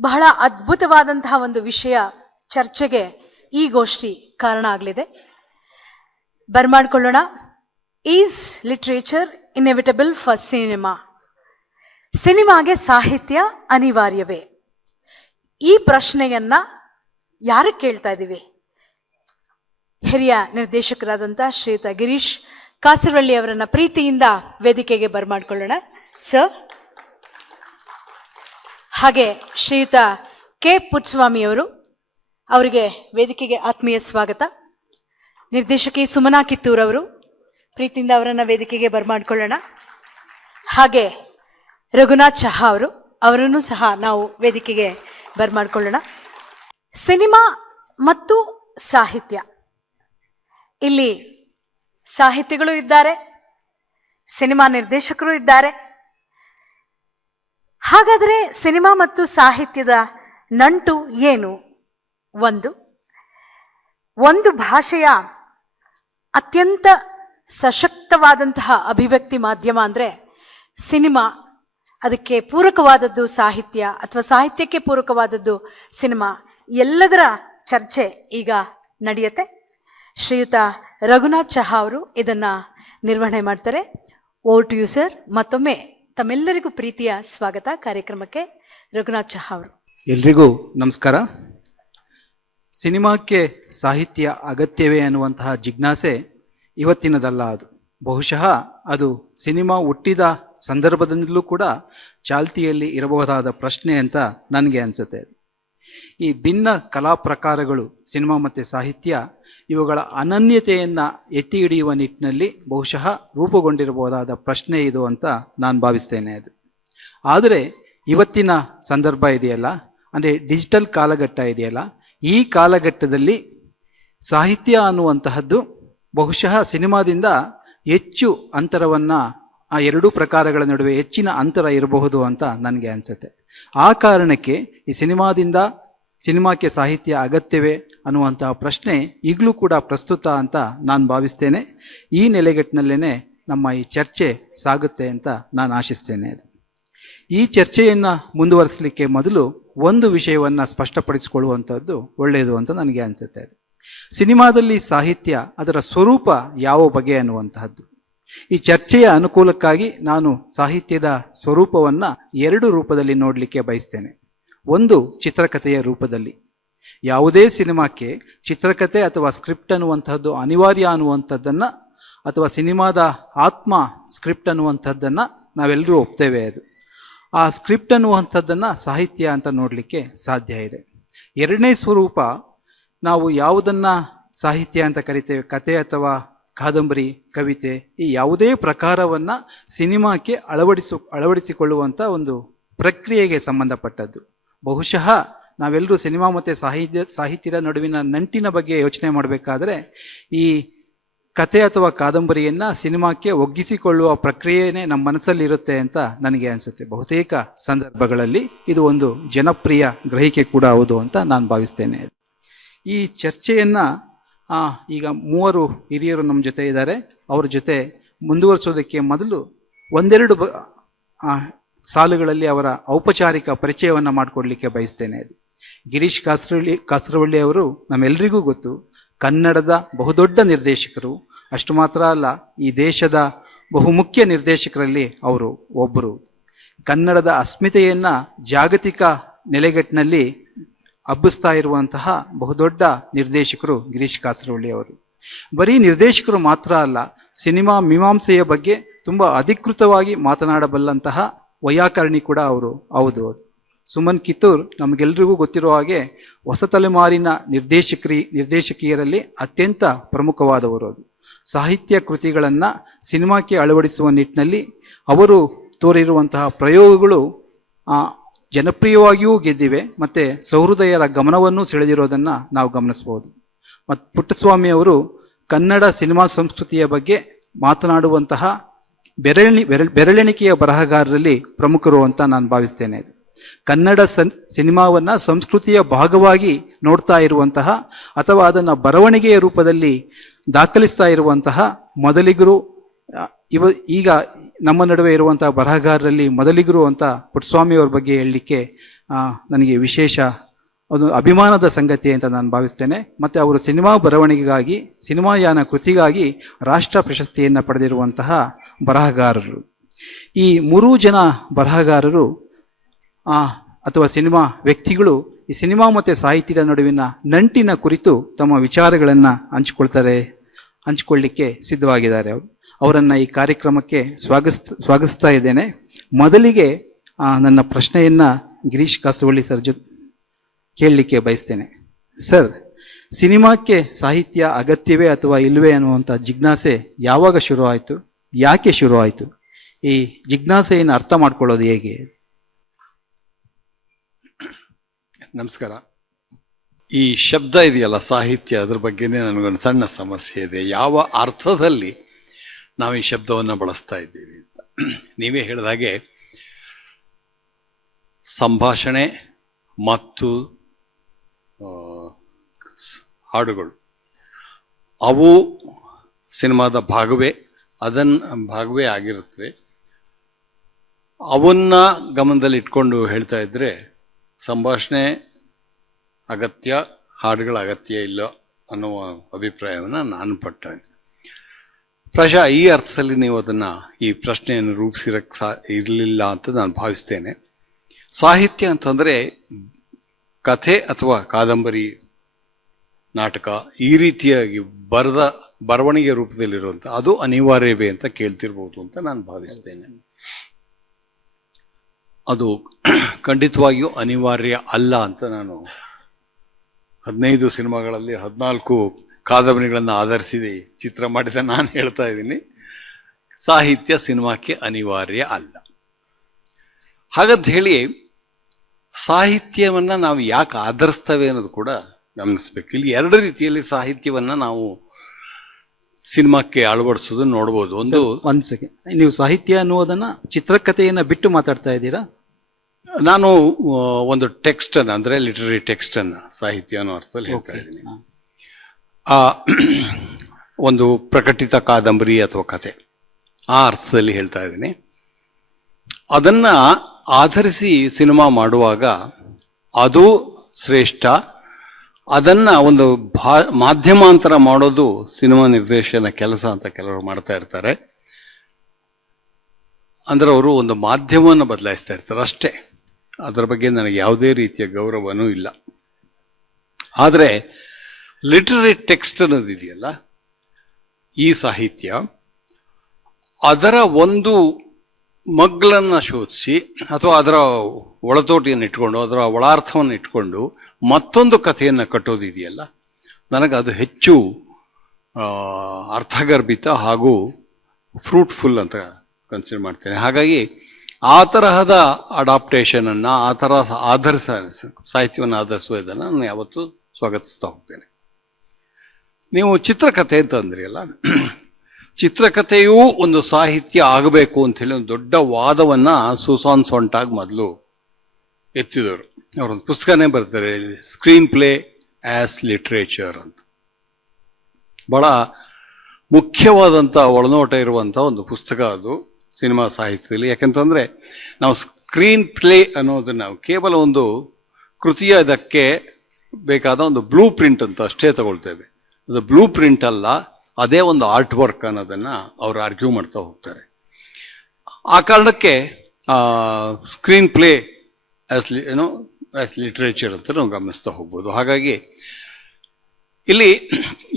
ಬಹಳ ಅದ್ಭುತವಾದಂತಹ ಒಂದು ವಿಷಯ ಚರ್ಚೆಗೆ ಈ ಗೋಷ್ಠಿ ಕಾರಣ ಆಗಲಿದೆ. ಬರ್ಮಾಡ್ಕೊಳ್ಳೋಣ. Is literature inevitable for cinema? ಸಿನಿಮಾಗೆ ಸಾಹಿತ್ಯ ಅನಿವಾರ್ಯವೇ? ಈ ಪ್ರಶ್ನೆಯನ್ನ ಯಾರಿಗೆ ಕೇಳ್ತಾ ಇದ್ದೀವಿ? ಹಿರಿಯ ನಿರ್ದೇಶಕರಾದಂಥ ಶ್ರೀಯುತ ಗಿರೀಶ್ ಕಾಸರವಳ್ಳಿ ಅವರನ್ನ ಪ್ರೀತಿಯಿಂದ ವೇದಿಕೆಗೆ ಬರ್ಮಾಡ್ಕೊಳ್ಳೋಣ ಸರ್. ಹಾಗೆ ಶ್ರೀಯುತ ಕೆ ಪುಟ್ಟಸ್ವಾಮಿ ಅವರಿಗೆ ವೇದಿಕೆಗೆ ಆತ್ಮೀಯ ಸ್ವಾಗತ. ನಿರ್ದೇಶಕಿ ಸುಮನಾ ಕಿತ್ತೂರ್ ಅವರು, ಪ್ರೀತಿಯಿಂದ ಅವರನ್ನ ವೇದಿಕೆಗೆ ಬರ್ಮಾಡ್ಕೊಳ್ಳೋಣ. ಹಾಗೆ ರಘುನಾಥ್ ಚಹಾ ಅವರನ್ನು ಸಹ ನಾವು ವೇದಿಕೆಗೆ ಬರ್ಮಾಡ್ಕೊಳ್ಳೋಣ. ಸಿನಿಮಾ ಮತ್ತು ಸಾಹಿತ್ಯ, ಇಲ್ಲಿ ಸಾಹಿತಿಗಳು ಇದ್ದಾರೆ, ಸಿನಿಮಾ ನಿರ್ದೇಶಕರು ಇದ್ದಾರೆ. ಹಾಗಾದರೆ ಸಿನಿಮಾ ಮತ್ತು ಸಾಹಿತ್ಯದ ನಂಟು ಏನು? ಒಂದು ಭಾಷೆಯ ಅತ್ಯಂತ ಸಶಕ್ತವಾದಂತಹ ಅಭಿವ್ಯಕ್ತಿ ಮಾಧ್ಯಮ ಅಂದರೆ ಸಿನಿಮಾ, ಅದಕ್ಕೆ ಪೂರಕವಾದದ್ದು ಸಾಹಿತ್ಯ ಅಥವಾ ಸಾಹಿತ್ಯಕ್ಕೆ ಪೂರಕವಾದದ್ದು ಸಿನಿಮಾ. ಎಲ್ಲದರ ಚರ್ಚೆ ಈಗ ನಡೆಯುತ್ತೆ. ಶ್ರೀಯುತ ರಘುನಾಥ್ ಚಹಾ ಅವರು ಇದನ್ನ ನಿರ್ವಹಣೆ ಮಾಡ್ತಾರೆ. Over to you sir. ಮತ್ತೊಮ್ಮೆ ತಮ್ಮೆಲ್ಲರಿಗೂ ಪ್ರೀತಿಯ ಸ್ವಾಗತ ಕಾರ್ಯಕ್ರಮಕ್ಕೆ. ರಘುನಾಥ್ ಚಹಾ ಅವರು. ಎಲ್ರಿಗೂ ನಮಸ್ಕಾರ. ಸಿನಿಮಾಕ್ಕೆ ಸಾಹಿತ್ಯ ಅಗತ್ಯವೇ ಅನ್ನುವಂತಹ ಜಿಜ್ಞಾಸೆ ಇವತ್ತಿನದಲ್ಲ. ಅದು ಬಹುಶಃ ಅದು ಸಿನಿಮಾ ಹುಟ್ಟಿದ ಸಂದರ್ಭದಿಂದಲೂ ಕೂಡ ಚಾಲ್ತಿಯಲ್ಲಿ ಇರಬಹುದಾದ ಪ್ರಶ್ನೆ ಅಂತ ನನಗೆ ಅನಿಸುತ್ತೆ. ಈ ಭಿನ್ನ ಕಲಾ ಪ್ರಕಾರಗಳು ಸಿನಿಮಾ ಮತ್ತು ಸಾಹಿತ್ಯ, ಇವುಗಳ ಅನನ್ಯತೆಯನ್ನು ಎತ್ತಿ ಹಿಡಿಯುವ ನಿಟ್ಟಿನಲ್ಲಿ ಬಹುಶಃ ರೂಪುಗೊಂಡಿರಬಹುದಾದ ಪ್ರಶ್ನೆ ಇದು ಅಂತ ನಾನು ಭಾವಿಸ್ತೇನೆ. ಅದು ಆದರೆ ಇವತ್ತಿನ ಸಂದರ್ಭ ಇದೆಯಲ್ಲ, ಅಂದರೆ ಡಿಜಿಟಲ್ ಕಾಲಘಟ್ಟ ಇದೆಯಲ್ಲ, ಈ ಕಾಲಘಟ್ಟದಲ್ಲಿ ಸಾಹಿತ್ಯ ಅನ್ನುವಂತಹದ್ದು ಬಹುಶಃ ಸಿನಿಮಾದಿಂದ ಹೆಚ್ಚು ಅಂತರವನ್ನು, ಆ ಎರಡೂ ಪ್ರಕಾರಗಳ ನಡುವೆ ಹೆಚ್ಚಿನ ಅಂತರ ಇರಬಹುದು ಅಂತ ನನಗೆ ಅನಿಸುತ್ತೆ. ಆ ಕಾರಣಕ್ಕೆ ಈ ಸಿನಿಮಾಕ್ಕೆ ಸಾಹಿತ್ಯ ಅಗತ್ಯವೇ ಅನ್ನುವಂತಹ ಪ್ರಶ್ನೆ ಈಗಲೂ ಕೂಡ ಪ್ರಸ್ತುತ ಅಂತ ನಾನು ಭಾವಿಸ್ತೇನೆ. ಈ ನೆಲೆಗಟ್ಟಿನಲ್ಲೇ ನಮ್ಮ ಈ ಚರ್ಚೆ ಸಾಗುತ್ತೆ ಅಂತ ನಾನು ಆಶಿಸ್ತೇನೆ. ಈ ಚರ್ಚೆಯನ್ನು ಮುಂದುವರಿಸಲಿಕ್ಕೆ ಮೊದಲು ಒಂದು ವಿಷಯವನ್ನು ಸ್ಪಷ್ಟಪಡಿಸಿಕೊಳ್ಳುವಂಥದ್ದು ಒಳ್ಳೆಯದು ಅಂತ ನನಗೆ ಅನಿಸುತ್ತೆ. ಸಿನಿಮಾದಲ್ಲಿ ಸಾಹಿತ್ಯ, ಅದರ ಸ್ವರೂಪ ಯಾವ ಬಗೆ ಅನ್ನುವಂತಹದ್ದು. ಈ ಚರ್ಚೆಯ ಅನುಕೂಲಕ್ಕಾಗಿ ನಾನು ಸಾಹಿತ್ಯದ ಸ್ವರೂಪವನ್ನು ಎರಡು ರೂಪದಲ್ಲಿ ನೋಡಲಿಕ್ಕೆ ಬಯಸ್ತೇನೆ. ಒಂದು, ಚಿತ್ರಕಥೆಯ ರೂಪದಲ್ಲಿ. ಯಾವುದೇ ಸಿನಿಮಾಕ್ಕೆ ಚಿತ್ರಕಥೆ ಅಥವಾ ಸ್ಕ್ರಿಪ್ಟ್ ಅನ್ನುವಂಥದ್ದು ಅನಿವಾರ್ಯ ಅನ್ನುವಂಥದ್ದನ್ನು, ಅಥವಾ ಸಿನಿಮಾದ ಆತ್ಮ ಸ್ಕ್ರಿಪ್ಟ್ ಅನ್ನುವಂಥದ್ದನ್ನು ನಾವೆಲ್ಲರೂ ಒಪ್ತೇವೆ. ಅದು ಆ ಸ್ಕ್ರಿಪ್ಟ್ ಅನ್ನುವಂಥದ್ದನ್ನು ಸಾಹಿತ್ಯ ಅಂತ ನೋಡಲಿಕ್ಕೆ ಸಾಧ್ಯ ಇದೆ. ಎರಡನೇ ಸ್ವರೂಪ, ನಾವು ಯಾವುದನ್ನು ಸಾಹಿತ್ಯ ಅಂತ ಕರಿತೇವೆ, ಕಥೆ ಅಥವಾ ಕಾದಂಬರಿ, ಕವಿತೆ, ಈ ಯಾವುದೇ ಪ್ರಕಾರವನ್ನು ಸಿನಿಮಾಕ್ಕೆ ಅಳವಡಿಸಿಕೊಳ್ಳುವಂಥ ಒಂದು ಪ್ರಕ್ರಿಯೆಗೆ ಸಂಬಂಧಪಟ್ಟದ್ದು. ಬಹುಶಃ ನಾವೆಲ್ಲರೂ ಸಿನಿಮಾ ಮತ್ತು ಸಾಹಿತ್ಯದ ನಡುವಿನ ನಂಟಿನ ಬಗ್ಗೆ ಯೋಚನೆ ಮಾಡಬೇಕಾದ್ರೆ ಈ ಕಥೆ ಅಥವಾ ಕಾದಂಬರಿಯನ್ನು ಸಿನಿಮಾಕ್ಕೆ ಒಗ್ಗಿಸಿಕೊಳ್ಳುವ ಪ್ರಕ್ರಿಯೆಯೇ ನಮ್ಮ ಮನಸ್ಸಲ್ಲಿರುತ್ತೆ ಅಂತ ನನಗೆ ಅನಿಸುತ್ತೆ. ಬಹುತೇಕ ಸಂದರ್ಭಗಳಲ್ಲಿ ಇದು ಒಂದು ಜನಪ್ರಿಯ ಗ್ರಹಿಕೆ ಕೂಡ ಹೌದು ಅಂತ ನಾನು ಭಾವಿಸ್ತೇನೆ. ಈ ಚರ್ಚೆಯನ್ನು ಈಗ ಮೂವರು ಹಿರಿಯರು ನಮ್ಮ ಜೊತೆ ಇದ್ದಾರೆ. ಅವ್ರ ಜೊತೆ ಮುಂದುವರಿಸೋದಕ್ಕೆ ಮೊದಲು ಒಂದೆರಡು ಸಾಲುಗಳಲ್ಲಿ ಅವರ ಔಪಚಾರಿಕ ಪರಿಚಯವನ್ನು ಮಾಡಿಕೊಡ್ಲಿಕ್ಕೆ ಬಯಸ್ತೇನೆ. ಗಿರೀಶ್ ಕಾಸರವಳ್ಳಿ ಅವರು ನಮ್ಮೆಲ್ಲರಿಗೂ ಗೊತ್ತು, ಕನ್ನಡದ ಬಹುದೊಡ್ಡ ನಿರ್ದೇಶಕರು. ಅಷ್ಟು ಮಾತ್ರ ಅಲ್ಲ, ಈ ದೇಶದ ಬಹುಮುಖ್ಯ ನಿರ್ದೇಶಕರಲ್ಲಿ ಅವರು ಒಬ್ಬರು. ಕನ್ನಡದ ಅಸ್ಮಿತೆಯನ್ನು ಜಾಗತಿಕ ನೆಲೆಗಟ್ಟಿನಲ್ಲಿ ಹಬ್ಬಿಸ್ತಾ ಇರುವಂತಹ ಬಹುದೊಡ್ಡ ನಿರ್ದೇಶಕರು ಗಿರೀಶ್ ಕಾಸರವಳ್ಳಿ ಅವರು. ಬರೀ ನಿರ್ದೇಶಕರು ಮಾತ್ರ ಅಲ್ಲ, ಸಿನಿಮಾ ಮೀಮಾಂಸೆಯ ಬಗ್ಗೆ ತುಂಬ ಅಧಿಕೃತವಾಗಿ ಮಾತನಾಡಬಲ್ಲಂತಹ ವೈಯಾಕರಣಿ ಕೂಡ ಅವರು ಹೌದು. ಸುಮನ್ ಕಿತ್ತೂರ್ ನಮಗೆಲ್ರಿಗೂ ಗೊತ್ತಿರೋ ಹಾಗೆ ಹೊಸ ತಲೆಮಾರಿನ ನಿರ್ದೇಶಕಿಯರಲ್ಲಿ ಅತ್ಯಂತ ಪ್ರಮುಖವಾದವರು. ಅದು ಸಾಹಿತ್ಯ ಕೃತಿಗಳನ್ನು ಸಿನಿಮಾಕ್ಕೆ ಅಳವಡಿಸುವ ನಿಟ್ಟಿನಲ್ಲಿ ಅವರು ತೋರಿರುವಂತಹ ಪ್ರಯೋಗಗಳು ಜನಪ್ರಿಯವಾಗಿಯೂ ಗೆದ್ದಿವೆ ಮತ್ತು ಸಹೃದಯರ ಗಮನವನ್ನು ಸೆಳೆದಿರೋದನ್ನು ನಾವು ಗಮನಿಸ್ಬೋದು. ಮತ್ತು ಪುಟ್ಟಸ್ವಾಮಿ ಅವರು ಕನ್ನಡ ಸಿನಿಮಾ ಸಂಸ್ಕೃತಿಯ ಬಗ್ಗೆ ಮಾತನಾಡುವಂತಹ ಬೆರಳೆಣಿಕೆಯ ಬರಹಗಾರರಲ್ಲಿ ಪ್ರಮುಖರು ಅಂತ ನಾನು ಭಾವಿಸ್ತೇನೆ. ಕನ್ನಡ ಸಿನಿಮಾವನ್ನು ಸಂಸ್ಕೃತಿಯ ಭಾಗವಾಗಿ ನೋಡ್ತಾ ಇರುವಂತಹ ಅಥವಾ ಅದನ್ನು ಬರವಣಿಗೆಯ ರೂಪದಲ್ಲಿ ದಾಖಲಿಸ್ತಾ ಇರುವಂತಹ ಮೊದಲಿಗರು ಈಗ ನಮ್ಮ ನಡುವೆ ಇರುವಂತಹ ಬರಹಗಾರರಲ್ಲಿ ಮೊದಲಿಗರು ಅಂತ ಪುಟ್ಟಸ್ವಾಮಿ ಅವ್ರ ಬಗ್ಗೆ ಹೇಳಲಿಕ್ಕೆ ನನಗೆ ವಿಶೇಷ ಒಂದು ಅಭಿಮಾನದ ಸಂಗತಿ ಅಂತ ನಾನು ಭಾವಿಸ್ತೇನೆ. ಮತ್ತು ಅವರು ಸಿನಿಮಾ ಬರವಣಿಗೆಗಾಗಿ, ಸಿನಿಮಾಯಾನ ಕೃತಿಗಾಗಿ ರಾಷ್ಟ್ರ ಪ್ರಶಸ್ತಿಯನ್ನು ಪಡೆದಿರುವಂತಹ ಬರಹಗಾರರು. ಈ 3 ಜನ ಬರಹಗಾರರು ಅಥವಾ ಸಿನಿಮಾ ವ್ಯಕ್ತಿಗಳು ಈ ಸಿನಿಮಾ ಮತ್ತು ಸಾಹಿತ್ಯದ ನಡುವಿನ ನಂಟಿನ ಕುರಿತು ತಮ್ಮ ವಿಚಾರಗಳನ್ನು ಹಂಚಿಕೊಳ್ಳಿಕ್ಕೆ ಸಿದ್ಧವಾಗಿದ್ದಾರೆ. ಅವರನ್ನು ಈ ಕಾರ್ಯಕ್ರಮಕ್ಕೆ ಸ್ವಾಗತಿಸ್ತಾ ಇದ್ದೇನೆ. ಮೊದಲಿಗೆ ನನ್ನ ಪ್ರಶ್ನೆಯನ್ನು ಗಿರೀಶ್ ಕಾಸರವಳ್ಳಿ ಸರ್ ಕೇಳಲಿಕ್ಕೆ ಬಯಸ್ತೇನೆ. ಸರ್, ಸಿನಿಮಾಕ್ಕೆ ಸಾಹಿತ್ಯ ಅಗತ್ಯವೇ ಅಥವಾ ಇಲ್ಲವೇ ಅನ್ನುವಂಥ ಜಿಜ್ಞಾಸೆ ಯಾವಾಗ ಶುರು ಆಯಿತು? ಯಾಕೆ ಶುರು ಆಯಿತು? ಈ ಜಿಜ್ಞಾಸೆಯನ್ನು ಅರ್ಥ ಮಾಡ್ಕೊಳ್ಳೋದು ಹೇಗೆ? ನಮಸ್ಕಾರ. ಈ ಶಬ್ದ ಇದೆಯಲ್ಲ ಸಾಹಿತ್ಯ, ಅದ್ರ ಬಗ್ಗೆನೇ ನನಗೊಂದು ಸಣ್ಣ ಸಮಸ್ಯೆ ಇದೆ. ಯಾವ ಅರ್ಥದಲ್ಲಿ ನಾವು ಈ ಶಬ್ದವನ್ನು ಬಳಸ್ತಾ ಇದ್ದೀವಿ ಅಂತ. ನೀವೇ ಹೇಳಿದ ಹಾಗೆ ಸಂಭಾಷಣೆ ಮತ್ತು ಹಾಡುಗಳು ಅವು ಸಿನಿಮಾದ ಭಾಗವೇ ಆಗಿರುತ್ತವೆ. ಅವನ್ನ ಗಮನದಲ್ಲಿ ಇಟ್ಕೊಂಡು ಹೇಳ್ತಾ ಇದ್ರೆ ಸಂಭಾಷಣೆ ಅಗತ್ಯ, ಹಾಡುಗಳ ಅಗತ್ಯ ಇಲ್ಲ ಅನ್ನುವ ಅಭಿಪ್ರಾಯವನ್ನು ನಾನು ಪಟ್ಟೆ. ಪ್ರಾಯಶಃ ಈ ಅರ್ಥದಲ್ಲಿ ನೀವು ಅದನ್ನು, ಈ ಪ್ರಶ್ನೆಯನ್ನು ರೂಪಿಸಿರಕ್ಕೆ ಇರಲಿಲ್ಲ ಅಂತ ನಾನು ಭಾವಿಸ್ತೇನೆ. ಸಾಹಿತ್ಯ ಅಂತಂದರೆ ಕಥೆ ಅಥವಾ ಕಾದಂಬರಿ, ನಾಟಕ ಈ ರೀತಿಯಾಗಿ ಬರವಣಿಗೆ ರೂಪದಲ್ಲಿರುವಂಥ ಅದು ಅನಿವಾರ್ಯವೇ ಅಂತ ಕೇಳ್ತಿರ್ಬೋದು ಅಂತ ನಾನು ಭಾವಿಸ್ತೇನೆ. ಅದು ಖಂಡಿತವಾಗಿಯೂ ಅನಿವಾರ್ಯ ಅಲ್ಲ ಅಂತ ನಾನು 15 ಸಿನಿಮಾಗಳಲ್ಲಿ 14 ಕಾದಂಬರಿಗಳನ್ನು ಆಧರಿಸಿ ಚಿತ್ರ ಮಾಡಿದ ನಾನು ಹೇಳ್ತಾ ಇದ್ದೀನಿ, ಸಾಹಿತ್ಯ ಸಿನಿಮಾಕ್ಕೆ ಅನಿವಾರ್ಯ ಅಲ್ಲ. ಹಾಗಂತ ಹೇಳಿ ಸಾಹಿತ್ಯವನ್ನು ನಾವು ಯಾಕೆ ಆಧರಿಸ್ತೇವೆ ಅನ್ನೋದು ಕೂಡ ಗಮನಿಸ್ಬೇಕು. ಇಲ್ಲಿ 2 ರೀತಿಯಲ್ಲಿ ಸಾಹಿತ್ಯವನ್ನು ನಾವು ಸಿನಿಮಾಕ್ಕೆ ಅಳವಡಿಸೋದನ್ನು ನೋಡ್ಬೋದು. ಒಂದು ಸೆಕೆಂಡ್, ನೀವು ಸಾಹಿತ್ಯ ಅನ್ನುವುದನ್ನ ಚಿತ್ರಕಥೆಯನ್ನು ಬಿಟ್ಟು ಮಾತಾಡ್ತಾ ಇದ್ದೀರಾ? ನಾನು ಒಂದು ಟೆಕ್ಸ್ಟ್ ಅನ್ನು, ಅಂದರೆ ಲಿಟರರಿ ಟೆಕ್ಸ್ಟ್ ಅನ್ನು ಸಾಹಿತ್ಯ ಅನ್ನೋ ಅರ್ಥದಲ್ಲಿ ಹೇಳ್ತಾ ಇದ್ದೀನಿ. ಒಂದು ಪ್ರಕಟಿತ ಕಾದಂಬರಿ ಅಥವಾ ಕಥೆ ಆ ಅರ್ಥದಲ್ಲಿ ಹೇಳ್ತಾ ಇದ್ದೀನಿ. ಅದನ್ನ ಆಧರಿಸಿ ಸಿನಿಮಾ ಮಾಡುವಾಗ ಅದು ಶ್ರೇಷ್ಠ. ಅದನ್ನ ಒಂದು ಮಾಧ್ಯಮಾಂತರ ಮಾಡೋದು ಸಿನಿಮಾ ನಿರ್ದೇಶನ ಕೆಲಸ ಅಂತ ಕೆಲವರು ಮಾಡ್ತಾ ಇರ್ತಾರೆ. ಅಂದ್ರೆ ಅವರು ಒಂದು ಮಾಧ್ಯಮವನ್ನು ಬದಲಾಯಿಸ್ತಾ ಇರ್ತಾರೆ ಅಷ್ಟೇ. ಅದರ ಬಗ್ಗೆ ನನಗೆ ಯಾವುದೇ ರೀತಿಯ ಗೌರವನೂ ಇಲ್ಲ. ಆದರೆ ಲಿಟರರಿ ಟೆಕ್ಸ್ಟ್ ಅನ್ನೋದಿದೆಯಲ್ಲ, ಈ ಸಾಹಿತ್ಯ, ಅದರ ಒಂದು ಮಗ್ಲನ್ನು ಶೋಧಿಸಿ ಅಥವಾ ಅದರ ಒಳತೋಟಿಯನ್ನು ಇಟ್ಕೊಂಡು, ಅದರ ಒಳಾರ್ಥವನ್ನು ಇಟ್ಕೊಂಡು ಮತ್ತೊಂದು ಕಥೆಯನ್ನು ಕಟ್ಟೋದಿದೆಯಲ್ಲ, ನನಗೆ ಅದು ಹೆಚ್ಚು ಅರ್ಥಗರ್ಭಿತ ಹಾಗೂ ಫ್ರೂಟ್ಫುಲ್ ಅಂತ ಕನ್ಸಿಡರ್ ಮಾಡ್ತೇನೆ. ಹಾಗಾಗಿ ಆ ತರಹದ ಅಡಾಪ್ಟೇಷನನ್ನು, ಆ ಥರ ಸಾಹಿತ್ಯವನ್ನು ಆಧರಿಸುವುದನ್ನು ನಾನು ಯಾವತ್ತೂ ಸ್ವಾಗತಿಸ್ತಾ ಹೋಗ್ತೇನೆ. ನೀವು ಚಿತ್ರಕಥೆ ಅಂತ ಅಂದ್ರಿ ಅಲ್ಲ, ಚಿತ್ರಕಥೆಯೂ ಒಂದು ಸಾಹಿತ್ಯ ಆಗಬೇಕು ಅಂಥೇಳಿ ಒಂದು ದೊಡ್ಡ ವಾದವನ್ನು ಸುಸಾನ್ ಸೊಂಟಾಗ್ ಮೊದಲು ಎತ್ತಿದವರು. ಅವರೊಂದು ಪುಸ್ತಕನೇ ಬರ್ತಾರೆ, ಸ್ಕ್ರೀನ್ ಪ್ಲೇ ಆಸ್ ಲಿಟ್ರೇಚರ್ ಅಂತ. ಬಹಳ ಮುಖ್ಯವಾದಂಥ ಒಳನೋಟ ಇರುವಂಥ ಒಂದು ಪುಸ್ತಕ ಅದು ಸಿನಿಮಾ ಸಾಹಿತ್ಯದಲ್ಲಿ. ಯಾಕೆಂತಂದರೆ ನಾವು ಸ್ಕ್ರೀನ್ ಪ್ಲೇ ಅನ್ನೋದನ್ನು ಕೇವಲ ಒಂದು ಕೃತಿಯ ಇದಕ್ಕೆ ಬೇಕಾದ ಒಂದು ಬ್ಲೂ ಪ್ರಿಂಟ್ ಅಂತ ಅಷ್ಟೇ ತಗೊಳ್ತೇವೆ. ಅದು ಬ್ಲೂ ಪ್ರಿಂಟ್ ಅಲ್ಲ, ಅದೇ ಒಂದು ಆರ್ಟ್ ವರ್ಕ್ ಅನ್ನೋದನ್ನು ಅವರು ಆರ್ಗ್ಯೂ ಮಾಡ್ತಾ ಹೋಗ್ತಾರೆ. ಆ ಕಾರಣಕ್ಕೆ ಸ್ಕ್ರೀನ್ ಪ್ಲೇ ಆಸ್ ಲಿಟ್ರೇಚರ್ ಅಂತ ನಾವು ಗಮನಿಸ್ತಾ ಹೋಗ್ಬೋದು. ಹಾಗಾಗಿ ಇಲ್ಲಿ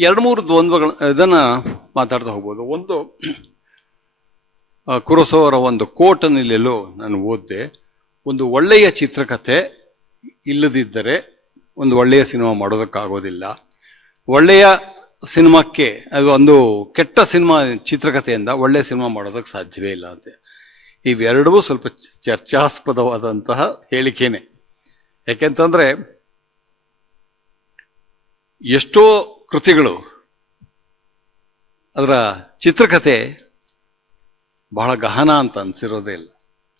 2-3 ದ್ವಂದ್ವಗಳು ಇದನ್ನು ಮಾತಾಡ್ತಾ ಹೋಗ್ಬೋದು. ಒಂದು, ಕುರೋಸಾವ ಒಂದು ಕೋಟನ್ನು ಇಲ್ಲೆಲ್ಲೋ ನಾನು ಓದಿದೆ, ಒಂದು ಒಳ್ಳೆಯ ಚಿತ್ರಕಥೆ ಇಲ್ಲದಿದ್ದರೆ ಒಂದು ಒಳ್ಳೆಯ ಸಿನಿಮಾ ಮಾಡೋದಕ್ಕಾಗೋದಿಲ್ಲ. ಒಳ್ಳೆಯ ಸಿನಿಮಾಕ್ಕೆ, ಅದು ಒಂದು ಕೆಟ್ಟ ಸಿನಿಮಾ ಚಿತ್ರಕಥೆಯಿಂದ ಒಳ್ಳೆಯ ಸಿನಿಮಾ ಮಾಡೋದಕ್ಕೆ ಸಾಧ್ಯವೇ ಇಲ್ಲ ಅಂತೆ. ಇವೆರಡೂ ಸ್ವಲ್ಪ ಚರ್ಚಾಸ್ಪದವಾದಂತಹ ಹೇಳಿಕೆನೆ. ಯಾಕೆಂತಂದ್ರೆ ಎಷ್ಟೋ ಕೃತಿಗಳು ಅದರ ಚಿತ್ರಕಥೆ ಬಹಳ ಗಹನ ಅಂತ ಅನ್ಸಿರೋದೇ ಇಲ್ಲ.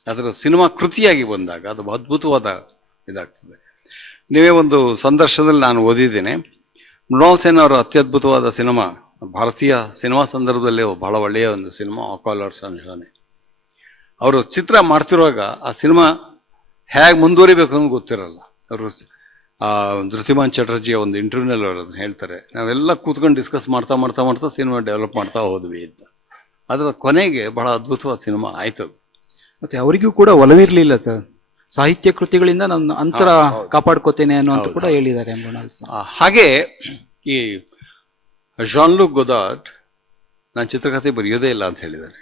ಅದರ ಸಿನಿಮಾ ಕೃತಿಯಾಗಿ ಬಂದಾಗ ಅದು ಅದ್ಭುತವಾದ ಇದಾಗ್ತದೆ. ನೀವೇ ಒಂದು ಸಂದರ್ಶನದಲ್ಲಿ ನಾನು ಓದಿದ್ದೇನೆ, ಮೃಣಾಲ್ ಸೇನ್ ಅವರ ಅತ್ಯದ್ಭುತವಾದ ಸಿನಿಮಾ, ಭಾರತೀಯ ಸಿನಿಮಾ ಸಂದರ್ಭದಲ್ಲಿ ಬಹಳ ಒಳ್ಳೆಯ ಒಂದು ಸಿನಿಮಾ ಆಕಾಲರ್ ಸಂಶೋಧನೆ. ಅವರು ಚಿತ್ರ ಮಾಡ್ತಿರುವಾಗ ಆ ಸಿನಿಮಾ ಹೇಗೆ ಮುಂದುವರಿಬೇಕು ಅನ್ನೋದು ಗೊತ್ತಿರಲ್ಲ. ಅವರು ಧೃತಿಮಾನ್ ಚಟರ್ಜಿಯ ಒಂದು ಇಂಟರ್ವ್ಯೂನಲ್ಲಿ ಅವರು ಅದನ್ನ ಹೇಳ್ತಾರೆ, ನಾವೆಲ್ಲ ಕೂತ್ಕೊಂಡು ಡಿಸ್ಕಸ್ ಮಾಡ್ತಾ ಮಾಡ್ತಾ ಮಾಡ್ತಾ ಸಿನಿಮಾ ಡೆವಲಪ್ ಮಾಡ್ತಾ ಹೋದ್ವಿ ಅಂತ. ಅದರ ಕೊನೆಗೆ ಬಹಳ ಅದ್ಭುತವಾದ ಸಿನಿಮಾ ಆಯ್ತದು. ಮತ್ತೆ ಅವರಿಗೂ ಕೂಡ ಒಲವಿರ್ಲಿಲ್ಲ ಸರ್, ಸಾಹಿತ್ಯ ಕೃತಿಗಳಿಂದ ನಾನು ಅಂತರ ಕಾಪಾಡ್ಕೋತೇನೆ ಅನ್ನುವಂತ ಕೂಡ ಹೇಳಿದ್ದಾರೆ ಮೃಣಾಲ್ ಸರ್. ಹಾಗೆ ಈ ಜಾನ್ ಲೂಕ್ ಗೊದಾರ್ಡ್ ನಾನು ಚಿತ್ರಕಥೆ ಬರೆಯೋದೇ ಇಲ್ಲ ಅಂತ ಹೇಳಿದ್ದಾರೆ.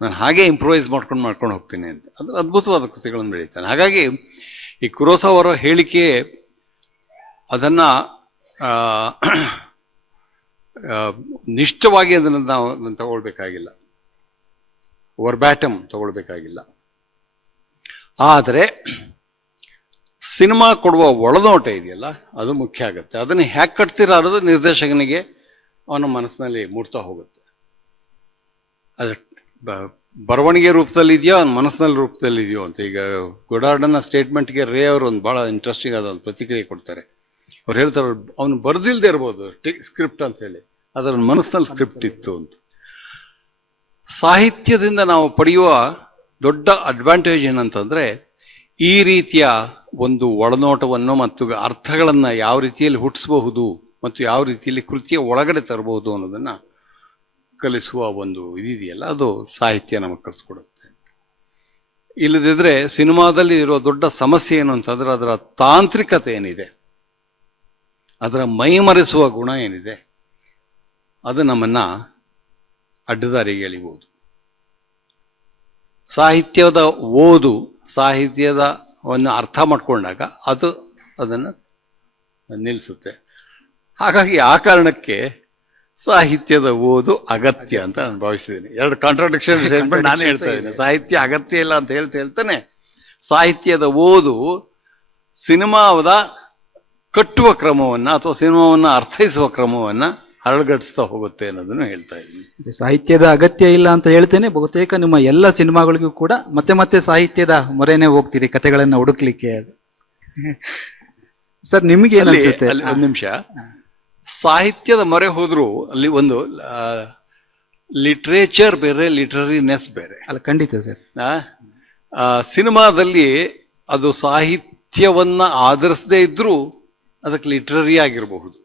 ನಾನು ಹಾಗೆ ಇಂಪ್ರೂವೈಸ್ ಮಾಡ್ಕೊಂಡು ಹೋಗ್ತೀನಿ ಅಂತ. ಅಂದ್ರೆ ಅದ್ಭುತವಾದ ಕೃತಿಗಳನ್ನು ಬೆಳೀತಾನೆ. ಹಾಗಾಗಿ ಈ ಕುರೋಸಾವ ಅವರ ಹೇಳಿಕೆ ಅದನ್ನ ನಿಷ್ಠವಾಗಿ ಅದನ್ನು ನಾವು ತಗೊಳ್ಬೇಕಾಗಿಲ್ಲ, ವರ್ಬ್ಯಾಟಮ್ ತಗೊಳ್ಬೇಕಾಗಿಲ್ಲ. ಆದರೆ ಸಿನಿಮಾ ಕೊಡುವ ಒಳನೋಟ ಇದೆಯಲ್ಲ ಅದು ಮುಖ್ಯ ಆಗುತ್ತೆ. ಅದನ್ನು ಹ್ಯಾಕ್ ಕಟ್ತೀರ ಅನ್ನೋದು ನಿರ್ದೇಶಕನಿಗೆ ಅವನ ಮನಸ್ಸಿನಲ್ಲಿ ಮೂಡ್ತಾ ಹೋಗುತ್ತೆ. ಅದು ಬರವಣಿಗೆ ರೂಪದಲ್ಲಿ ಇದೆಯೋ ಅವನ ಮನಸ್ಸಿನಲ್ಲಿ ರೂಪದಲ್ಲಿ ಇದೆಯೋ ಅಂತ. ಈಗ ಗೊಡಾರ್ಡನ ಸ್ಟೇಟ್ಮೆಂಟ್ಗೆ ರೇ ಅವರು ಒಂದು ಭಾಳ ಇಂಟ್ರೆಸ್ಟಿಂಗ್ ಆದ ಒಂದು ಪ್ರತಿಕ್ರಿಯೆ ಕೊಡ್ತಾರೆ. ಅವ್ರು ಹೇಳ್ತಾರೆ ಅವನು ಬರ್ದಿಲ್ದೇ ಇರ್ಬೋದು ಸ್ಕ್ರಿಪ್ಟ್ ಅಂತ ಹೇಳಿ, ಅದರ ಮನಸ್ಸಿನಲ್ಲಿ ಸ್ಕ್ರಿಪ್ಟ್ ಇತ್ತು ಅಂತ. ಸಾಹಿತ್ಯದಿಂದ ನಾವು ಪಡೆಯುವ ದೊಡ್ಡ ಅಡ್ವಾಂಟೇಜ್ ಏನಂತಂದ್ರೆ ಈ ರೀತಿಯ ಒಂದು ಒಳನೋಟವನ್ನು ಮತ್ತು ಅರ್ಥಗಳನ್ನು ಯಾವ ರೀತಿಯಲ್ಲಿ ಹುಟ್ಟಿಸಬಹುದು ಮತ್ತು ಯಾವ ರೀತಿಯಲ್ಲಿ ಕೃತಿಯ ಒಳಗಡೆ ತರಬಹುದು ಅನ್ನೋದನ್ನ ಕಲಿಸುವ ಒಂದು ಇದೆಯಲ್ಲ, ಅದು ಸಾಹಿತ್ಯ ನಮಗೆ ಕಲಿಸ್ಕೊಡುತ್ತೆ. ಇಲ್ಲದಿದ್ರೆ ಸಿನಿಮಾದಲ್ಲಿ ಇರುವ ದೊಡ್ಡ ಸಮಸ್ಯೆ ಏನು ಅಂತಂದ್ರೆ ಅದರ ತಾಂತ್ರಿಕತೆ ಏನಿದೆ, ಅದರ ಮೈಮರೆಸುವ ಗುಣ ಏನಿದೆ, ಅದು ನಮ್ಮನ್ನ ಅಡ್ಡದಾರಿಗೆ ಎಳಿಬಹುದು. ಸಾಹಿತ್ಯದ ಓದು, ಸಾಹಿತ್ಯದವನ್ನು ಅರ್ಥ ಮಾಡ್ಕೊಂಡಾಗ ಅದು ಅದನ್ನು ನಿಲ್ಲಿಸುತ್ತೆ. ಹಾಗಾಗಿ ಆ ಕಾರಣಕ್ಕೆ ಸಾಹಿತ್ಯದ ಓದು ಅಗತ್ಯ ಅಂತ ನಾನು ಭಾವಿಸಿದ್ದೀನಿ. ಎರಡು ಕಾಂಟ್ರಾಡಿಕ್ಷನ್ ಸ್ಟೇಟ್ಮೆಂಟ್ ನಾನು ಹೇಳ್ತಾ ಇದ್ದೀನಿ. ಸಾಹಿತ್ಯ ಅಗತ್ಯ ಇಲ್ಲ ಅಂತ ಹೇಳ್ತಾನೆ ಸಾಹಿತ್ಯದ ಓದು ಸಿನಿಮಾದ ಕಟ್ಟುವ ಕ್ರಮವನ್ನ ಅಥವಾ ಸಿನಿಮಾವನ್ನ ಅರ್ಥೈಸುವ ಕ್ರಮವನ್ನ ಹರಳುಗಟ್ಟಿಸ್ತಾ ಹೋಗುತ್ತೆ ಅನ್ನೋದನ್ನು ಹೇಳ್ತಾ ಇದ್ದೀನಿ. ಸಾಹಿತ್ಯದ ಅಗತ್ಯ ಇಲ್ಲ ಅಂತ ಹೇಳ್ತೇನೆ. ಬಹುತೇಕ ನಿಮ್ಮ ಎಲ್ಲ ಸಿನಿಮಾಗಳಿಗೂ ಕೂಡ ಮತ್ತೆ ಮತ್ತೆ ಸಾಹಿತ್ಯದ ಮೊರೆನೇ ಹೋಗ್ತೀರಿ ಕಥೆಗಳನ್ನ ಹುಡುಕ್ಲಿಕ್ಕೆ. ಸರ್ ನಿಮ್ಗೆ ಏನ್ ಅನ್ಸುತ್ತೆ? ಒಂದು ನಿಮಿಷ, ಸಾಹಿತ್ಯದ ಮೊರೆ ಹೋದ್ರು ಅಲ್ಲಿ ಒಂದು ಲಿಟ್ರೇಚರ್ ಬೇರೆ, ಲಿಟರರಿನೆಸ್ ಬೇರೆ ಅಲ್ಲ. ಖಂಡಿತ ಸರ್. ಸಿನಿಮಾದಲ್ಲಿ ಅದು ಸಾಹಿತ್ಯವನ್ನ ಆಧರಿಸದೇ ಇದ್ರೂ ಅದಕ್ಕೆ ಲಿಟ್ರರಿ ಆಗಿರಬಹುದು,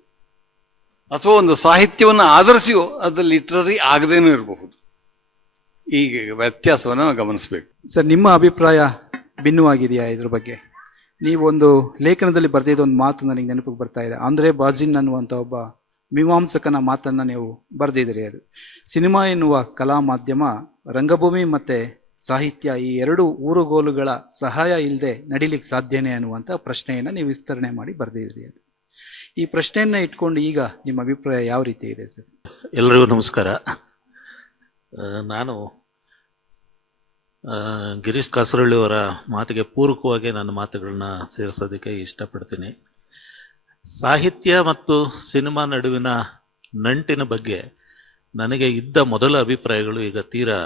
ಅಥವಾ ಒಂದು ಸಾಹಿತ್ಯವನ್ನು ಆಧರಿಸಿಯೋ ಅದು ಲಿಟ್ರರಿ ಆಗದೇನೂ ಇರಬಹುದು. ಈಗ ವ್ಯತ್ಯಾಸವನ್ನು ನಾವು ಗಮನಿಸಬೇಕು. ಸರ್ ನಿಮ್ಮ ಅಭಿಪ್ರಾಯ ಭಿನ್ನವಾಗಿದೆಯಾ ಇದ್ರ ಬಗ್ಗೆ? ನೀವೊಂದು ಲೇಖನದಲ್ಲಿ ಬರೆದಿದ್ದ ಒಂದು ಮಾತು ನನಗೆ ನೆನಪಿಗೆ ಬರ್ತಾ ಇದೆ. ಆಂದ್ರೆ ಬಾಜಿನ್ ಅನ್ನುವಂಥ ಒಬ್ಬ ಮೀಮಾಂಸಕನ ಮಾತನ್ನ ನೀವು ಬರೆದಿದ್ದೀರಿ. ಅದು ಸಿನಿಮಾ ಎನ್ನುವ ಕಲಾ ಮಾಧ್ಯಮ ರಂಗಭೂಮಿ ಮತ್ತೆ ಸಾಹಿತ್ಯ ಈ ಎರಡು ಊರುಗೋಲುಗಳ ಸಹಾಯ ಇಲ್ಲದೆ ನಡಿಲಿಕ್ಕೆ ಸಾಧ್ಯನೇ ಅನ್ನುವಂಥ ಪ್ರಶ್ನೆಯನ್ನು ನೀವು ವಿಸ್ತರಣೆ ಮಾಡಿ ಬರೆದಿದ್ರಿ. ಅದು ಈ ಪ್ರಶ್ನೆಯನ್ನ ಇಟ್ಕೊಂಡು ಈಗ ನಿಮ್ಮ ಅಭಿಪ್ರಾಯ ಯಾವ ರೀತಿ ಇದೆ ಸರ್? ಎಲ್ಲರಿಗೂ ನಮಸ್ಕಾರ. ನಾನು ಗಿರೀಶ್ ಕಾಸರಳ್ಳಿ ಅವರ ಮಾತಿಗೆ ಪೂರಕವಾಗಿ ನನ್ನ ಮಾತುಗಳನ್ನ ಸೇರಿಸೋದಕ್ಕೆ ಇಷ್ಟಪಡ್ತೀನಿ. ಸಾಹಿತ್ಯ ಮತ್ತು ಸಿನಿಮಾ ನಡುವಿನ ನಂಟಿನ ಬಗ್ಗೆ ನನಗೆ ಇದ್ದ ಮೊದಲ ಅಭಿಪ್ರಾಯಗಳು ಈಗ ತೀರಾ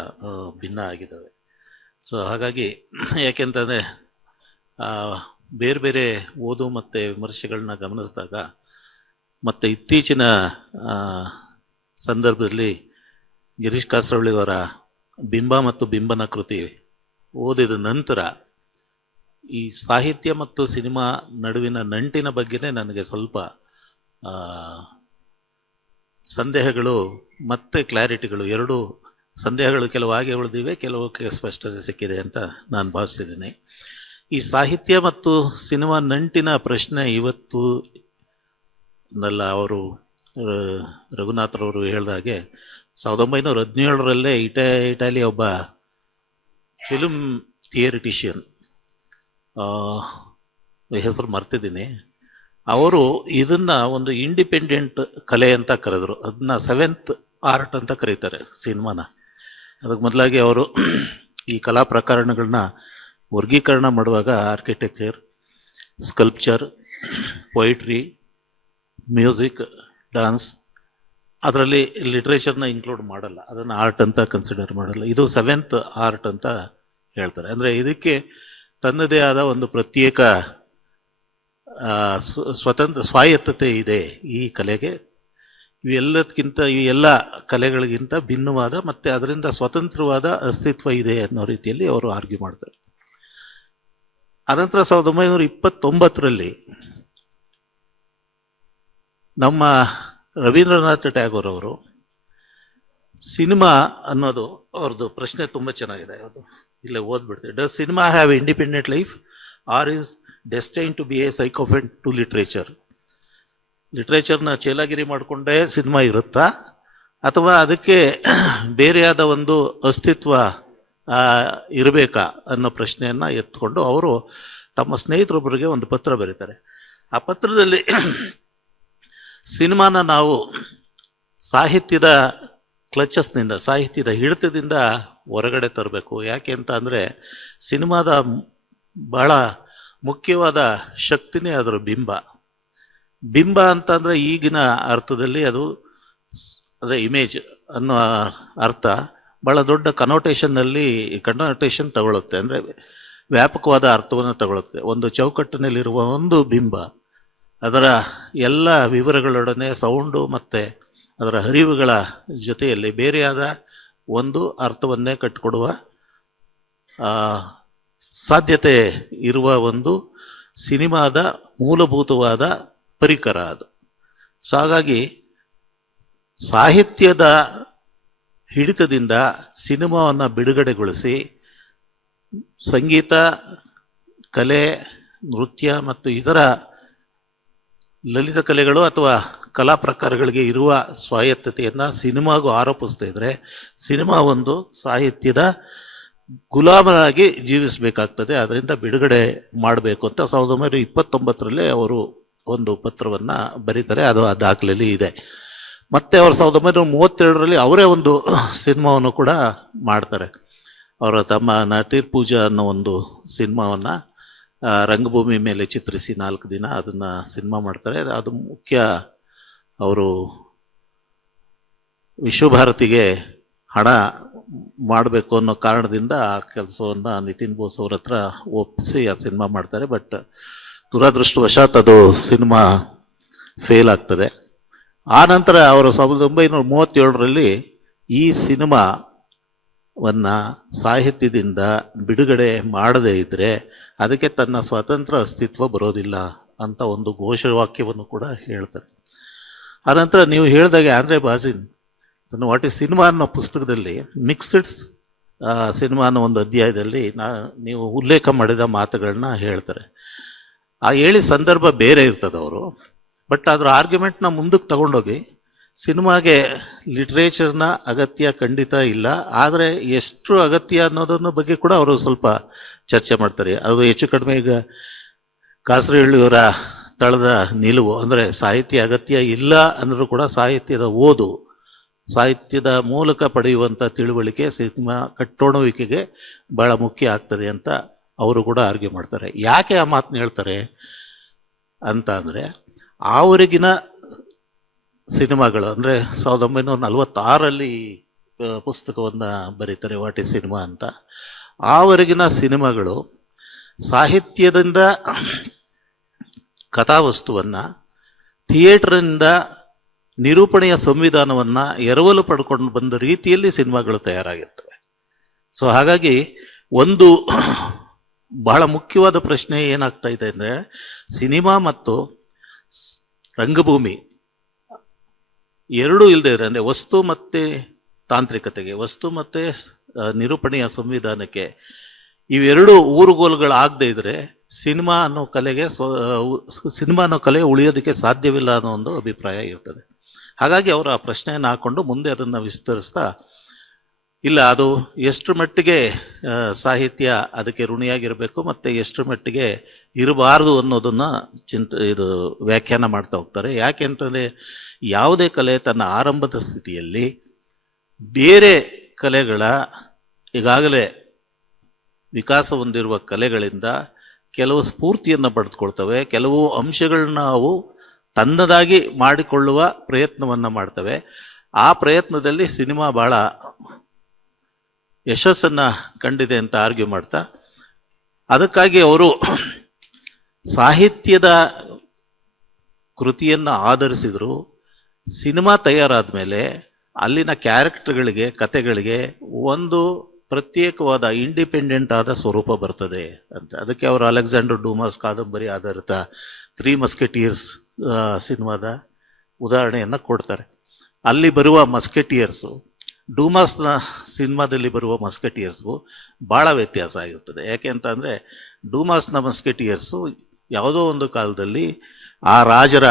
ಭಿನ್ನ ಆಗಿದ್ದಾವೆ. ಸೊ ಹಾಗಾಗಿ ಯಾಕೆಂತಂದರೆ ಬೇರೆ ಬೇರೆ ಓದು ಮತ್ತು ವಿಮರ್ಶೆಗಳನ್ನ ಗಮನಿಸಿದಾಗ ಮತ್ತು ಇತ್ತೀಚಿನ ಸಂದರ್ಭದಲ್ಲಿ ಗಿರೀಶ್ ಕಾಸರವಳ್ಳಿ ಅವರ ಬಿಂಬ ಮತ್ತು ಬಿಂಬನ ಕೃತಿ ಓದಿದ ನಂತರ ಈ ಸಾಹಿತ್ಯ ಮತ್ತು ಸಿನಿಮಾ ನಡುವಿನ ನಂಟಿನ ಬಗ್ಗೆನೇ ನನಗೆ ಸ್ವಲ್ಪ ಸಂದೇಹಗಳು ಮತ್ತು ಕ್ಲಾರಿಟಿಗಳು, ಎರಡೂ ಸಂದೇಹಗಳು ಕೆಲವು ಹಾಗೆ ಉಳಿದಿವೆ, ಕೆಲವಕ್ಕೆ ಸ್ಪಷ್ಟತೆ ಸಿಕ್ಕಿದೆ ಅಂತ ನಾನು ಭಾವಿಸಿದ್ದೀನಿ. ಈ ಸಾಹಿತ್ಯ ಮತ್ತು ಸಿನಿಮಾ ನಂಟಿನ ಪ್ರಶ್ನೆ ಇವತ್ತು ನಲ್ಲ ಅವರು ರಘುನಾಥರವರು ಹೇಳಿದಾಗೆ 1917 ಇಟಾಲಿಯ ಒಬ್ಬ ಫಿಲ್ಮ್ ಥಿಯರಿಟಿಷಿಯನ್, ಹೆಸರು ಮರ್ತಿದ್ದೀನಿ, ಅವರು ಇದನ್ನ ಒಂದು ಇಂಡಿಪೆಂಡೆಂಟ್ ಕಲೆ ಅಂತ ಕರೆದ್ರು. ಅದನ್ನ 7th ಆರ್ಟ್ ಅಂತ ಕರೀತಾರೆ ಸಿನಿಮಾನ. ಅದಕ್ಕೆ ಮೊದಲಾಗಿ ಅವರು ಈ ಕಲಾ ಪ್ರಕಾರಗಳನ್ನ ವರ್ಗೀಕರಣ ಮಾಡುವಾಗ architecture, sculpture, poetry, music, dance, ಅದರಲ್ಲಿ ಲಿಟ್ರೇಚರ್ನ ಇನ್ಕ್ಲೂಡ್ ಮಾಡಲ್ಲ, ಅದನ್ನು ಆರ್ಟ್ ಅಂತ ಕನ್ಸಿಡರ್ ಮಾಡಲ್ಲ. ಇದು 7th ಆರ್ಟ್ ಅಂತ ಹೇಳ್ತಾರೆ. ಅಂದರೆ ಇದಕ್ಕೆ ತನ್ನದೇ ಆದ ಒಂದು ಪ್ರತ್ಯೇಕ ಸ್ವಾಯತ್ತತೆ ಇದೆ ಈ ಕಲೆಗೆ. ಇವೆಲ್ಲದಕ್ಕಿಂತ ಈ ಎಲ್ಲ ಕಲೆಗಳಿಗಿಂತ ಭಿನ್ನವಾದ ಮತ್ತು ಅದರಿಂದ ಸ್ವತಂತ್ರವಾದ ಅಸ್ತಿತ್ವ ಇದೆ ಅನ್ನೋ ರೀತಿಯಲ್ಲಿ ಅವರು ಆರ್ಗ್ಯೂ ಮಾಡ್ತಾರೆ. ಅನಂತರ 1929ರಲ್ಲಿ ನಮ್ಮ ರವೀಂದ್ರನಾಥ್ ಟ್ಯಾಗೋರ್ ಅವರು ಸಿನಿಮಾ ಅನ್ನೋದು ಅವ್ರದ್ದು ಪ್ರಶ್ನೆ ತುಂಬ ಚೆನ್ನಾಗಿದೆ. ಅದು ಇಲ್ಲೇ ಓದ್ಬಿಡ್ತೀವಿ. Does cinema have independent life or is destine to be a sycophant to literature? ಲಿಟ್ರೇಚರ್ನ ಚೇಲಾಗಿರಿ ಮಾಡಿಕೊಂಡೇ ಸಿನಿಮಾ ಇರುತ್ತಾ, ಅಥವಾ ಅದಕ್ಕೆ ಬೇರೆಯಾದ ಒಂದು ಅಸ್ತಿತ್ವ ಇರಬೇಕಾ ಅನ್ನೋ ಪ್ರಶ್ನೆಯನ್ನು ಎತ್ಕೊಂಡು ಅವರು ತಮ್ಮ ಸ್ನೇಹಿತರೊಬ್ಬರಿಗೆ ಒಂದು ಪತ್ರ ಬರೀತಾರೆ. ಆ ಪತ್ರದಲ್ಲಿ ಸಿನಿಮಾನ ನಾವು ಸಾಹಿತ್ಯದ ಕ್ಲಚಸ್ನಿಂದ, ಸಾಹಿತ್ಯದ ಹಿಡಿತದಿಂದ ಹೊರಗಡೆ ತರಬೇಕು. ಯಾಕೆ ಅಂತ ಅಂದರೆ ಸಿನಿಮಾದ ಬಹಳ ಮುಖ್ಯವಾದ ಶಕ್ತಿನೇ ಅದರ ಬಿಂಬ. ಬಿಂಬ ಅಂತಂದರೆ ಈಗಿನ ಅರ್ಥದಲ್ಲಿ ಅದು ಅಂದರೆ ಇಮೇಜ್ ಅನ್ನೋ ಅರ್ಥ ಭಾಳ ದೊಡ್ಡ ಕನೋಟೇಷನ್ ತಗೊಳುತ್ತೆ, ಅಂದರೆ ವ್ಯಾಪಕವಾದ ಅರ್ಥವನ್ನು ತಗೊಳುತ್ತೆ. ಒಂದು ಚೌಕಟ್ಟಿನಲ್ಲಿರುವ ಒಂದು ಬಿಂಬ ಅದರ ಎಲ್ಲ ವಿವರಗಳೊಡನೆ ಸೌಂಡು ಮತ್ತು ಅದರ ಹರಿವುಗಳ ಜೊತೆಯಲ್ಲಿ ಬೇರೆಯಾದ ಒಂದು ಅರ್ಥವನ್ನೇ ಕಟ್ಟಿಕೊಡುವ ಸಾಧ್ಯತೆ ಇರುವ ಒಂದು ಸಿನಿಮಾದ ಮೂಲಭೂತವಾದ ಪರಿಕರ ಅದು. ಸೊ ಹಾಗಾಗಿ ಸಾಹಿತ್ಯದ ಹಿಡಿತದಿಂದ ಸಿನಿಮಾವನ್ನು ಬಿಡುಗಡೆಗೊಳಿಸಿ ಸಂಗೀತ, ಕಲೆ, ನೃತ್ಯ ಮತ್ತು ಇತರ ಲಲಿತ ಕಲೆಗಳು ಅಥವಾ ಕಲಾ ಪ್ರಕಾರಗಳಿಗೆ ಇರುವ ಸ್ವಾಯತ್ತತೆಯನ್ನು ಸಿನಿಮಾಗೂ ಆರೋಪಿಸ್ತಾ ಇದ್ರೆ ಸಿನಿಮಾ ಒಂದು ಸಾಹಿತ್ಯದ ಗುಲಾಮರಾಗಿ ಜೀವಿಸಬೇಕಾಗ್ತದೆ. ಅದರಿಂದ ಬಿಡುಗಡೆ ಮಾಡಬೇಕು ಅಂತ 1929ರಲ್ಲಿ ಅವರು ಒಂದು ಪತ್ರವನ್ನು ಬರೀತಾರೆ. ಅದು ಆ ದಾಖಲೆಯಲ್ಲಿ ಇದೆ. ಮತ್ತೆ ಅವರು 1932ರಲ್ಲಿ ಅವರೇ ಒಂದು ಸಿನಿಮಾವನ್ನು ಕೂಡ ಮಾಡ್ತಾರೆ. ಅವರ ತಮ್ಮ ನಟೀರ್ ಪೂಜಾ ಅನ್ನೋ ಒಂದು ಸಿನಿಮಾವನ್ನು ರಂಗಭೂಮಿ ಮೇಲೆ ಚಿತ್ರಿಸಿ 4 ದಿನ ಅದನ್ನು ಸಿನಿಮಾ ಮಾಡ್ತಾರೆ. ಅದು ಮುಖ್ಯ ಅವರು ವಿಶ್ವಭಾರತಿಗೆ ಹಣ ಮಾಡಬೇಕು ಅನ್ನೋ ಕಾರಣದಿಂದ ಆ ಕೆಲಸವನ್ನು ನಿತಿನ್ ಬೋಸ್ ಅವ್ರ ಹತ್ರ ಒಪ್ಪಿಸಿ ಆ ಸಿನಿಮಾ ಮಾಡ್ತಾರೆ. ಬಟ್ ದುರದೃಷ್ಟವಶಾತ್ ಅದು ಸಿನಿಮಾ ಫೇಲ್ ಆಗ್ತದೆ. ಆ ನಂತರ ಅವರು 1937ರಲ್ಲಿ ಈ ಸಿನಿಮಾವನ್ನು ಸಾಹಿತ್ಯದಿಂದ ಬಿಡುಗಡೆ ಮಾಡದೇ ಇದ್ದರೆ ಅದಕ್ಕೆ ತನ್ನ ಸ್ವತಂತ್ರ ಅಸ್ತಿತ್ವ ಬರೋದಿಲ್ಲ ಅಂತ ಒಂದು ಘೋಷವಾಕ್ಯವನ್ನು ಕೂಡ ಹೇಳ್ತಾರೆ. ಆನಂತರ ನೀವು ಹೇಳಿದಾಗೆ ಆಂಡ್ರೆ ಬಾಜಿನ್ ತನ್ನ ವಾಟ್ ಈಸ್ ಸಿನಿಮಾ ಅನ್ನೋ ಪುಸ್ತಕದಲ್ಲಿ ಮಿಕ್ಸ್ಡ್ ಸಿನಿಮಾ ಅನ್ನೋ ಒಂದು ಅಧ್ಯಾಯದಲ್ಲಿ ನೀವು ಉಲ್ಲೇಖ ಮಾಡಿದ ಮಾತುಗಳನ್ನ ಹೇಳ್ತಾರೆ. ಆ ಹೇಳಿ ಸಂದರ್ಭ ಬೇರೆ ಇರ್ತದೆ ಅವರು, ಬಟ್ ಅದರ ಆರ್ಗ್ಯುಮೆಂಟ್ನ ಮುಂದಕ್ಕೆ ತಗೊಂಡೋಗಿ ಸಿನಿಮಾಗೆ ಲಿಟ್ರೇಚರ್ನ ಅಗತ್ಯ ಖಂಡಿತ ಇಲ್ಲ, ಆದರೆ ಎಷ್ಟು ಅಗತ್ಯ ಅನ್ನೋದನ್ನ ಬಗ್ಗೆ ಕೂಡ ಅವರು ಸ್ವಲ್ಪ ಚರ್ಚೆ ಮಾಡ್ತಾರೆ. ಅದು ಹೆಚ್ಚು ಕಡಿಮೆ ಈಗ ಕಾಸರಹಳ್ಳಿಯವರ ತಳದ ನಿಲುವು ಅಂದರೆ ಸಾಹಿತ್ಯ ಅಗತ್ಯ ಇಲ್ಲ ಅಂದರೂ ಕೂಡ ಸಾಹಿತ್ಯದ ಓದು, ಸಾಹಿತ್ಯದ ಮೂಲಕ ಪಡೆಯುವಂಥ ತಿಳುವಳಿಕೆ ಸಿನಿಮಾ ಕಟ್ಟೋಣುವಿಕೆಗೆ ಭಾಳ ಮುಖ್ಯ ಆಗ್ತದೆ ಅಂತ ಅವರು ಕೂಡ ಆರ್ಗ್ಯೂ ಮಾಡ್ತಾರೆ. ಯಾಕೆ ಆ ಮಾತನ್ನ ಹೇಳ್ತಾರೆ ಅಂತ ಅಂದರೆ ಆವರೆಗಿನ ಸಿನಿಮಾಗಳು ಅಂದರೆ 1946ರಲ್ಲಿ ಪುಸ್ತಕವನ್ನು ಬರೀತಾರೆ ವಾಟ್ ಈಸ್ ಸಿನಿಮಾ ಅಂತ. ಆವರೆಗಿನ ಸಿನಿಮಾಗಳು ಸಾಹಿತ್ಯದಿಂದ ಕಥಾವಸ್ತುವನ್ನು ಥಿಯೇಟರ್ನಿಂದ ನಿರೂಪಣೆಯ ಸಂವಿಧಾನವನ್ನು ಎರವಲು ಪಡ್ಕೊಂಡು ಬಂದ ರೀತಿಯಲ್ಲಿ ಸಿನಿಮಾಗಳು ತಯಾರಾಗಿರ್ತವೆ. ಸೊ ಹಾಗಾಗಿ ಒಂದು ಬಹಳ ಮುಖ್ಯವಾದ ಪ್ರಶ್ನೆ ಏನಾಗ್ತಾ ಇದೆ ಅಂದರೆ ಸಿನಿಮಾ ಮತ್ತು ರಂಗಭೂಮಿ ಎರಡೂ ಇಲ್ಲದೆ ಇದ್ರೆ ಅಂದರೆ ವಸ್ತು ಮತ್ತು ತಾಂತ್ರಿಕತೆಗೆ, ವಸ್ತು ಮತ್ತು ನಿರೂಪಣೆಯ ಸಂವಿಧಾನಕ್ಕೆ ಇವೆರಡು ಊರುಗೋಲುಗಳಾಗದೇ ಇದ್ರೆ ಸಿನಿಮಾ ಅನ್ನೋ ಕಲೆ ಉಳಿಯೋದಕ್ಕೆ ಸಾಧ್ಯವಿಲ್ಲ ಅನ್ನೋ ಒಂದು ಅಭಿಪ್ರಾಯ ಇರ್ತದೆ. ಹಾಗಾಗಿ ಅವರು ಆ ಪ್ರಶ್ನೆಯನ್ನು ಹಾಕ್ಕೊಂಡು ಮುಂದೆ ಅದನ್ನು ವಿಸ್ತರಿಸ್ತಾ ಇಲ್ಲ ಅದು ಎಷ್ಟು ಮಟ್ಟಿಗೆ ಸಾಹಿತ್ಯ ಅದಕ್ಕೆ ಋಣಿಯಾಗಿರಬೇಕು ಮತ್ತು ಎಷ್ಟು ಮಟ್ಟಿಗೆ ಇರಬಾರ್ದು ಅನ್ನೋದನ್ನು ವ್ಯಾಖ್ಯಾನ ಮಾಡ್ತಾ ಹೋಗ್ತಾರೆ. ಯಾಕೆ ಅಂತಂದರೆ ಯಾವುದೇ ಕಲೆ ತನ್ನ ಆರಂಭದ ಸ್ಥಿತಿಯಲ್ಲಿ ಬೇರೆ ಕಲೆಗಳ ಈಗಾಗಲೇ ವಿಕಾಸ ಹೊಂದಿರುವ ಕಲೆಗಳಿಂದ ಕೆಲವು ಸ್ಫೂರ್ತಿಯನ್ನು ಪಡೆದುಕೊಳ್ತವೆ, ಕೆಲವು ಅಂಶಗಳನ್ನ ಅವು ತನ್ನದಾಗಿ ಮಾಡಿಕೊಳ್ಳುವ ಪ್ರಯತ್ನವನ್ನು ಮಾಡ್ತವೆ. ಆ ಪ್ರಯತ್ನದಲ್ಲಿ ಸಿನಿಮಾ ಭಾಳ ಯಶಸ್ಸನ್ನು ಕಂಡಿದೆ ಅಂತ ಆರ್ಗ್ಯೂ ಮಾಡ್ತಾ ಅದಕ್ಕಾಗಿ ಅವರು ಸಾಹಿತ್ಯದ ಕೃತಿಯನ್ನು ಆಧರಿಸಿದ್ರು. ಸಿನಿಮಾ ತಯಾರಾದ ಮೇಲೆ ಅಲ್ಲಿನ ಕ್ಯಾರೆಕ್ಟರ್ಗಳಿಗೆ, ಕತೆಗಳಿಗೆ ಒಂದು ಪ್ರತ್ಯೇಕವಾದ ಇಂಡಿಪೆಂಡೆಂಟ್ ಆದ ಸ್ವರೂಪ ಬರ್ತದೆ ಅಂತ. ಅದಕ್ಕೆ ಅವರು ಅಲೆಕ್ಸಾಂಡರ್ ಡೂಮಾಸ್ ಕಾದಂಬರಿ ಆಧಾರಿತ 3 ಮಸ್ಕೆಟಿಯರ್ಸ್ ಸಿನಿಮಾದ ಉದಾಹರಣೆಯನ್ನು ಕೊಡ್ತಾರೆ. ಅಲ್ಲಿ ಬರುವ ಮಸ್ಕೆಟಿಯರ್ಸು ಡೂಮಾಸ್ನ ಸಿನಿಮಾದಲ್ಲಿ ಬರುವ ಮಸ್ಕೆಟಿಯರ್ಸ್ಗೂ ಭಾಳ ವ್ಯತ್ಯಾಸ ಆಗಿರ್ತದೆ. ಯಾಕೆ ಅಂತ ಅಂದರೆ ಡೂಮಾಸ್ನ ಮಸ್ಕೆಟಿಯರ್ಸು ಯಾವುದೋ ಒಂದು ಕಾಲದಲ್ಲಿ ಆ ರಾಜರ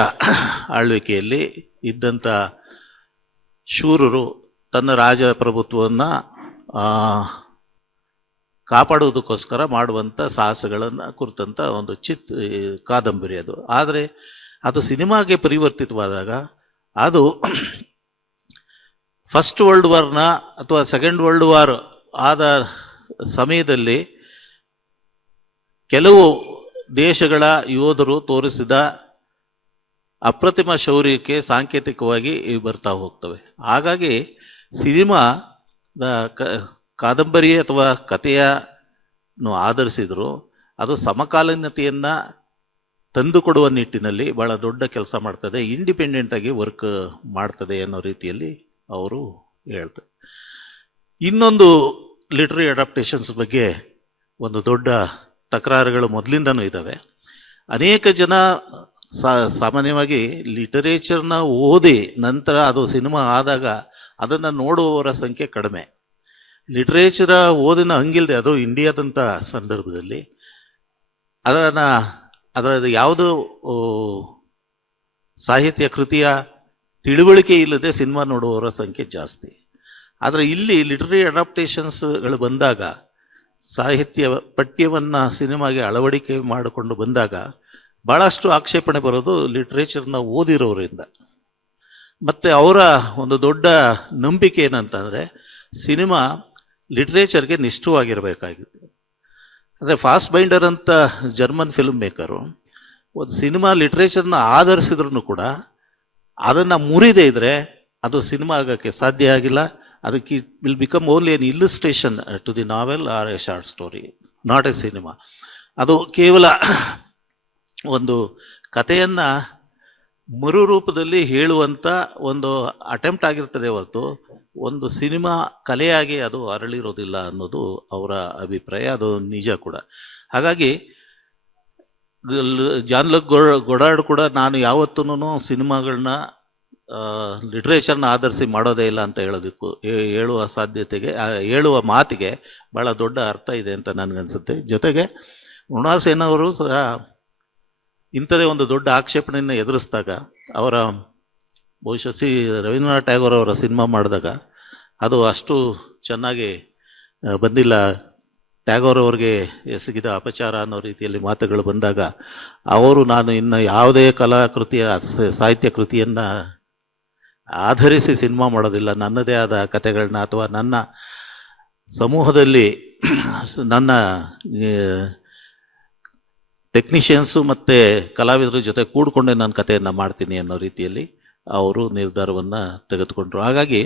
ಆಳ್ವಿಕೆಯಲ್ಲಿ ಇದ್ದಂಥ ಶೂರರು ತನ್ನ ರಾಜಪ್ರಭುತ್ವವನ್ನು ಕಾಪಾಡುವುದಕ್ಕೋಸ್ಕರ ಮಾಡುವಂಥ ಸಾಹಸಗಳನ್ನು ಕುರಿತಂಥ ಒಂದು ಕಾದಂಬರಿ ಅದು. ಆದರೆ ಅದು ಸಿನಿಮಾಗೆ ಪರಿವರ್ತಿತವಾದಾಗ ಅದು ಫಸ್ಟ್ ವರ್ಲ್ಡ್ ವಾರ್ನ ಅಥವಾ ಸೆಕೆಂಡ್ ವರ್ಲ್ಡ್ ವಾರ್ ಆದ ಸಮಯದಲ್ಲಿ ಕೆಲವು ದೇಶಗಳ ಯೋಧರು ತೋರಿಸಿದ ಅಪ್ರತಿಮ ಶೌರ್ಯಕ್ಕೆ ಸಾಂಕೇತಿಕವಾಗಿ ಬರ್ತಾ ಹೋಗ್ತವೆ. ಹಾಗಾಗಿ ಸಿನಿಮಾದ ಕಾದಂಬರಿ ಅಥವಾ ಕಥೆಯನ್ನು ಆಧರಿಸಿದ್ರು ಅದು ಸಮಕಾಲೀನತೆಯನ್ನು ತಂದುಕೊಡುವ ನಿಟ್ಟಿನಲ್ಲಿ ಭಾಳ ದೊಡ್ಡ ಕೆಲಸ ಮಾಡ್ತದೆ, ಇಂಡಿಪೆಂಡೆಂಟಾಗಿ ವರ್ಕ್ ಮಾಡ್ತದೆ ಅನ್ನೋ ರೀತಿಯಲ್ಲಿ ಅವರು ಹೇಳ್ತಾರೆ. ಇನ್ನೊಂದು ಲಿಟ್ರರಿ ಅಡಾಪ್ಟೇಷನ್ಸ್ ಬಗ್ಗೆ ಒಂದು ದೊಡ್ಡ ತಕರಾರುಗಳು ಮೊದಲಿಂದನೂ ಇದ್ದಾವೆ. ಅನೇಕ ಜನ ಸಾಮಾನ್ಯವಾಗಿ ಲಿಟರೇಚರ್ನ ಓದಿ ನಂತರ ಅದು ಸಿನಿಮಾ ಆದಾಗ ಅದನ್ನು ನೋಡುವವರ ಸಂಖ್ಯೆ ಕಡಿಮೆ. ಲಿಟ್ರೇಚರ ಓದಿನ ಹಂಗಿಲ್ಲದೆ ಅದು ಇಂಡಿಯಾದಂಥ ಸಂದರ್ಭದಲ್ಲಿ ಅದರ ಯಾವುದು ಸಾಹಿತ್ಯ ಕೃತಿಯ ತಿಳುವಳಿಕೆ ಇಲ್ಲದೆ ಸಿನಿಮಾ ನೋಡುವವರ ಸಂಖ್ಯೆ ಜಾಸ್ತಿ. ಆದರೆ ಇಲ್ಲಿ ಲಿಟ್ರರಿ ಅಡಾಪ್ಟೇಷನ್ಸ್ಗಳು ಬಂದಾಗ, ಸಾಹಿತ್ಯ ಪಠ್ಯವನ್ನು ಸಿನಿಮಾಗೆ ಅಳವಡಿಕೆ ಮಾಡಿಕೊಂಡು ಬಂದಾಗ ಭಾಳಷ್ಟು ಆಕ್ಷೇಪಣೆ ಬರೋದು ಲಿಟ್ರೇಚರ್ನ ಓದಿರೋರಿಂದ. ಮತ್ತು ಅವರ ಒಂದು ದೊಡ್ಡ ನಂಬಿಕೆ ಏನಂತಂದರೆ ಸಿನಿಮಾ ಲಿಟ್ರೇಚರ್ಗೆ ನಿಷ್ಠವಾಗಿರಬೇಕಾಗಿದೆ. ಅಂದರೆ ಫಾಸ್ಟ್ ಬೈಂಡರ್ ಅಂತ ಜರ್ಮನ್ ಫಿಲ್ಮ್ ಮೇಕರು ಒಂದು ಸಿನಿಮಾ ಲಿಟ್ರೇಚರ್ನ ಆಧರಿಸಿದ್ರು ಕೂಡ ಅದನ್ನು ಮುರಿದೇ ಇದ್ದರೆ ಅದು ಸಿನಿಮಾ ಆಗೋಕ್ಕೆ ಸಾಧ್ಯ ಆಗಿಲ್ಲ. ಅದಕ್ಕೆ it will become only an illustration to the novel or a short story, not a cinema. ಅದು ಕೇವಲ ಒಂದು ಕಥೆಯನ್ನು ಮರುರೂಪದಲ್ಲಿ ಹೇಳುವಂಥ ಒಂದು ಅಟೆಂಪ್ಟ್ ಆಗಿರ್ತದೆ ಹೊರತು ಒಂದು ಸಿನಿಮಾ ಕಲೆಯಾಗಿ ಅದು ಅರಳಿರೋದಿಲ್ಲ ಅನ್ನೋದು ಅವರ ಅಭಿಪ್ರಾಯ. ಅದು ನಿಜ ಕೂಡ. ಹಾಗಾಗಿ ಜಾನ್ ಲುಕ್ ಗೊಡಾರ್ಡ್ ಕೂಡ ನಾನು ಯಾವತ್ತೂ ಸಿನಿಮಾಗಳನ್ನ ಲಿಟ್ರೇಚರ್ನ ಆಧರಿಸಿ ಮಾಡೋದೇ ಇಲ್ಲ ಅಂತ ಹೇಳುವ ಸಾಧ್ಯತೆಗೆ, ಹೇಳುವ ಮಾತಿಗೆ ಭಾಳ ದೊಡ್ಡ ಅರ್ಥ ಇದೆ ಅಂತ ನನಗನ್ಸುತ್ತೆ. ಜೊತೆಗೆ ಮೃಣಾಲ್ ಸೇನ್ ಅವರು ಸಹ ಇಂಥದೇ ಒಂದು ದೊಡ್ಡ ಆಕ್ಷೇಪಣೆಯನ್ನು ಎದುರಿಸಿದಾಗ ಅವರ ಬಹುಶಃ ರವೀಂದ್ರನಾಥ್ ಟ್ಯಾಗೋರ್ ಅವರ ಸಿನಿಮಾ ಮಾಡಿದಾಗ ಅದು ಅಷ್ಟು ಚೆನ್ನಾಗಿ ಬಂದಿಲ್ಲ. ಟ್ಯಾಗೋರ್ ಅವ್ರಿಗೆ ಎಸಗಿದ ಅಪಚಾರ ಅನ್ನೋ ರೀತಿಯಲ್ಲಿ ಮಾತುಗಳು ಬಂದಾಗ ಅವರು ನಾನು ಇನ್ನು ಯಾವುದೇ ಕಲಾಕೃತಿಯ ಸಾಹಿತ್ಯ ಕೃತಿಯನ್ನು ಆಧರಿಸಿ ಸಿನಿಮಾ ಮಾಡೋದಿಲ್ಲ, ನನ್ನದೇ ಆದ ಕಥೆಗಳನ್ನ ಅಥವಾ ನನ್ನ ಸಮೂಹದಲ್ಲಿ ನನ್ನ ಟೆಕ್ನಿಷಿಯನ್ಸು ಮತ್ತು ಕಲಾವಿದರ ಜೊತೆ ಕೂಡಿಕೊಂಡೇ ನಾನು ಕಥೆಯನ್ನು ಮಾಡ್ತೀನಿ ಅನ್ನೋ ರೀತಿಯಲ್ಲಿ ಅವರು ನಿರ್ಧಾರವನ್ನು ತೆಗೆದುಕೊಂಡ್ರು. ಹಾಗಾಗಿ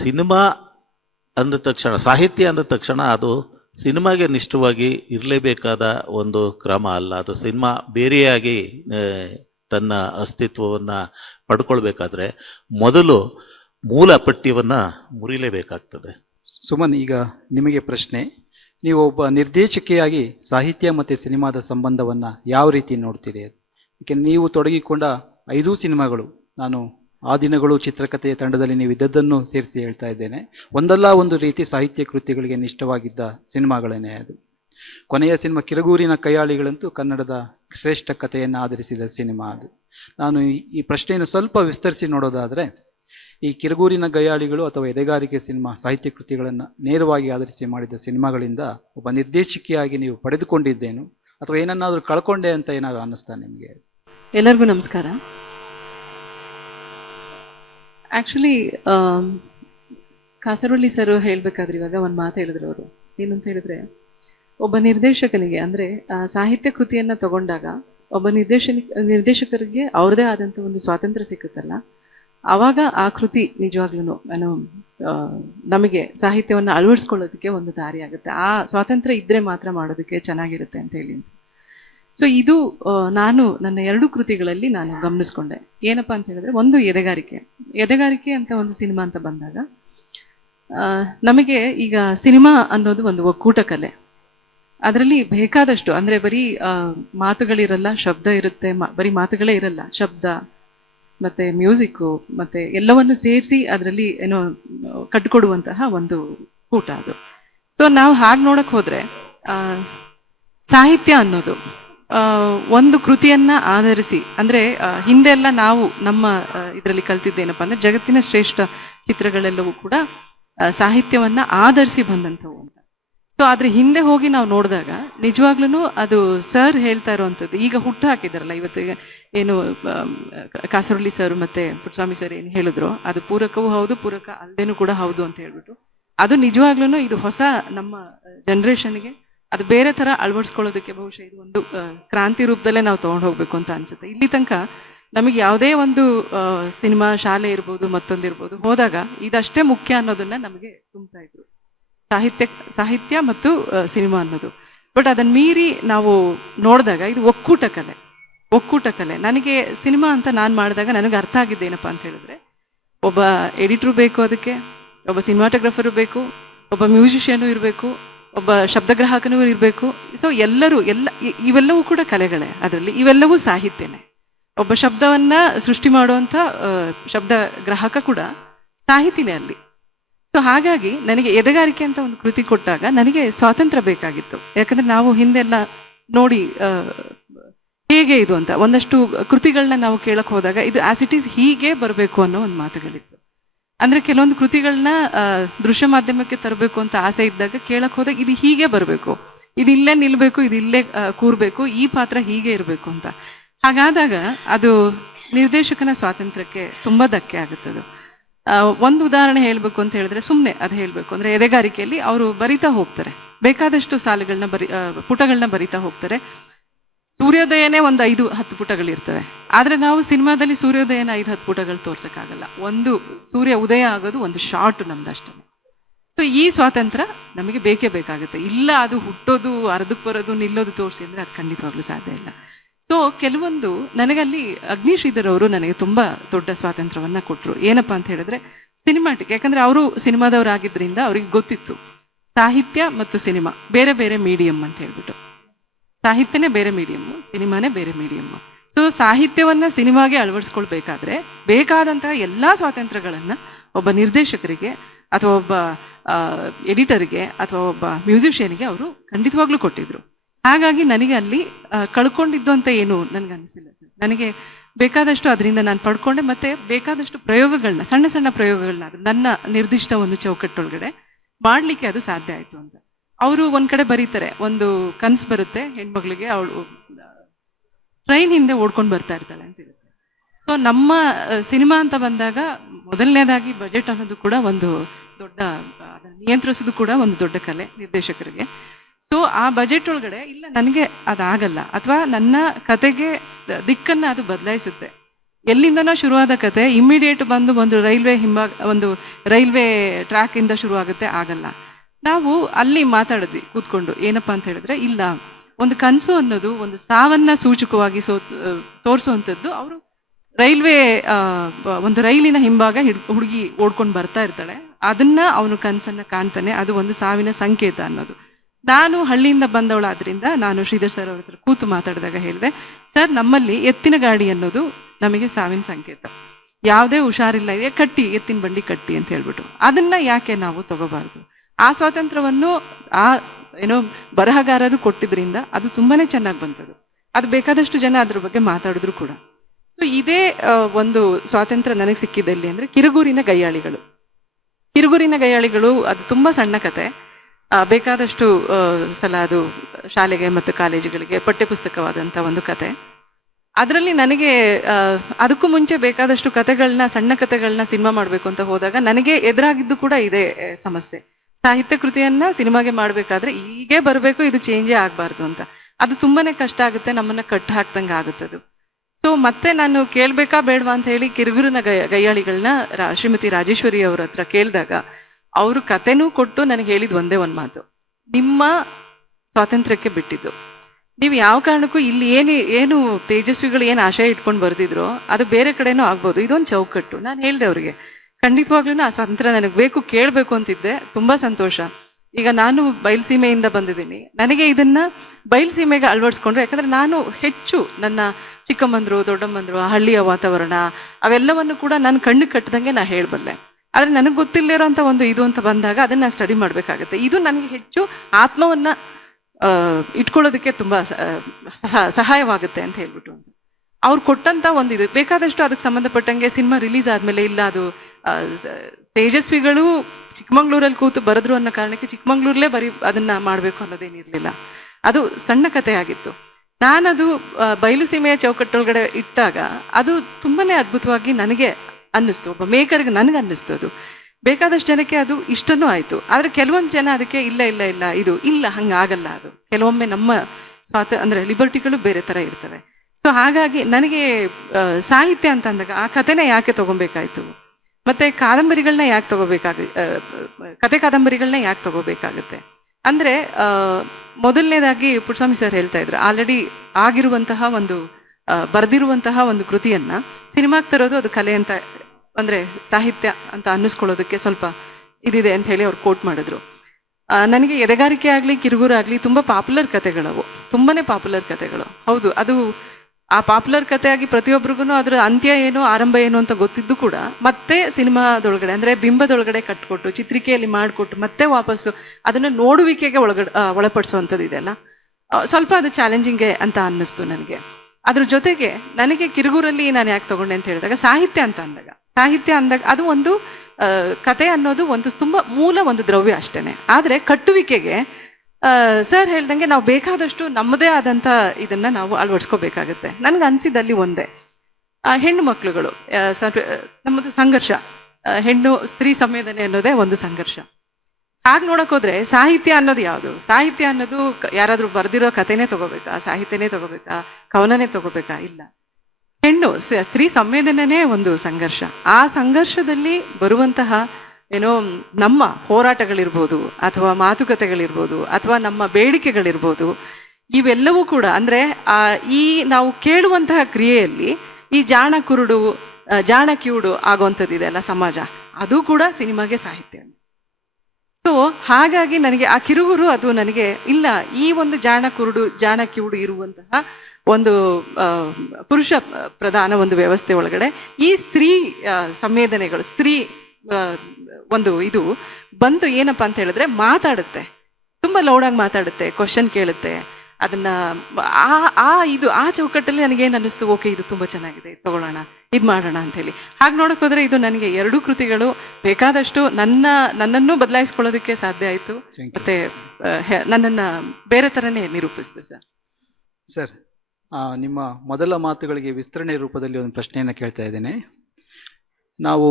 ಸಿನಿಮಾ ಅಂದ ತಕ್ಷಣ, ಸಾಹಿತ್ಯ ಅಂದ ತಕ್ಷಣ ಅದು ಸಿನಿಮಾಗೆ ನಿಷ್ಠವಾಗಿ ಇರಲೇಬೇಕಾದ ಒಂದು ಕ್ರಮ ಅಲ್ಲ. ಅದು ಸಿನಿಮಾ ಬೇರೆಯಾಗಿ ತನ್ನ ಅಸ್ತಿತ್ವವನ್ನು ಪಡ್ಕೊಳ್ಬೇಕಾದ್ರೆ ಮೊದಲು ಮೂಲ ಪಠ್ಯವನ್ನು ಮುರಿಲೇಬೇಕಾಗ್ತದೆ. ಸುಮನ್, ಈಗ ನಿಮಗೆ ಪ್ರಶ್ನೆ. ನೀವು ಒಬ್ಬ ನಿರ್ದೇಶಕಿಯಾಗಿ ಸಾಹಿತ್ಯ ಮತ್ತು ಸಿನಿಮಾದ ಸಂಬಂಧವನ್ನು ಯಾವ ರೀತಿ ನೋಡ್ತೀರಿ? ಏಕೆಂದರೆ ನೀವು ತೊಡಗಿಕೊಂಡ 5 ಸಿನಿಮಾಗಳು, ನಾನು ಆ ದಿನಗಳು ಚಿತ್ರಕಥೆಯ ತಂಡದಲ್ಲಿ ನೀವು ಇದ್ದದ್ದನ್ನು ಸೇರಿಸಿ ಹೇಳ್ತಾ ಇದ್ದೇನೆ, ಒಂದಲ್ಲ ಒಂದು ರೀತಿ ಸಾಹಿತ್ಯ ಕೃತಿಗಳಿಗೆ ನಿಷ್ಠವಾಗಿದ್ದ ಸಿನಿಮಾಗಳೇನೆ ಅದು. ಕೊನೆಯ ಸಿನಿಮಾ ಕಿರಗೂರಿನ ಕೈಯಾಳಿಗಳಂತೂ ಕನ್ನಡದ ಶ್ರೇಷ್ಠ ಕಥೆಯನ್ನು ಆಧರಿಸಿದ ಸಿನಿಮಾ ಅದು. ನಾನು ಈ ಪ್ರಶ್ನೆಯನ್ನು ಸ್ವಲ್ಪ ವಿಸ್ತರಿಸಿ ನೋಡೋದಾದರೆ, ಈ ಕಿರಗೂರಿನ ಗಯ್ಯಾಳಿಗಳು ಅಥವಾ ಎದೆಗಾರಿಕೆ ಸಿನಿಮಾ ಸಾಹಿತ್ಯ ಕೃತಿಗಳನ್ನು ನೇರವಾಗಿ ಆಧರಿಸಿ ಮಾಡಿದ ಸಿನಿಮಾಗಳಿಂದ ಒಬ್ಬ ನಿರ್ದೇಶಕಿಯಾಗಿ ನೀವು ಪಡೆದುಕೊಂಡಿದ್ದೇನು ಅಥವಾ ಏನನ್ನಾದರೂ ಕಳ್ಕೊಂಡೆ ಅಂತ ಏನಾದರೂ ಅನ್ನಿಸ್ತಾ ನಿಮಗೆ? ಎಲ್ಲರಿಗೂ ನಮಸ್ಕಾರ. ಆ್ಯಕ್ಚುಲಿ ಕಾಸರವಳ್ಳಿ ಸರ್ ಹೇಳಬೇಕಾದ್ರೆ ಇವಾಗ ಒಂದು ಮಾತು ಹೇಳಿದ್ರು ಅವರು. ಏನಂತ ಹೇಳಿದ್ರೆ, ಒಬ್ಬ ನಿರ್ದೇಶಕನಿಗೆ ಅಂದರೆ ಸಾಹಿತ್ಯ ಕೃತಿಯನ್ನು ತಗೊಂಡಾಗ ಒಬ್ಬ ನಿರ್ದೇಶಕರಿಗೆ ಅವ್ರದ್ದೇ ಆದಂಥ ಒಂದು ಸ್ವಾತಂತ್ರ್ಯ ಸಿಕ್ಕುತ್ತಲ್ಲ, ಆವಾಗ ಆ ಕೃತಿ ನಿಜವಾಗ್ಲೂ ನಮಗೆ ಸಾಹಿತ್ಯವನ್ನು ಅಳವಡಿಸ್ಕೊಳ್ಳೋದಕ್ಕೆ ಒಂದು ದಾರಿ ಆಗುತ್ತೆ. ಆ ಸ್ವಾತಂತ್ರ್ಯ ಇದ್ದರೆ ಮಾತ್ರ ಮಾಡೋದಕ್ಕೆ ಚೆನ್ನಾಗಿರುತ್ತೆ ಅಂತ ಹೇಳಿ. ಸೊ ಇದು ನಾನು ನನ್ನ 2 ಕೃತಿಗಳಲ್ಲಿ ನಾನು ಗಮನಿಸ್ಕೊಂಡೆ. ಏನಪ್ಪ ಅಂತ ಹೇಳಿದ್ರೆ, ಒಂದು ಎದೆಗಾರಿಕೆ ಅಂತ ಒಂದು ಸಿನಿಮಾ ಅಂತ ಬಂದಾಗ ನಮಗೆ ಈಗ ಸಿನಿಮಾ ಅನ್ನೋದು ಒಂದು ಒಕ್ಕೂಟ ಕಲೆ. ಅದರಲ್ಲಿ ಬೇಕಾದಷ್ಟು ಅಂದರೆ ಬರೀ ಮಾತುಗಳಿರಲ್ಲ, ಶಬ್ದ ಇರುತ್ತೆ, ಬರೀ ಮಾತುಗಳೇ ಇರಲ್ಲ, ಶಬ್ದ ಮತ್ತು ಮ್ಯೂಸಿಕ್ಕು ಮತ್ತು ಎಲ್ಲವನ್ನು ಸೇರಿಸಿ ಅದರಲ್ಲಿ ಏನೋ ಕಟ್ಟಿಕೊಡುವಂತಹ ಒಂದು ಕೂಟ ಅದು. ಸೊ ನಾವು ಹಾಗೆ ನೋಡಕ್ಕೆ ಹೋದರೆ ಸಾಹಿತ್ಯ ಅನ್ನೋದು ಒಂದು ಕೃತಿಯನ್ನು ಆಧರಿಸಿ, ಅಂದರೆ ಹಿಂದೆಲ್ಲ ನಾವು ನಮ್ಮ ಇದರಲ್ಲಿ ಕಲ್ತಿದ್ದೇನಪ್ಪ ಅಂದರೆ ಜಗತ್ತಿನ ಶ್ರೇಷ್ಠ ಚಿತ್ರಗಳೆಲ್ಲವೂ ಕೂಡ ಸಾಹಿತ್ಯವನ್ನು ಆಧರಿಸಿ ಬಂದಂಥವು ಅಂತ. ಸೊ ಅದ್ರ ಹಿಂದೆ ಹೋಗಿ ನಾವು ನೋಡಿದಾಗ ನಿಜವಾಗ್ಲೂ ಅದು ಸರ್ ಹೇಳ್ತಾ ಇರುವಂಥದ್ದು, ಈಗ ಹುಟ್ಟು ಹಾಕಿದಾರಲ್ಲ ಇವತ್ತು ಏನು ಕಾಸರಳ್ಳಿ ಸರ್ ಮತ್ತು ಪುಟ್ಟಸ್ವಾಮಿ ಸರ್ ಏನು ಹೇಳಿದ್ರು ಅದು ಪೂರಕವೂ ಹೌದು, ಪೂರಕ ಅಲ್ಲದೇನೂ ಕೂಡ ಹೌದು ಅಂತ ಹೇಳ್ಬಿಟ್ಟು, ಅದು ನಿಜವಾಗ್ಲೂ ಇದು ಹೊಸ ನಮ್ಮ ಜನ್ರೇಷನ್ಗೆ ಅದು ಬೇರೆ ಥರ ಅಳವಡಿಸ್ಕೊಳ್ಳೋದಕ್ಕೆ ಬಹುಶಃ ಇದು ಒಂದು ಕ್ರಾಂತಿ ರೂಪದಲ್ಲೇ ನಾವು ತೊಗೊಂಡು ಹೋಗ್ಬೇಕು ಅಂತ ಅನ್ಸುತ್ತೆ. ಇಲ್ಲಿ ತನಕ ನಮಗೆ ಯಾವುದೇ ಒಂದು ಸಿನಿಮಾ ಶಾಲೆ ಇರ್ಬೋದು, ಮತ್ತೊಂದಿರ್ಬೋದು ಹೋದಾಗ ಇದಷ್ಟೇ ಮುಖ್ಯ ಅನ್ನೋದನ್ನ ನಮಗೆ ತುಂಬ್ತಾ ಇದ್ರು, ಸಾಹಿತ್ಯ ಮತ್ತು ಸಿನಿಮಾ ಅನ್ನೋದು. ಬಟ್ ಅದನ್ನ ಮೀರಿ ನಾವು ನೋಡಿದಾಗ ಇದು ಒಕ್ಕೂಟ ಕಲೆ. ನನಗೆ ಸಿನಿಮಾ ಅಂತ ನಾನು ಮಾಡಿದಾಗ ನನಗೆ ಅರ್ಥ ಆಗಿದ್ದೇನಪ್ಪ ಅಂತ ಹೇಳಿದ್ರೆ, ಒಬ್ಬ ಎಡಿಟ್ರು ಬೇಕು, ಅದಕ್ಕೆ ಒಬ್ಬ ಸಿನಿಮಾಟೋಗ್ರಫರು ಬೇಕು, ಒಬ್ಬ ಮ್ಯೂಸಿಷಿಯನು ಇರಬೇಕು, ಒಬ್ಬ ಶಬ್ದಗ್ರಾಹಕನೂ ಇರಬೇಕು. ಸೊ ಇವೆಲ್ಲವೂ ಕೂಡ ಕಲೆಗಳೇ, ಅದರಲ್ಲಿ ಇವೆಲ್ಲವೂ ಸಾಹಿತ್ಯನೇ. ಒಬ್ಬ ಶಬ್ದವನ್ನ ಸೃಷ್ಟಿ ಮಾಡುವಂಥ ಶಬ್ದ ಗ್ರಾಹಕ ಕೂಡ ಸಾಹಿತಿನೇ ಅಲ್ಲಿ. ಸೊ ಹಾಗಾಗಿ ನನಗೆ ಎದೆಗಾರಿಕೆ ಅಂತ ಒಂದು ಕೃತಿ ಕೊಟ್ಟಾಗ ನನಗೆ ಸ್ವಾತಂತ್ರ್ಯ ಬೇಕಾಗಿತ್ತು. ಯಾಕಂದ್ರೆ ನಾವು ಹಿಂದೆಲ್ಲ ನೋಡಿ ಹೇಗೆ ಇದು ಅಂತ ಒಂದಷ್ಟು ಕೃತಿಗಳನ್ನ ನಾವು ಕೇಳಕ್ ಹೋದಾಗ ಇದು ಆಸ್ ಇಟ್ ಈಸ್ ಹೀಗೆ ಬರಬೇಕು ಅನ್ನೋ ಒಂದು ಮಾತುಗಳಿತ್ತು. ಅಂದ್ರೆ ಕೆಲವೊಂದು ಕೃತಿಗಳನ್ನ ದೃಶ್ಯ ಮಾಧ್ಯಮಕ್ಕೆ ತರಬೇಕು ಅಂತ ಆಸೆ ಇದ್ದಾಗ ಕೇಳಕ್ ಹೋದಾಗ ಇದು ಹೀಗೆ ಬರಬೇಕು, ಇದು ಇಲ್ಲೇ ನಿಲ್ಬೇಕು, ಇದು ಇಲ್ಲೇ ಕೂರ್ಬೇಕು, ಈ ಪಾತ್ರ ಹೀಗೆ ಇರಬೇಕು ಅಂತ. ಹಾಗಾದಾಗ ಅದು ನಿರ್ದೇಶಕನ ಸ್ವಾತಂತ್ರ್ಯಕ್ಕೆ ತುಂಬಾ ಧಕ್ಕೆ ಆಗುತ್ತದು. ಒಂದು ಉದಾಹರಣೆ ಹೇಳಬೇಕು ಅಂತ ಹೇಳಿದ್ರೆ, ಸುಮ್ಮನೆ ಅದು ಹೇಳಬೇಕು ಅಂದ್ರೆ ಎದೆಗಾರಿಕೆಯಲ್ಲಿ ಅವರು ಬರಿತಾ ಹೋಗ್ತಾರೆ, ಬೇಕಾದಷ್ಟು ಸಾಲುಗಳನ್ನ ಪುಟಗಳನ್ನ ಬರಿತಾ ಹೋಗ್ತಾರೆ. ಸೂರ್ಯೋದಯನೇ ಒಂದು 5-10 ಪುಟಗಳಿರ್ತವೆ. ಆದರೆ ನಾವು ಸಿನಿಮಾದಲ್ಲಿ ಸೂರ್ಯೋದಯನ 5-10 ಪುಟಗಳು ತೋರ್ಸೋಕ್ಕಾಗಲ್ಲ. ಒಂದು ಸೂರ್ಯ ಉದಯ ಆಗೋದು ಒಂದು ಶಾರ್ಟ್ ನಮ್ದಷ್ಟೇ. ಸೊ ಈ ಸ್ವಾತಂತ್ರ್ಯ ನಮಗೆ ಬೇಕೇ ಬೇಕಾಗುತ್ತೆ. ಇಲ್ಲ ಅದು ಹುಟ್ಟೋದು, ಅರ್ಧಕ್ಕೆ ಬರೋದು, ನಿಲ್ಲೋದು ತೋರಿಸಿ ಅಂದರೆ ಅದು ಖಂಡಿತವಾಗ್ಲೂ ಸಾಧ್ಯ ಇಲ್ಲ. ಸೊ ಕೆಲವೊಂದು ನನಗಲ್ಲಿ ಅಗ್ನಿಶ್ರೀಧರ್ ಅವರು ನನಗೆ ತುಂಬ ದೊಡ್ಡ ಸ್ವಾತಂತ್ರ್ಯವನ್ನು ಕೊಟ್ಟರು. ಏನಪ್ಪ ಅಂತ ಹೇಳಿದ್ರೆ ಸಿನಿಮಾಟಿಕ್, ಯಾಕಂದರೆ ಅವರು ಸಿನಿಮಾದವರಾಗಿದ್ದರಿಂದ ಅವ್ರಿಗೆ ಗೊತ್ತಿತ್ತು ಸಾಹಿತ್ಯ ಮತ್ತು ಸಿನಿಮಾ ಬೇರೆ ಬೇರೆ ಮೀಡಿಯಮ್ ಅಂತ ಹೇಳ್ಬಿಟ್ಟು. ಸಾಹಿತ್ಯನೇ ಬೇರೆ ಮೀಡಿಯಮ್ಮು, ಸಿನಿಮಾನೇ ಬೇರೆ ಮೀಡಿಯಮ್ಮು. ಸೊ ಸಾಹಿತ್ಯವನ್ನ ಸಿನಿಮಾಗೆ ಅಳವಡಿಸ್ಕೊಳ್ಬೇಕಾದ್ರೆ ಬೇಕಾದಂತಹ ಎಲ್ಲ ಸ್ವಾತಂತ್ರ್ಯಗಳನ್ನು ಒಬ್ಬ ನಿರ್ದೇಶಕರಿಗೆ ಅಥವಾ ಒಬ್ಬ ಎಡಿಟರ್ಗೆ ಅಥವಾ ಒಬ್ಬ ಮ್ಯೂಸಿಷಿಯನ್ಗೆ ಅವರು ಖಂಡಿತವಾಗ್ಲೂ ಕೊಟ್ಟಿದ್ರು. ಹಾಗಾಗಿ ನನಗೆ ಅಲ್ಲಿ ಕಳ್ಕೊಂಡಿದ್ದು ಅಂತ ಏನು ನನಗೆ ಅನಿಸಿಲ್ಲ ಸರ್. ನನಗೆ ಬೇಕಾದಷ್ಟು ಅದರಿಂದ ನಾನು ಪಡ್ಕೊಂಡೆ, ಮತ್ತೆ ಬೇಕಾದಷ್ಟು ಪ್ರಯೋಗಗಳನ್ನ, ಸಣ್ಣ ಸಣ್ಣ ಪ್ರಯೋಗಗಳನ್ನ ಅದು ನನ್ನ ನಿರ್ದಿಷ್ಟ ಒಂದು ಚೌಕಟ್ಟೊಳಗಡೆ ಮಾಡಲಿಕ್ಕೆ ಅದು ಸಾಧ್ಯ ಆಯಿತು ಅಂತ. ಅವರು ಒಂದ್ ಕಡೆ ಬರೀತಾರೆ, ಒಂದು ಕನ್ಸು ಬರುತ್ತೆ ಹೆಣ್ಮಕ್ಳಿಗೆ, ಅವಳು ಟ್ರೈನ್ ಹಿಂದೆ ಓಡ್ಕೊಂಡು ಬರ್ತಾ ಇರ್ತಾಳೆ ಅಂತ ಇರುತ್ತೆ. ಸೊ ನಮ್ಮ ಸಿನಿಮಾ ಅಂತ ಬಂದಾಗ ಮೊದಲನೇದಾಗಿ ಬಜೆಟ್ ಅನ್ನೋದು ಕೂಡ ಒಂದು ದೊಡ್ಡ, ಅದನ್ನು ನಿಯಂತ್ರಿಸೋದು ಕೂಡ ಒಂದು ದೊಡ್ಡ ಕಲೆ ನಿರ್ದೇಶಕರಿಗೆ. ಸೊ ಆ ಬಜೆಟ್ ಒಳಗಡೆ ಇಲ್ಲ ನನಗೆ ಅದಾಗಲ್ಲ, ಅಥವಾ ನನ್ನ ಕತೆಗೆ ದಿಕ್ಕನ್ನ ಅದು ಬದಲಾಯಿಸುತ್ತೆ. ಎಲ್ಲಿಂದನೋ ಶುರುವಾದ ಕತೆ ಇಮ್ಮಿಡಿಯೇಟ್ ಬಂದು ಒಂದು ರೈಲ್ವೆ ಟ್ರ್ಯಾಕ್ ಇಂದ ಶುರು ಆಗುತ್ತೆ, ಆಗಲ್ಲ. ನಾವು ಅಲ್ಲಿ ಮಾತಾಡಿದ್ವಿ ಕೂತ್ಕೊಂಡು, ಏನಪ್ಪಾ ಅಂತ ಹೇಳಿದ್ರೆ, ಇಲ್ಲ ಒಂದು ಕನಸು ಅನ್ನೋದು ಒಂದು ಸಾವನ್ನ ಸೂಚಕವಾಗಿ ತೋರಿಸುವಂಥದ್ದು. ಅವರು ಒಂದು ರೈಲಿನ ಹಿಂಭಾಗ ಹುಡುಗಿ ಓಡ್ಕೊಂಡು ಬರ್ತಾ ಇರ್ತಾಳೆ, ಅದನ್ನ ಅವನು ಕನಸನ್ನ ಕಾಣ್ತಾನೆ, ಅದು ಒಂದು ಸಾವಿನ ಸಂಕೇತ ಅನ್ನೋದು. ನಾನು ಹಳ್ಳಿಯಿಂದ ಬಂದವಳಾದ್ರಿಂದ ನಾನು ಶ್ರೀಧರ್ ಸರ್ ಅವ್ರ ಹತ್ರ ಕೂತು ಮಾತಾಡಿದಾಗ ಹೇಳಿದೆ, ಸರ್ ನಮ್ಮಲ್ಲಿ ಎತ್ತಿನ ಗಾಡಿ ಅನ್ನೋದು ನಮಗೆ ಸಾವಿನ ಸಂಕೇತ, ಯಾವುದೇ ಹುಷಾರಿಲ್ಲ ಇದೆ ಕಟ್ಟಿ, ಎತ್ತಿನ ಬಂಡಿ ಕಟ್ಟಿ ಅಂತ ಹೇಳ್ಬಿಟ್ಟು, ಅದನ್ನ ಯಾಕೆ ನಾವು ತಗೋಬಾರ್ದು? ಆ ಸ್ವಾತಂತ್ರ್ಯವನ್ನು ಬರಹಗಾರರು ಕೊಟ್ಟಿದ್ರಿಂದ ಅದು ತುಂಬಾನೇ ಚೆನ್ನಾಗಿ ಬಂತದು. ಅದು ಬೇಕಾದಷ್ಟು ಜನ ಅದ್ರ ಬಗ್ಗೆ ಮಾತಾಡಿದ್ರು ಕೂಡ. ಸೊ ಇದೇ ಒಂದು ಸ್ವಾತಂತ್ರ್ಯ ನನಗೆ ಸಿಕ್ಕಿದಲ್ಲಿ ಅಂದ್ರೆ ಕಿರುಗೂರಿನ ಗಯ್ಯಾಳಿಗಳು ಅದು ತುಂಬಾ ಸಣ್ಣ ಕತೆ, ಬೇಕಾದಷ್ಟು ಸಲ ಅದು ಶಾಲೆಗೆ ಮತ್ತು ಕಾಲೇಜುಗಳಿಗೆ ಪಠ್ಯಪುಸ್ತಕವಾದಂಥ ಒಂದು ಕತೆ. ಅದರಲ್ಲಿ ನನಗೆ ಅದಕ್ಕೂ ಮುಂಚೆ ಬೇಕಾದಷ್ಟು ಕತೆಗಳನ್ನ, ಸಣ್ಣ ಕತೆಗಳನ್ನ ಸಿನಿಮಾ ಮಾಡಬೇಕು ಅಂತ ಹೋದಾಗ ನನಗೆ ಎದುರಾಗಿದ್ದು ಕೂಡ ಇದೇ ಸಮಸ್ಯೆ. ಸಾಹಿತ್ಯ ಕೃತಿಯನ್ನ ಸಿನಿಮಾಗೆ ಮಾಡಬೇಕಾದ್ರೆ ಹೀಗೆ ಬರಬೇಕು, ಇದು ಚೇಂಜೇ ಆಗಬಾರ್ದು ಅಂತ. ಅದು ತುಂಬಾನೇ ಕಷ್ಟ ಆಗುತ್ತೆ, ನಮ್ಮನ್ನ ಕಟ್ಟು ಹಾಕ್ದಂಗೆ ಆಗುತ್ತದು. ಸೊ ಮತ್ತೆ ನಾನು ಕೇಳ್ಬೇಕಾ ಬೇಡವಾ ಅಂತ ಹೇಳಿ ಕಿರುಗೂರಿನ ಗಯ್ಯಾಳಿಗಳನ್ನ ಶ್ರೀಮತಿ ರಾಜೇಶ್ವರಿ ಅವ್ರ ಹತ್ರ ಕೇಳಿದಾಗ ಅವರು ಕತೆನೂ ಕೊಟ್ಟು ನನಗೆ ಹೇಳಿದ್ ಒಂದೇ ಒಂದು ಮಾತು, ನಿಮ್ಮ ಸ್ವಾತಂತ್ರ್ಯಕ್ಕೆ ಬಿಟ್ಟಿದ್ದು, ನೀವು ಯಾವ ಕಾರಣಕ್ಕೂ ಇಲ್ಲಿ ಏನು ತೇಜಸ್ವಿಗಳು ಏನು ಆಶಯ ಇಟ್ಕೊಂಡು ಬರ್ದಿದ್ರು ಅದು ಬೇರೆ ಕಡೆನೂ ಆಗ್ಬೋದು, ಇದೊಂದು ಚೌಕಟ್ಟು. ನಾನು ಹೇಳ್ದೆ ಅವ್ರಿಗೆ, ಖಂಡಿತವಾಗ್ಲೂ ಆ ಸ್ವಾತಂತ್ರ್ಯ ನನಗೆ ಬೇಕು, ಕೇಳಬೇಕು ಅಂತಿದ್ದೆ. ತುಂಬ ಸಂತೋಷ. ಈಗ ನಾನು ಬಯಲುಸೀಮೆಯಿಂದ ಬಂದಿದ್ದೀನಿ. ನನಗೆ ಇದನ್ನ ಬಯಲುಸೀಮೆಗೆ ಅಳವಡಿಸ್ಕೊಂಡ್ರೆ, ಯಾಕಂದ್ರೆ ನಾನು ಹೆಚ್ಚು ನನ್ನ ಚಿಕ್ಕಮ್ಮಂದ್ರು, ದೊಡ್ಡಮ್ಮಂದ್ರು, ಆ ಹಳ್ಳಿಯ ವಾತಾವರಣ ಅವೆಲ್ಲವನ್ನು ಕೂಡ ನಾನು ಕಣ್ಣು ಕಟ್ಟದಂಗೆ ನಾ ಹೇಳಬಲ್ಲೆ. ಆದರೆ ನನಗೆ ಗೊತ್ತಿಲ್ಲದಿರೋಂಥ ಒಂದು ಇದು ಅಂತ ಬಂದಾಗ ಅದನ್ನ ನಾನು ಸ್ಟಡಿ ಮಾಡಬೇಕಾಗತ್ತೆ. ಇದು ನನಗೆ ಹೆಚ್ಚು ಆತ್ಮವನ್ನ ಇಟ್ಕೊಳ್ಳೋದಕ್ಕೆ ತುಂಬ ಸಹಾಯವಾಗುತ್ತೆ ಅಂತ ಹೇಳ್ಬಿಟ್ಟು ಅಂತ ಅವ್ರು ಕೊಟ್ಟಂತ ಒಂದು ಇದು. ಬೇಕಾದಷ್ಟು ಅದಕ್ಕೆ ಸಂಬಂಧಪಟ್ಟಂಗೆ ಸಿನಿಮಾ ರಿಲೀಸ್ ಆದ್ಮೇಲೆ ಇಲ್ಲ ಅದು ತೇಜಸ್ವಿಗಳು ಚಿಕ್ಕಮಂಗ್ಳೂರಲ್ಲಿ ಕೂತು ಬರೆದ್ರು ಅನ್ನೋ ಕಾರಣಕ್ಕೆ ಚಿಕ್ಕಮಂಗ್ಳೂರ್ಲೇ ಬರೀ ಅದನ್ನ ಮಾಡಬೇಕು ಅನ್ನೋದೇನಿರಲಿಲ್ಲ. ಅದು ಸಣ್ಣ ಕಥೆ ಆಗಿತ್ತು. ನಾನದು ಬಯಲುಸೀಮೆಯ ಚೌಕಟ್ಟೊಳಗಡೆ ಇಟ್ಟಾಗ ಅದು ತುಂಬಾನೇ ಅದ್ಭುತವಾಗಿ ನನಗೆ ಅನ್ನಿಸ್ತು. ಒಬ್ಬ ಮೇಕರ್ಗೆ ನನಗೆ ಅನ್ನಿಸ್ತು. ಅದು ಬೇಕಾದಷ್ಟು ಜನಕ್ಕೆ ಅದು ಇಷ್ಟನೂ ಆಯ್ತು. ಆದ್ರೆ ಕೆಲವೊಂದು ಜನ ಅದಕ್ಕೆ ಇಲ್ಲ ಇಲ್ಲ ಇಲ್ಲ ಇದು ಇಲ್ಲ ಹಂಗಾಗಲ್ಲ. ಅದು ಕೆಲವೊಮ್ಮೆ ನಮ್ಮ ಅಂದ್ರೆ ಲಿಬರ್ಟಿಗಳು ಬೇರೆ ತರ ಇರ್ತವೆ. ಸೊ ಹಾಗಾಗಿ ನನಗೆ ಸಾಹಿತ್ಯ ಅಂತ ಅಂದಾಗ ಆ ಕಥೆನ ಯಾಕೆ ತಗೊಬೇಕಾಯ್ತು, ಮತ್ತೆ ಕಾದಂಬರಿಗಳನ್ನ ಯಾಕೆ ಕತೆ ಕಾದಂಬರಿಗಳನ್ನ ಯಾಕೆ ತಗೋಬೇಕಾಗತ್ತೆ ಅಂದ್ರೆ, ಮೊದಲನೇದಾಗಿ ಪುಟ್ಟಸ್ವಾಮಿ ಸರ್ ಹೇಳ್ತಾ ಇದ್ರು, ಆಲ್ರೆಡಿ ಆಗಿರುವಂತಹ ಒಂದು ಬರೆದಿರುವಂತಹ ಒಂದು ಕೃತಿಯನ್ನ ಸಿನಿಮಾಗೆ ತರೋದು ಅದು ಕಲೆ ಅಂತ, ಅಂದ್ರೆ ಸಾಹಿತ್ಯ ಅಂತ ಅನ್ನಿಸ್ಕೊಳ್ಳೋದಕ್ಕೆ ಸ್ವಲ್ಪ ಇದಿದೆ ಅಂತ ಹೇಳಿ ಅವ್ರು ಕೋಟ್ ಮಾಡಿದ್ರು. ನನಗೆ ಎದೆಗಾರಿಕೆ ಆಗ್ಲಿ ಕಿರುಗುರು ಆಗ್ಲಿ ತುಂಬಾ ಪಾಪ್ಯುಲರ್ ಕಥೆಗಳವು, ತುಂಬಾನೇ ಪಾಪ್ಯುಲರ್ ಕಥೆಗಳು. ಹೌದು, ಅದು ಆ ಪಾಪ್ಯುಲರ್ ಕಥೆಯಾಗಿ ಪ್ರತಿಯೊಬ್ಬರಿಗೂ ಅದರ ಅಂತ್ಯ ಏನು ಆರಂಭ ಏನು ಅಂತ ಗೊತ್ತಿದ್ದು ಕೂಡ ಮತ್ತೆ ಸಿನಿಮಾದೊಳಗಡೆ ಅಂದ್ರೆ ಬಿಂಬದೊಳಗಡೆ ಕಟ್ಕೊಟ್ಟು ಚಿತ್ರಿಕೆಯಲ್ಲಿ ಮಾಡಿಕೊಟ್ಟು ಮತ್ತೆ ವಾಪಸ್ಸು ಅದನ್ನ ನೋಡುವಿಕೆಗೆ ಒಳಪಡಿಸುವಂಥದ್ದು ಇದೆಲ್ಲ ಸ್ವಲ್ಪ ಅದು ಚಾಲೆಂಜಿಂಗೇ ಅಂತ ಅನ್ನಿಸ್ತು ನನಗೆ. ಅದ್ರ ಜೊತೆಗೆ ನನಗೆ ಕಿರುಗೂರಲ್ಲಿ ನಾನು ಯಾಕೆ ತಗೊಂಡೆ ಅಂತ ಹೇಳಿದಾಗ, ಸಾಹಿತ್ಯ ಅಂದಾಗ ಅದು ಒಂದು ಕತೆ ಅನ್ನೋದು ಒಂದು ತುಂಬಾ ಮೂಲ ಒಂದು ದ್ರವ್ಯ ಅಷ್ಟೇನೆ. ಆದ್ರೆ ಕಟ್ಟುವಿಕೆಗೆ ಸರ್ ಹೇಳ್ದಂಗೆ ನಾವು ಬೇಕಾದಷ್ಟು ನಮ್ಮದೇ ಆದಂತ ಇದನ್ನ ನಾವು ಅಳವಡಿಸ್ಕೋಬೇಕಾಗತ್ತೆ. ನನ್ಗೆ ಅನ್ಸಿದಲ್ಲಿ ಒಂದೇ, ಹೆಣ್ಣು ಮಕ್ಕಳುಗಳು ನಮ್ಮದು ಸಂಘರ್ಷ, ಹೆಣ್ಣು ಸ್ತ್ರೀ ಸಂವೇದನೆ ಅನ್ನೋದೇ ಒಂದು ಸಂಘರ್ಷ. ಹಾಗೆ ನೋಡಕ್ ಹೋದ್ರೆ ಸಾಹಿತ್ಯ ಅನ್ನೋದು ಯಾವುದು? ಸಾಹಿತ್ಯ ಅನ್ನೋದು ಯಾರಾದ್ರೂ ಬರ್ದಿರೋ ಕಥೆನೇ ತಗೋಬೇಕಾ, ಸಾಹಿತ್ಯನೇ ತಗೋಬೇಕಾ, ಕವನನೇ ತಗೋಬೇಕಾ? ಇಲ್ಲ. ಹೆಣ್ಣು ಸ್ತ್ರೀ ಸಂವೇದನೆನೇ ಒಂದು ಸಂಘರ್ಷ. ಆ ಸಂಘರ್ಷದಲ್ಲಿ ಬರುವಂತಹ ಏನೋ ನಮ್ಮ ಹೋರಾಟಗಳಿರ್ಬೋದು, ಅಥವಾ ಮಾತುಕತೆಗಳಿರ್ಬೋದು, ಅಥವಾ ನಮ್ಮ ಬೇಡಿಕೆಗಳಿರ್ಬೋದು, ಇವೆಲ್ಲವೂ ಕೂಡ ಅಂದ್ರೆ ಈ ನಾವು ಕೇಳುವಂತಹ ಕ್ರಿಯೆಯಲ್ಲಿ ಈ ಜಾಣ ಕುರುಡು ಜಾಣ ಕಿವುಡು ಆಗುವಂಥದ್ದು ಇದೆಲ್ಲ ಸಮಾಜ, ಅದು ಕೂಡ ಸಿನಿಮಾಗೆ ಸಾಹಿತ್ಯ. ಸೊ ಹಾಗಾಗಿ ನನಗೆ ಆ ಕಿರುಗುರು ಅದು ನನಗೆ ಇಲ್ಲ, ಈ ಒಂದು ಜಾಣ ಕುರುಡು ಜಾಣ ಕಿವುಡು ಇರುವಂತಹ ಒಂದು ಪುರುಷ ಪ್ರಧಾನ ಒಂದು ವ್ಯವಸ್ಥೆ ಒಳಗಡೆ ಈ ಸ್ತ್ರೀ ಸಂವೇದನೆಗಳು, ಸ್ತ್ರೀ ಒಂದು ಇದು ಬಂದು ಏನಪ್ಪಾ ಅಂತ ಹೇಳಿದ್ರೆ ಮಾತಾಡುತ್ತೆ, ತುಂಬಾ ಲೌಡಾಗಿ ಮಾತಾಡುತ್ತೆ, ಕ್ವಶನ್ ಕೇಳುತ್ತೆ. ಅದನ್ನ ಆ ಚೌಕಟ್ಟಲ್ಲಿ ನನಗೇನು ಅನ್ನಿಸ್ತು, ಓಕೆ ಇದು ತುಂಬಾ ಚೆನ್ನಾಗಿದೆ, ತಗೊಳ್ಳೋಣ, ಇದು ಮಾಡೋಣ ಅಂತ ಹೇಳಿ. ಹಾಗೆ ನೋಡಕ್ ಹೋದ್ರೆ ಇದು ನನಗೆ ಎರಡೂ ಕೃತಿಗಳು ಬೇಕಾದಷ್ಟು ನನ್ನನ್ನು ಬದಲಾಯಿಸ್ಕೊಳ್ಳೋದಕ್ಕೆ ಸಾಧ್ಯ ಆಯ್ತು, ಮತ್ತೆ ನನ್ನನ್ನ ಬೇರೆ ತರನೇ ನಿರೂಪಿಸ್ತು. ಸರ್, ನಿಮ್ಮ ಮೊದಲ ಮಾತುಗಳಿಗೆ ವಿಸ್ತರಣೆ ರೂಪದಲ್ಲಿ ಒಂದು ಪ್ರಶ್ನೆಯನ್ನು ಕೇಳ್ತಾ ಇದ್ದೇನೆ. ನಾವು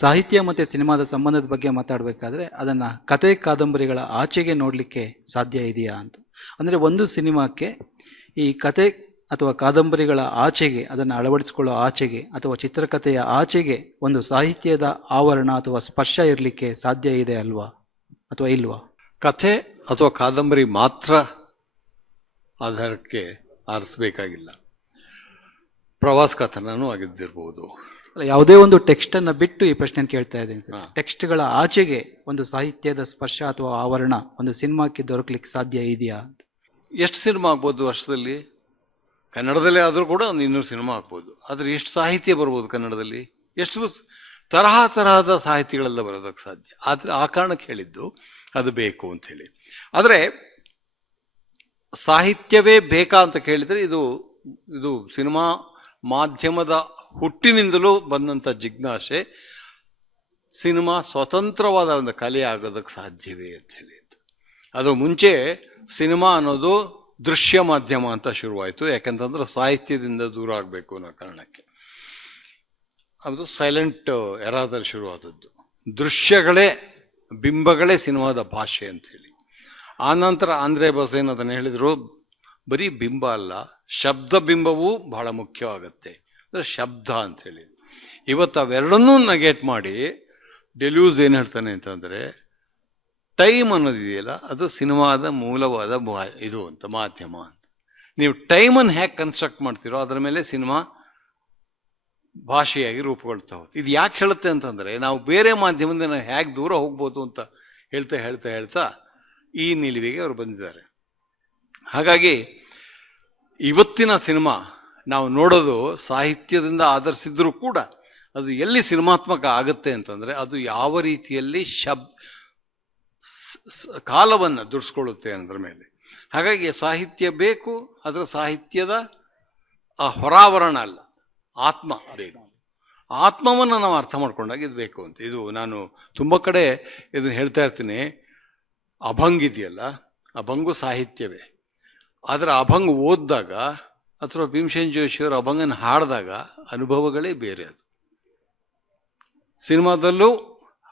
ಸಾಹಿತ್ಯ ಮತ್ತು ಸಿನಿಮಾದ ಸಂಬಂಧದ ಬಗ್ಗೆ ಮಾತಾಡಬೇಕಾದ್ರೆ ಅದನ್ನು ಕತೆ ಕಾದಂಬರಿಗಳ ಆಚೆಗೆ ನೋಡಲಿಕ್ಕೆ ಸಾಧ್ಯ ಇದೆಯಾ ಅಂತ. ಅಂದರೆ ಒಂದು ಸಿನಿಮಾಕ್ಕೆ ಈ ಕತೆ ಅಥವಾ ಕಾದಂಬರಿಗಳ ಆಚೆಗೆ, ಅದನ್ನು ಅಳವಡಿಸಿಕೊಳ್ಳೋ ಆಚೆಗೆ ಅಥವಾ ಚಿತ್ರಕಥೆಯ ಆಚೆಗೆ ಒಂದು ಸಾಹಿತ್ಯದ ಆವರಣ ಅಥವಾ ಸ್ಪರ್ಶ ಇರಲಿಕ್ಕೆ ಸಾಧ್ಯ ಇದೆ ಅಲ್ವಾ, ಅಥವಾ ಇಲ್ವಾ? ಕಥೆ ಅಥವಾ ಕಾದಂಬರಿ ಮಾತ್ರ ಆಧಾರಕ್ಕೆ ಆರಿಸಬೇಕಾಗಿಲ್ಲ, ಪ್ರವಾಸ ಕಥನನೂ ಆಗಿದ್ದಿರ್ಬೋದು. ಯಾವುದೇ ಒಂದು ಟೆಕ್ಸ್ಟ್ ಅನ್ನ ಬಿಟ್ಟು ಈ ಪ್ರಶ್ನೆ ಕೇಳ್ತಾ ಇದ್ದೇನೆ ಸರ್. ಟೆಕ್ಸ್ಟ್ಗಳ ಆಚೆಗೆ ಒಂದು ಸಾಹಿತ್ಯದ ಸ್ಪರ್ಶ ಅಥವಾ ಆವರಣ ಒಂದು ಸಿನಿಮಾಕ್ಕೆ ದೊರಕಲಿಕ್ಕೆ ಸಾಧ್ಯ ಇದೆಯಾ? ಎಷ್ಟು ಸಿನಿಮಾ ಆಗ್ಬೋದು ವರ್ಷದಲ್ಲಿ? ಕನ್ನಡದಲ್ಲೇ ಆದರೂ ಕೂಡ ಒಂದು 200 ಸಿನಿಮಾ ಆಗ್ಬೋದು. ಆದರೆ ಎಷ್ಟು ಸಾಹಿತ್ಯ ಬರ್ಬೋದು ಕನ್ನಡದಲ್ಲಿ? ಎಷ್ಟು ತರಹದ ಸಾಹಿತ್ಯಗಳೆಲ್ಲ ಬರೋದಕ್ಕೆ ಸಾಧ್ಯ. ಆದರೆ ಆ ಕಾರಣಕ್ಕೆ ಹೇಳಿದ್ದು ಅದು ಬೇಕು ಅಂತ ಹೇಳಿ. ಆದರೆ ಸಾಹಿತ್ಯವೇ ಬೇಕಾ ಅಂತ ಕೇಳಿದರೆ ಇದು ಸಿನಿಮಾ ಮಾಧ್ಯಮದ ಹುಟ್ಟಿನಿಂದಲೂ ಬಂದಂಥ ಜಿಜ್ಞಾಸೆ. ಸಿನಿಮಾ ಸ್ವತಂತ್ರವಾದ ಒಂದು ಕಲೆ ಆಗೋದಕ್ಕೆ ಸಾಧ್ಯವೇ ಅಂತ ಹೇಳಿ. ಅದು ಮುಂಚೆ ಸಿನಿಮಾ ಅನ್ನೋದು ದೃಶ್ಯ ಮಾಧ್ಯಮ ಅಂತ ಶುರುವಾಯಿತು, ಯಾಕಂತಂದ್ರೆ ಸಾಹಿತ್ಯದಿಂದ ದೂರ ಆಗಬೇಕು ಅನ್ನೋ ಕಾರಣಕ್ಕೆ. ಅದು ಸೈಲೆಂಟ್ ಎರಾದಲ್ಲಿ ಶುರುವಾದದ್ದು. ದೃಶ್ಯಗಳೇ, ಬಿಂಬಗಳೇ ಸಿನಿಮಾದ ಭಾಷೆ ಅಂತ ಹೇಳಿ. ಆನಂತರ ಆಂದ್ರೆ ಬಸೇನ್ ಅದನ್ನು ಹೇಳಿದ್ರು, ಬರೀ ಬಿಂಬ ಅಲ್ಲ, ಶಬ್ದ ಬಿಂಬವೂ ಬಹಳ ಮುಖ್ಯವಾಗತ್ತೆ, ಅಂದರೆ ಶಬ್ದ ಅಂತ ಹೇಳಿ. ಇವತ್ತು ಅವೆರಡನ್ನೂ ನೆಗೆಟ್ ಮಾಡಿ ಡೆಲ್ಯೂಸ್ ಏನು ಹೇಳ್ತಾನೆ ಅಂತಂದರೆ, ಟೈಮ್ ಅನ್ನೋದಿದೆಯಲ್ಲ ಅದು ಸಿನಿಮಾದ ಮೂಲವಾದ ಇದು ಅಂತ, ಮಾಧ್ಯಮ ಅಂತ. ನೀವು ಟೈಮನ್ನು ಹೇಗೆ ಕನ್ಸ್ಟ್ರಕ್ಟ್ ಮಾಡ್ತೀರೋ ಅದರ ಮೇಲೆ ಸಿನಿಮಾ ಭಾಷೆಯಾಗಿ ರೂಪುಗೊಳ್ತಾ ಹೋಗುತ್ತೆ. ಇದು ಯಾಕೆ ಹೇಳುತ್ತೆ ಅಂತಂದರೆ, ನಾವು ಬೇರೆ ಮಾಧ್ಯಮದಿಂದ ನಾವು ಹೇಗೆ ದೂರ ಹೋಗ್ಬೋದು ಅಂತ ಹೇಳ್ತಾ ಹೇಳ್ತಾ ಹೇಳ್ತಾ ಈ ನಿಲುವಿಗೆ ಅವರು ಬಂದಿದ್ದಾರೆ. ಹಾಗಾಗಿ ಇವತ್ತಿನ ಸಿನಿಮಾ ನಾವು ನೋಡೋದು ಸಾಹಿತ್ಯದಿಂದ ಆಧರಿಸಿದ್ರೂ ಕೂಡ ಅದು ಎಲ್ಲಿ ಸಿನಿಮಾತ್ಮಕ ಆಗುತ್ತೆ ಅಂತಂದರೆ, ಅದು ಯಾವ ರೀತಿಯಲ್ಲಿ ಕಾಲವನ್ನು ದುಡಿಸ್ಕೊಳ್ಳುತ್ತೆ ಅನ್ನೋದ್ರ ಮೇಲೆ. ಹಾಗಾಗಿ ಸಾಹಿತ್ಯ ಬೇಕು, ಅದರ ಸಾಹಿತ್ಯದ ಆ ಹೊರಾವರಣ ಅಲ್ಲ, ಆತ್ಮ ಬೇಕು. ಆತ್ಮವನ್ನು ನಾವು ಅರ್ಥ ಮಾಡ್ಕೊಂಡಾಗ ಇದು ಬೇಕು ಅಂತ. ಇದು ನಾನು ತುಂಬ ಕಡೆ ಇದನ್ನು ಹೇಳ್ತಾ ಇರ್ತೀನಿ. ಅಭಂಗ್ ಇದೆಯಲ್ಲ, ಅಭಂಗು ಸಾಹಿತ್ಯವೇ. ಅದರ ಅಭಂಗ್ ಓದಿದಾಗ ಅಥವಾ ಭೀಮಸೇನ್ ಜೋಶಿಯವರು ಅಭಂಗನ ಹಾಡಿದಾಗ ಅನುಭವಗಳೇ ಬೇರೆ. ಅದು ಸಿನಿಮಾದಲ್ಲೂ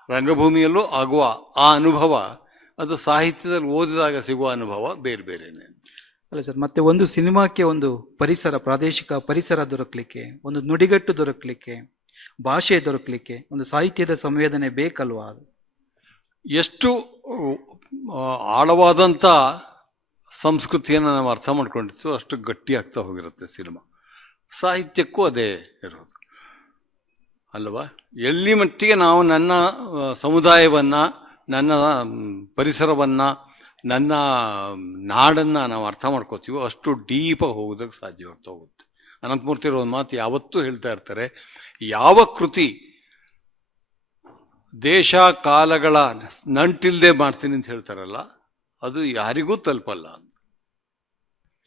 ರಂಗಭೂಮಿಯಲ್ಲೂ ಆಗುವ ಆ ಅನುಭವ, ಅದು ಸಾಹಿತ್ಯದಲ್ಲಿ ಓದಿದಾಗ ಸಿಗುವ ಅನುಭವ ಬೇರೆ ಬೇರೆನೆ. ಅಲ್ಲ ಸರ್, ಮತ್ತೆ ಒಂದು ಸಿನಿಮಾಕ್ಕೆ ಒಂದು ಪರಿಸರ, ಪ್ರಾದೇಶಿಕ ಪರಿಸರ ದೊರಕಲಿಕ್ಕೆ, ಒಂದು ನುಡಿಗಟ್ಟು ದೊರಕಲಿಕ್ಕೆ, ಭಾಷೆ ದೊರಕಲಿಕ್ಕೆ ಒಂದು ಸಾಹಿತ್ಯದ ಸಂವೇದನೆ ಬೇಕಲ್ವಾ? ಅದು ಎಷ್ಟು ಆಳವಾದಂಥ ಸಂಸ್ಕೃತಿಯನ್ನು ನಾವು ಅರ್ಥ ಮಾಡ್ಕೊಂಡಿತ್ತು ಅಷ್ಟು ಗಟ್ಟಿ ಆಗ್ತಾ ಹೋಗಿರುತ್ತೆ ಸಿನಿಮಾ. ಸಾಹಿತ್ಯಕ್ಕೂ ಅದೇ ಇರೋದು ಅಲ್ವಾ? ಎಲ್ಲಿ ಮಟ್ಟಿಗೆ ನಾವು ನನ್ನ ಸಮುದಾಯವನ್ನು, ನನ್ನ ಪರಿಸರವನ್ನು, ನನ್ನ ನಾಡನ್ನು ನಾವು ಅರ್ಥ ಮಾಡ್ಕೋತೀವೋ ಅಷ್ಟು ಡೀಪಾಗಿ ಹೋಗೋದಕ್ಕೆ ಸಾಧ್ಯವಾಗ್ತಾ ಹೋಗುತ್ತೆ. ಅನಂತಮೂರ್ತಿಯವರು ಒಂದು ಮಾತು ಯಾವತ್ತೂ ಹೇಳ್ತಾ ಇರ್ತಾರೆ, ಯಾವ ಕೃತಿ ದೇಶ ಕಾಲಗಳ ನಂಟಿಲ್ದೆ ಮಾಡ್ತೀನಿ ಅಂತ ಹೇಳ್ತಾರಲ್ಲ, ಅದು ಯಾರಿಗೂ ತಲುಪಲ್ಲ.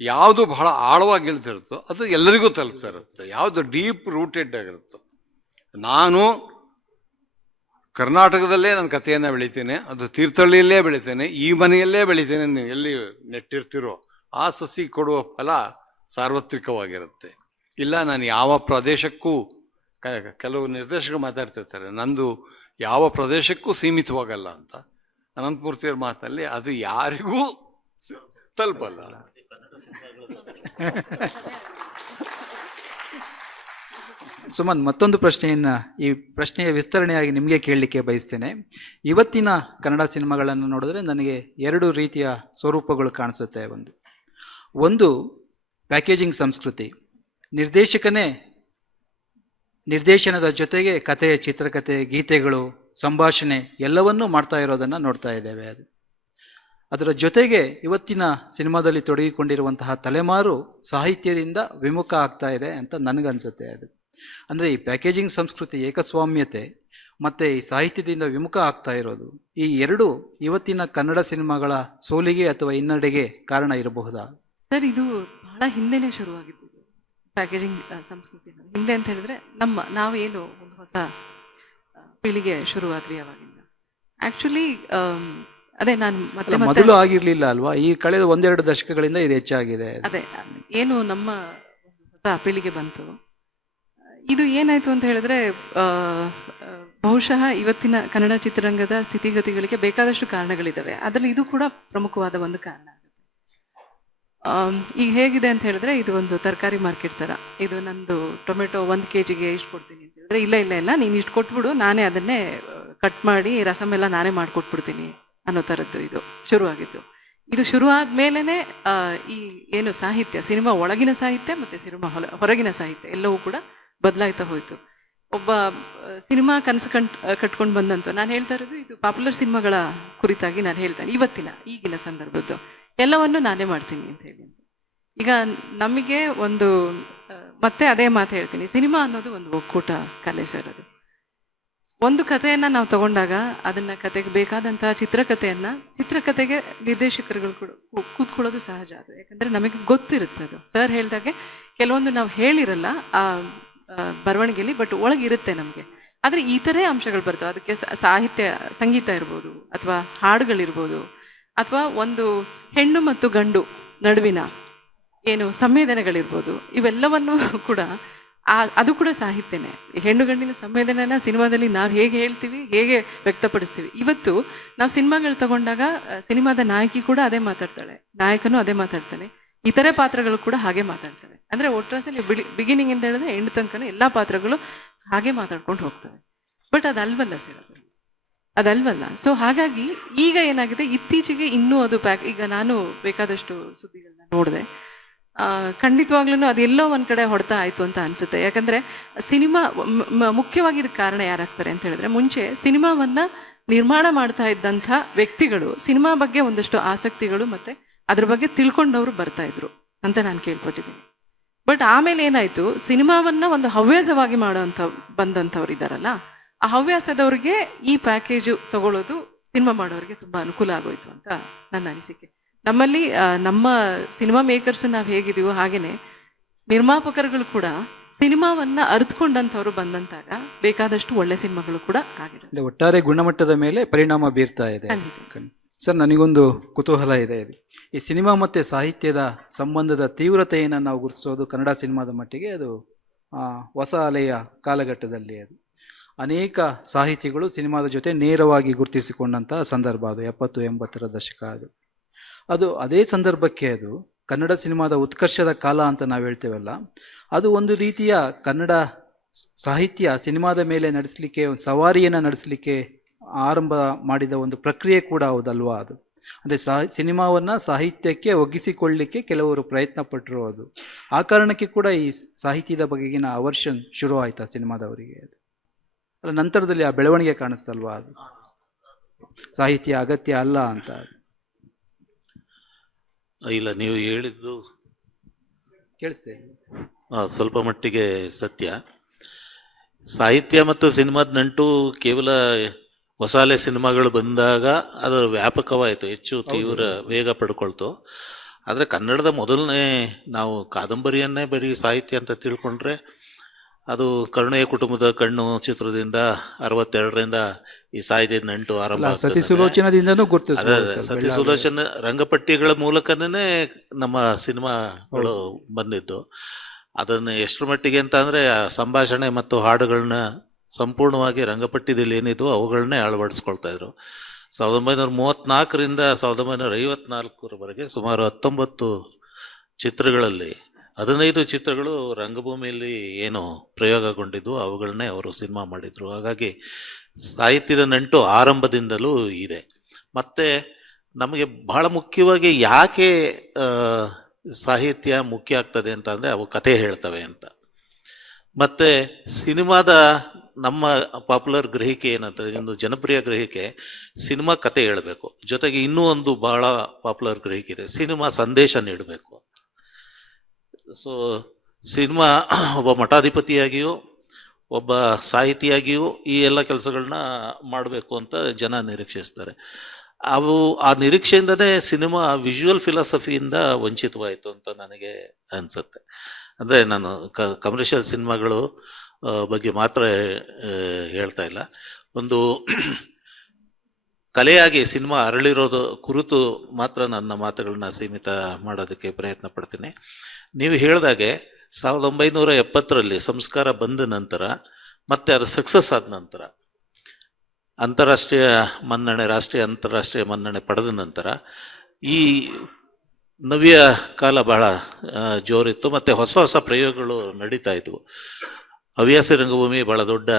ಯಾವುದು ಬಹಳ ಆಳವಾಗಿ ಹೇಳ್ತಿರುತ್ತೋ ಅದು ಎಲ್ಲರಿಗೂ ತಲುಪ್ತಾ ಇರುತ್ತೆ. ಯಾವುದು ಡೀಪ್ ರೂಟೆಡ್ ಆಗಿರುತ್ತೋ. ನಾನು ಕರ್ನಾಟಕದಲ್ಲೇ ನನ್ನ ಕಥೆಯನ್ನು ಬೆಳಿತೇನೆ, ಅದು ತೀರ್ಥಹಳ್ಳಿಯಲ್ಲೇ ಬೆಳಿತೇನೆ, ಈ ಮನೆಯಲ್ಲೇ ಬೆಳಿತೇನೆ, ನೀವು ಎಲ್ಲಿ ನೆಟ್ಟಿರ್ತೀರೋ ಆ ಸಸಿ ಕೊಡುವ ಫಲ ಸಾರ್ವತ್ರಿಕವಾಗಿರುತ್ತೆ. ಇಲ್ಲ, ನಾನು ಯಾವ ಪ್ರದೇಶಕ್ಕೂ, ಕೆಲವು ನಿರ್ದೇಶಕರು ಮಾತಾಡ್ತಿರ್ತಾರೆ, ನಂದು ಯಾವ ಪ್ರದೇಶಕ್ಕೂ ಸೀಮಿತವಾಗಲ್ಲ ಅಂತ. ಅನಂತಮೂರ್ತಿಯವ್ರ ಮಾತಿನಲ್ಲಿ ಅದು ಯಾರಿಗೂ ತಲುಪಲ್ಲ. ಸುಮನ್, ಮತ್ತೊಂದು ಪ್ರಶ್ನೆಯನ್ನು ಈ ಪ್ರಶ್ನೆಯ ವಿಸ್ತರಣೆಯಾಗಿ ನಿಮಗೆ ಕೇಳಲಿಕ್ಕೆ ಬಯಸ್ತೇನೆ. ಇವತ್ತಿನ ಕನ್ನಡ ಸಿನಿಮಾಗಳನ್ನು ನೋಡಿದ್ರೆ ನನಗೆ ಎರಡು ರೀತಿಯ ಸ್ವರೂಪಗಳು ಕಾಣಿಸುತ್ತೆ. ಒಂದು ಪ್ಯಾಕೇಜಿಂಗ್ ಸಂಸ್ಕೃತಿ. ನಿರ್ದೇಶಕನೇ ನಿರ್ದೇಶನದ ಜೊತೆಗೆ ಕತೆ, ಚಿತ್ರಕಥೆ, ಗೀತೆಗಳು, ಸಂಭಾಷಣೆ ಎಲ್ಲವನ್ನೂ ಮಾಡ್ತಾ ಇರೋದನ್ನು ನೋಡ್ತಾ ಇದ್ದೇವೆ. ಅದರ ಜೊತೆಗೆ ಇವತ್ತಿನ ಸಿನಿಮಾದಲ್ಲಿ ತೊಡಗಿಕೊಂಡಿರುವಂತಹ ತಲೆಮಾರು ಸಾಹಿತ್ಯದಿಂದ ವಿಮುಖ ಆಗ್ತಾ ಇದೆ ಅಂತ ನನಗನ್ಸುತ್ತೆ. ಅದು ಅಂದರೆ ಈ ಪ್ಯಾಕೇಜಿಂಗ್ ಸಂಸ್ಕೃತಿ, ಏಕಸ್ವಾಮ್ಯತೆ ಮತ್ತು ಈ ಸಾಹಿತ್ಯದಿಂದ ವಿಮುಖ ಆಗ್ತಾ ಇರೋದು, ಈ ಎರಡು ಇವತ್ತಿನ ಕನ್ನಡ ಸಿನಿಮಾಗಳ ಸೋಲಿಗೆ ಅಥವಾ ಹಿನ್ನಡೆಗೆ ಕಾರಣ ಇರಬಹುದಾ? ಸರ್, ಇದು ಬಹಳ ಹಿಂದೆನೇ ಶುರುವಾಗಿದ್ದು ಪ್ಯಾಕೇಜಿಂಗ್ ಸಂಸ್ಕೃತಿ. ಹಿಂದೆ ಅಂತ ಹೇಳಿದ್ರೆ ನಾವೇನು ಒಂದು ಹೊಸ ಪೀಳಿಗೆ ಶುರುವಾದ್ವಿ ಅವಾಗಿಂದ. ಆ್ಯಕ್ಚುಲಿ ಅದೇ ನಾನು ಮತ್ತೆ ಮೊದಲು ಆಗಿರ್ಲಿಲ್ಲ ಅಲ್ವಾ? ಈ ಕಳೆದ ಒಂದೆರಡು ದಶಕಗಳಿಂದ ಇದು ಹೆಚ್ಚಾಗಿದೆ. ಅದೇ ಏನು ನಮ್ಮ ಹೊಸ ಪೀಳಿಗೆ ಬಂತು, ಇದು ಏನಾಯ್ತು ಅಂತ ಹೇಳಿದ್ರೆ ಬಹುಶಃ ಇವತ್ತಿನ ಕನ್ನಡ ಚಿತ್ರರಂಗದ ಸ್ಥಿತಿಗತಿಗಳಿಗೆ ಬೇಕಾದಷ್ಟು ಕಾರಣಗಳಿದ್ದಾವೆ. ಅದರಲ್ಲಿ ಇದು ಕೂಡ ಪ್ರಮುಖವಾದ ಒಂದು ಕಾರಣ ಆಗುತ್ತೆ. ಈಗ ಹೇಗಿದೆ ಅಂತ ಹೇಳಿದ್ರೆ, ಇದು ಒಂದು ತರಕಾರಿ ಮಾರ್ಕೆಟ್ ಥರ. ಇದು ನಂದು ಟೊಮೆಟೊ 1 kg ಇಷ್ಟು ಕೊಡ್ತೀನಿ ಅಂತ ಹೇಳಿದ್ರೆ, ಇಲ್ಲ ನೀನು ಇಷ್ಟು ಕೊಟ್ಬಿಡು, ನಾನೇ ಅದನ್ನೇ ಕಟ್ ಮಾಡಿ ರಸಮ್ ಎಲ್ಲ ನಾನೇ ಮಾಡಿಕೊಟ್ಬಿಡ್ತೀನಿ ಅನ್ನೋ ಥರದ್ದು ಇದು ಶುರುವಾಗಿದ್ದು. ಇದು ಶುರುವಾದ ಮೇಲೇ ಈ ಏನು ಸಾಹಿತ್ಯ, ಸಿನಿಮಾ ಒಳಗಿನ ಸಾಹಿತ್ಯ ಮತ್ತು ಸಿನಿಮಾ ಹೊರಗಿನ ಸಾಹಿತ್ಯ ಎಲ್ಲವೂ ಕೂಡ ಬದಲಾಯ್ತಾ ಹೋಯಿತು. ಒಬ್ಬ ಸಿನಿಮಾ ಕನಸು ಕಟ್ಕೊಂಡು ಬಂದಂತು. ನಾನು ಹೇಳ್ತಾ ಇರೋದು ಇದು ಪಾಪ್ಯುಲರ್ ಸಿನಿಮಾಗಳ ಕುರಿತಾಗಿ ನಾನು ಹೇಳ್ತೇನೆ. ಈಗಿನ ಸಂದರ್ಭದ್ದು ಎಲ್ಲವನ್ನು ನಾನೇ ಮಾಡ್ತೀನಿ ಅಂತ ಹೇಳಿ. ಈಗ ನಮಗೆ ಒಂದು ಮತ್ತೆ ಅದೇ ಮಾತು ಹೇಳ್ತೀನಿ, ಸಿನಿಮಾ ಅನ್ನೋದು ಒಂದು ಒಕ್ಕೂಟ ಕಲೆ ಸರ್. ಅದು ಒಂದು ಕಥೆಯನ್ನು ನಾವು ತಗೊಂಡಾಗ ಅದನ್ನು ಕತೆಗೆ ಬೇಕಾದಂತಹ ಚಿತ್ರಕಥೆಗೆ ನಿರ್ದೇಶಕರುಗಳು ಕೂಡ ಕೂತ್ಕೊಳ್ಳೋದು ಸಹಜ. ಅದು ಯಾಕಂದರೆ ನಮಗೆ ಗೊತ್ತಿರುತ್ತೆ. ಅದು ಸರ್ ಹೇಳಿದಾಗೆ ಕೆಲವೊಂದು ನಾವು ಹೇಳಿರಲ್ಲ ಆ ಬರವಣಿಗೆಯಲ್ಲಿ, ಬಟ್ ಒಳಗಿರುತ್ತೆ ನಮಗೆ. ಆದರೆ ಈ ಥರ ಅಂಶಗಳು ಬರ್ತವೆ. ಅದಕ್ಕೆ ಸಂಗೀತ ಇರ್ಬೋದು, ಅಥವಾ ಹಾಡುಗಳಿರ್ಬೋದು, ಅಥವಾ ಒಂದು ಹೆಣ್ಣು ಮತ್ತು ಗಂಡು ನಡುವಿನ ಏನು ಸಂವೇದನೆಗಳಿರ್ಬೋದು, ಇವೆಲ್ಲವನ್ನು ಕೂಡ ಅದು ಕೂಡ ಸಾಹಿತ್ಯನೇ. ಹೆಣ್ಣು ಗಂಡಿನ ಸಂವೇದನೆನ ಸಿನಿಮಾದಲ್ಲಿ ನಾವು ಹೇಗೆ ಹೇಳ್ತೀವಿ, ಹೇಗೆ ವ್ಯಕ್ತಪಡಿಸ್ತೀವಿ. ಇವತ್ತು ನಾವು ಸಿನಿಮಾಗಳು ತಗೊಂಡಾಗ ಸಿನಿಮಾದ ನಾಯಕಿ ಕೂಡ ಅದೇ ಮಾತಾಡ್ತಾಳೆ, ನಾಯಕನೂ ಅದೇ ಮಾತಾಡ್ತಾನೆ, ಇತರೆ ಪಾತ್ರಗಳು ಕೂಡ ಹಾಗೆ ಮಾತಾಡ್ತವೆ. ಅಂದರೆ ಒಟ್ರಾಸಲ್ಲಿ ಬಿಗಿನಿಂಗ್ ಅಂತ ಹೇಳಿದ್ರೆ ಎಂಡ್ ತನಕನೂ ಎಲ್ಲ ಪಾತ್ರಗಳು ಹಾಗೆ ಮಾತಾಡ್ಕೊಂಡು ಹೋಗ್ತವೆ. ಬಟ್ ಅದಲ್ವಲ್ಲ ಸರ್, ಅದಲ್ವಲ್ಲ. ಸೊ ಹಾಗಾಗಿ ಈಗ ಏನಾಗಿದೆ, ಇತ್ತೀಚೆಗೆ ಇನ್ನೂ ಅದು ಈಗ ನಾನು ಬೇಕಾದಷ್ಟು ಸುದ್ದಿಗಳನ್ನ ನೋಡಿದೆ. ಖಂಡಿತವಾಗ್ಲೂ ಅದೆಲ್ಲೋ ಒಂದು ಕಡೆ ಹೊಡೆತ ಆಯಿತು ಅಂತ ಅನಿಸುತ್ತೆ. ಯಾಕಂದರೆ ಸಿನಿಮಾ ಮುಖ್ಯವಾಗಿ ಇದಕ್ಕೆ ಕಾರಣ ಯಾರಾಗ್ತಾರೆ ಅಂತ ಹೇಳಿದ್ರೆ, ಮುಂಚೆ ಸಿನಿಮಾವನ್ನು ನಿರ್ಮಾಣ ಮಾಡ್ತಾ ಇದ್ದಂಥ ವ್ಯಕ್ತಿಗಳು ಸಿನಿಮಾ ಬಗ್ಗೆ ಒಂದಷ್ಟು ಆಸಕ್ತಿಗಳು ಮತ್ತು ಅದ್ರ ಬಗ್ಗೆ ತಿಳ್ಕೊಂಡವರು ಬರ್ತಾಯಿದ್ರು ಅಂತ ನಾನು ಕೇಳ್ಪಟ್ಟಿದ್ದೀನಿ. ಬಟ್ ಆಮೇಲೆ ಏನಾಯಿತು, ಸಿನಿಮಾವನ್ನು ಒಂದು ಹವ್ಯಾಸವಾಗಿ ಬಂದಂಥವ್ರು ಇದ್ದಾರಲ್ಲ, ಆ ಹವ್ಯಾಸದವ್ರಿಗೆ ಈ ಪ್ಯಾಕೇಜು ತಗೊಳ್ಳೋದು ಸಿನಿಮಾ ಮಾಡೋರಿಗೆ ತುಂಬ ಅನುಕೂಲ ಆಗೋಯ್ತು ಅಂತ ನನ್ನ ಅನಿಸಿಕೆ. ನಮ್ಮಲ್ಲಿ ನಮ್ಮ ಸಿನಿಮಾ ಮೇಕರ್ಸು ನಾವು ಹೇಗಿದ್ದೀವೋ ಹಾಗೆಯೇ ನಿರ್ಮಾಪಕರುಗಳು ಕೂಡ ಸಿನಿಮಾವನ್ನು ಅರಿತುಕೊಂಡಂಥವ್ರು ಬಂದಂತಾಗ ಬೇಕಾದಷ್ಟು ಒಳ್ಳೆ ಸಿನಿಮಾಗಳು ಕೂಡ ಆಗಿದೆ. ಒಟ್ಟಾರೆ ಗುಣಮಟ್ಟದ ಮೇಲೆ ಪರಿಣಾಮ ಬೀರ್ತಾ ಇದೆ. ಸರ್, ನನಗೊಂದು ಕುತೂಹಲ ಇದೆ. ಈ ಸಿನಿಮಾ ಮತ್ತು ಸಾಹಿತ್ಯದ ಸಂಬಂಧದ ತೀವ್ರತೆಯನ್ನು ನಾವು ಗುರುತಿಸೋದು ಕನ್ನಡ ಸಿನಿಮಾದ ಮಟ್ಟಿಗೆ ಅದು ಹೊಸ ಅಲೆಯ ಕಾಲಘಟ್ಟದಲ್ಲಿ ಅದು ಅನೇಕ ಸಾಹಿತಿಗಳು ಸಿನಿಮಾದ ಜೊತೆ ನೇರವಾಗಿ ಗುರುತಿಸಿಕೊಂಡಂತಹ ಸಂದರ್ಭ ಅದು 70-80ರ ದಶಕ. ಅದು ಅದೇ ಸಂದರ್ಭಕ್ಕೆ ಅದು ಕನ್ನಡ ಸಿನಿಮಾದ ಉತ್ಕರ್ಷದ ಕಾಲ ಅಂತ ನಾವು ಹೇಳ್ತೇವಲ್ಲ, ಅದು ಒಂದು ರೀತಿಯ ಕನ್ನಡ ಸಾಹಿತ್ಯ ಸಿನಿಮಾದ ಮೇಲೆ ನಡೆಸಲಿಕ್ಕೆ ಒಂದು ಸವಾರಿಯನ್ನು ನಡೆಸಲಿಕ್ಕೆ ಆರಂಭ ಮಾಡಿದ ಒಂದು ಪ್ರಕ್ರಿಯೆ ಕೂಡ ಹೌದಲ್ವಾ ಅದು. ಅಂದರೆ ಸಿನಿಮಾವನ್ನು ಸಾಹಿತ್ಯಕ್ಕೆ ಒಗ್ಗಿಸಿಕೊಳ್ಳಲಿಕ್ಕೆ ಕೆಲವರು ಪ್ರಯತ್ನ ಪಟ್ಟರು. ಅದು ಆ ಕಾರಣಕ್ಕೆ ಕೂಡ ಈ ಸಾಹಿತ್ಯದ ಬಗೆಗಿನ ಅವರ್ಷನ್ ಶುರು ಆಯ್ತಾ ಸಿನಿಮಾದವರಿಗೆ? ಅದು ಅಲ್ಲ, ನಂತರದಲ್ಲಿ ಆ ಬೆಳವಣಿಗೆ ಕಾಣಿಸ್ತಲ್ವಾ, ಅದು ಸಾಹಿತ್ಯ ಅಗತ್ಯ ಅಲ್ಲ ಅಂತ. ಇಲ್ಲ, ನೀವು ಹೇಳಿದ್ದು ಕೇಳಿಸ್ತೇನೆ ಸ್ವಲ್ಪ ಮಟ್ಟಿಗೆ ಸತ್ಯ. ಸಾಹಿತ್ಯ ಮತ್ತು ಸಿನಿಮಾದ ನಂಟು ಕೇವಲ ಹೊಸಾಲೆ ಸಿನಿಮಾಗಳು ಬಂದಾಗ ಅದು ವ್ಯಾಪಕವಾಯಿತು, ಹೆಚ್ಚು ತೀವ್ರ ವೇಗ ಪಡ್ಕೊಳ್ತು. ಆದರೆ ಕನ್ನಡದ ಮೊದಲನೇ ನಾವು ಕಾದಂಬರಿಯನ್ನೇ ಬರೀ ಸಾಹಿತ್ಯ ಅಂತ ತಿಳ್ಕೊಂಡ್ರೆ ಅದು ಕರುಣೆಯ ಕುಟುಂಬದ ಕಣ್ಣು ಚಿತ್ರದಿಂದ 62ರಿಂದ ಈ ಸಾಹಿತ್ಯದ ನಂಟು ಆರಂಭ. ಸತಿಸುಲೋಚನದಿಂದನೂ ಸತಿಸುಲೋಚನ ರಂಗಪಟ್ಟಿಗಳ ಮೂಲಕನೇ ನಮ್ಮ ಸಿನಿಮಾಗಳು ಬಂದಿದ್ದು. ಅದನ್ನು ಎಷ್ಟರ ಮಟ್ಟಿಗೆ ಅಂತ ಅಂದರೆ ಸಂಭಾಷಣೆ ಮತ್ತು ಹಾಡುಗಳನ್ನ ಸಂಪೂರ್ಣವಾಗಿ ರಂಗಪಟ್ಟಿದಲ್ಲಿ ಏನಿದ್ವು ಅವುಗಳನ್ನೇ ಅಳವಡಿಸ್ಕೊಳ್ತಾ ಇದ್ರು. 1934ರಿಂದ 1954ರವರೆಗೆ ಸುಮಾರು 19 ಚಿತ್ರಗಳಲ್ಲಿ 15 ಚಿತ್ರಗಳು ರಂಗಭೂಮಿಯಲ್ಲಿ ಏನು ಪ್ರಯೋಗಗೊಂಡಿದ್ವು ಅವುಗಳನ್ನೇ ಅವರು ಸಿನಿಮಾ ಮಾಡಿದರು. ಹಾಗಾಗಿ ಸಾಹಿತ್ಯದ ನಂಟು ಆರಂಭದಿಂದಲೂ ಇದೆ. ಮತ್ತು ನಮಗೆ ಬಹಳ ಮುಖ್ಯವಾಗಿ ಯಾಕೆ ಸಾಹಿತ್ಯ ಮುಖ್ಯ ಆಗ್ತದೆ ಅಂತ ಅಂದರೆ ಅವು ಕಥೆ ಹೇಳ್ತವೆ ಅಂತ. ಮತ್ತು ಸಿನಿಮಾದ ನಮ್ಮ ಪಾಪ್ಯುಲರ್ ಗ್ರಹಿಕೆ ಏನಂತಾರೆ, ಒಂದು ಜನಪ್ರಿಯ ಗ್ರಹಿಕೆ ಸಿನಿಮಾ ಕತೆ ಹೇಳಬೇಕು. ಜೊತೆಗೆ ಇನ್ನೂ ಒಂದು ಬಹಳ ಪಾಪ್ಯುಲರ್ ಗ್ರಹಿಕೆ ಇದೆ, ಸಿನಿಮಾ ಸಂದೇಶ ನೀಡಬೇಕು. ಸೊ ಸಿನಿಮಾ ಒಬ್ಬ ಮಠಾಧಿಪತಿಯಾಗಿಯೂ ಒಬ್ಬ ಸಾಹಿತಿಯಾಗಿಯೂ ಈ ಎಲ್ಲ ಕೆಲಸಗಳನ್ನ ಮಾಡಬೇಕು ಅಂತ ಜನ ನಿರೀಕ್ಷಿಸ್ತಾರೆ. ಆ ನಿರೀಕ್ಷೆಯಿಂದನೇ ಸಿನಿಮಾ ವಿಜುವಲ್ ಫಿಲಾಸಫಿಯಿಂದ ವಂಚಿತವಾಯಿತು ಅಂತ ನನಗೆ ಅನಿಸುತ್ತೆ. ಅಂದರೆ ನಾನು ಕಮರ್ಷಿಯಲ್ ಸಿನಿಮಾಗಳು ಬಗ್ಗೆ ಮಾತ್ರ ಹೇಳ್ತಾ ಇಲ್ಲ, ಒಂದು ಕಲೆಯಾಗಿ ಸಿನಿಮಾ ಅರಳಿರೋದು ಕುರಿತು ಮಾತ್ರ ನನ್ನ ಮಾತುಗಳನ್ನ ಸೀಮಿತ ಮಾಡೋದಕ್ಕೆ ಪ್ರಯತ್ನ ಪಡ್ತೀನಿ. ನೀವು ಹೇಳಿದಾಗೆ 1970ರಲ್ಲಿ ಸಂಸ್ಕಾರ ಬಂದ ನಂತರ ಮತ್ತೆ ಅದು ಸಕ್ಸಸ್ ಆದ ನಂತರ ಅಂತಾರಾಷ್ಟ್ರೀಯ ಮನ್ನಣೆ, ರಾಷ್ಟ್ರೀಯ ಅಂತಾರಾಷ್ಟ್ರೀಯ ಮನ್ನಣೆ ಪಡೆದ ನಂತರ ಈ ನವ್ಯ ಕಾಲ ಬಹಳ ಜೋರಿತ್ತು. ಮತ್ತು ಹೊಸ ಹೊಸ ಪ್ರಯೋಗಗಳು ನಡೀತಾ ಇದ್ವು. ಹವ್ಯಾಸಿ ರಂಗಭೂಮಿ ಬಹಳ ದೊಡ್ಡ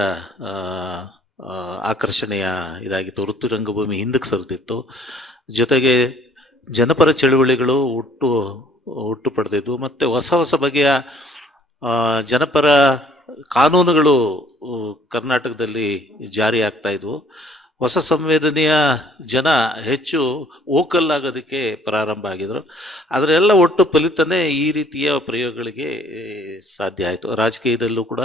ಆಕರ್ಷಣೆಯ ಇದಾಗಿತ್ತು. ವೃತ್ತಿ ರಂಗಭೂಮಿ ಹಿಂದಕ್ಕೆ ಸರಿದಿತ್ತು. ಜೊತೆಗೆ ಜನಪರ ಚಳುವಳಿಗಳು ಹುಟ್ಟು ಪಡೆದಿದ್ವು. ಮತ್ತು ಹೊಸ ಹೊಸ ಬಗೆಯ ಜನಪರ ಕಾನೂನುಗಳು ಕರ್ನಾಟಕದಲ್ಲಿ ಜಾರಿ ಆಗ್ತಾ ಇದ್ವು. ಹೊಸ ಸಂವೇದನೆಯ ಜನ ಹೆಚ್ಚು ವೋಕಲ್ ಆಗೋದಕ್ಕೆ ಪ್ರಾರಂಭ ಆಗಿದ್ರು. ಅದರೆಲ್ಲ ಒಟ್ಟು ಫಲಿತನೇ ಈ ರೀತಿಯ ಪ್ರಯೋಗಗಳಿಗೆ ಸಾಧ್ಯ ಆಯಿತು. ರಾಜಕೀಯದಲ್ಲೂ ಕೂಡ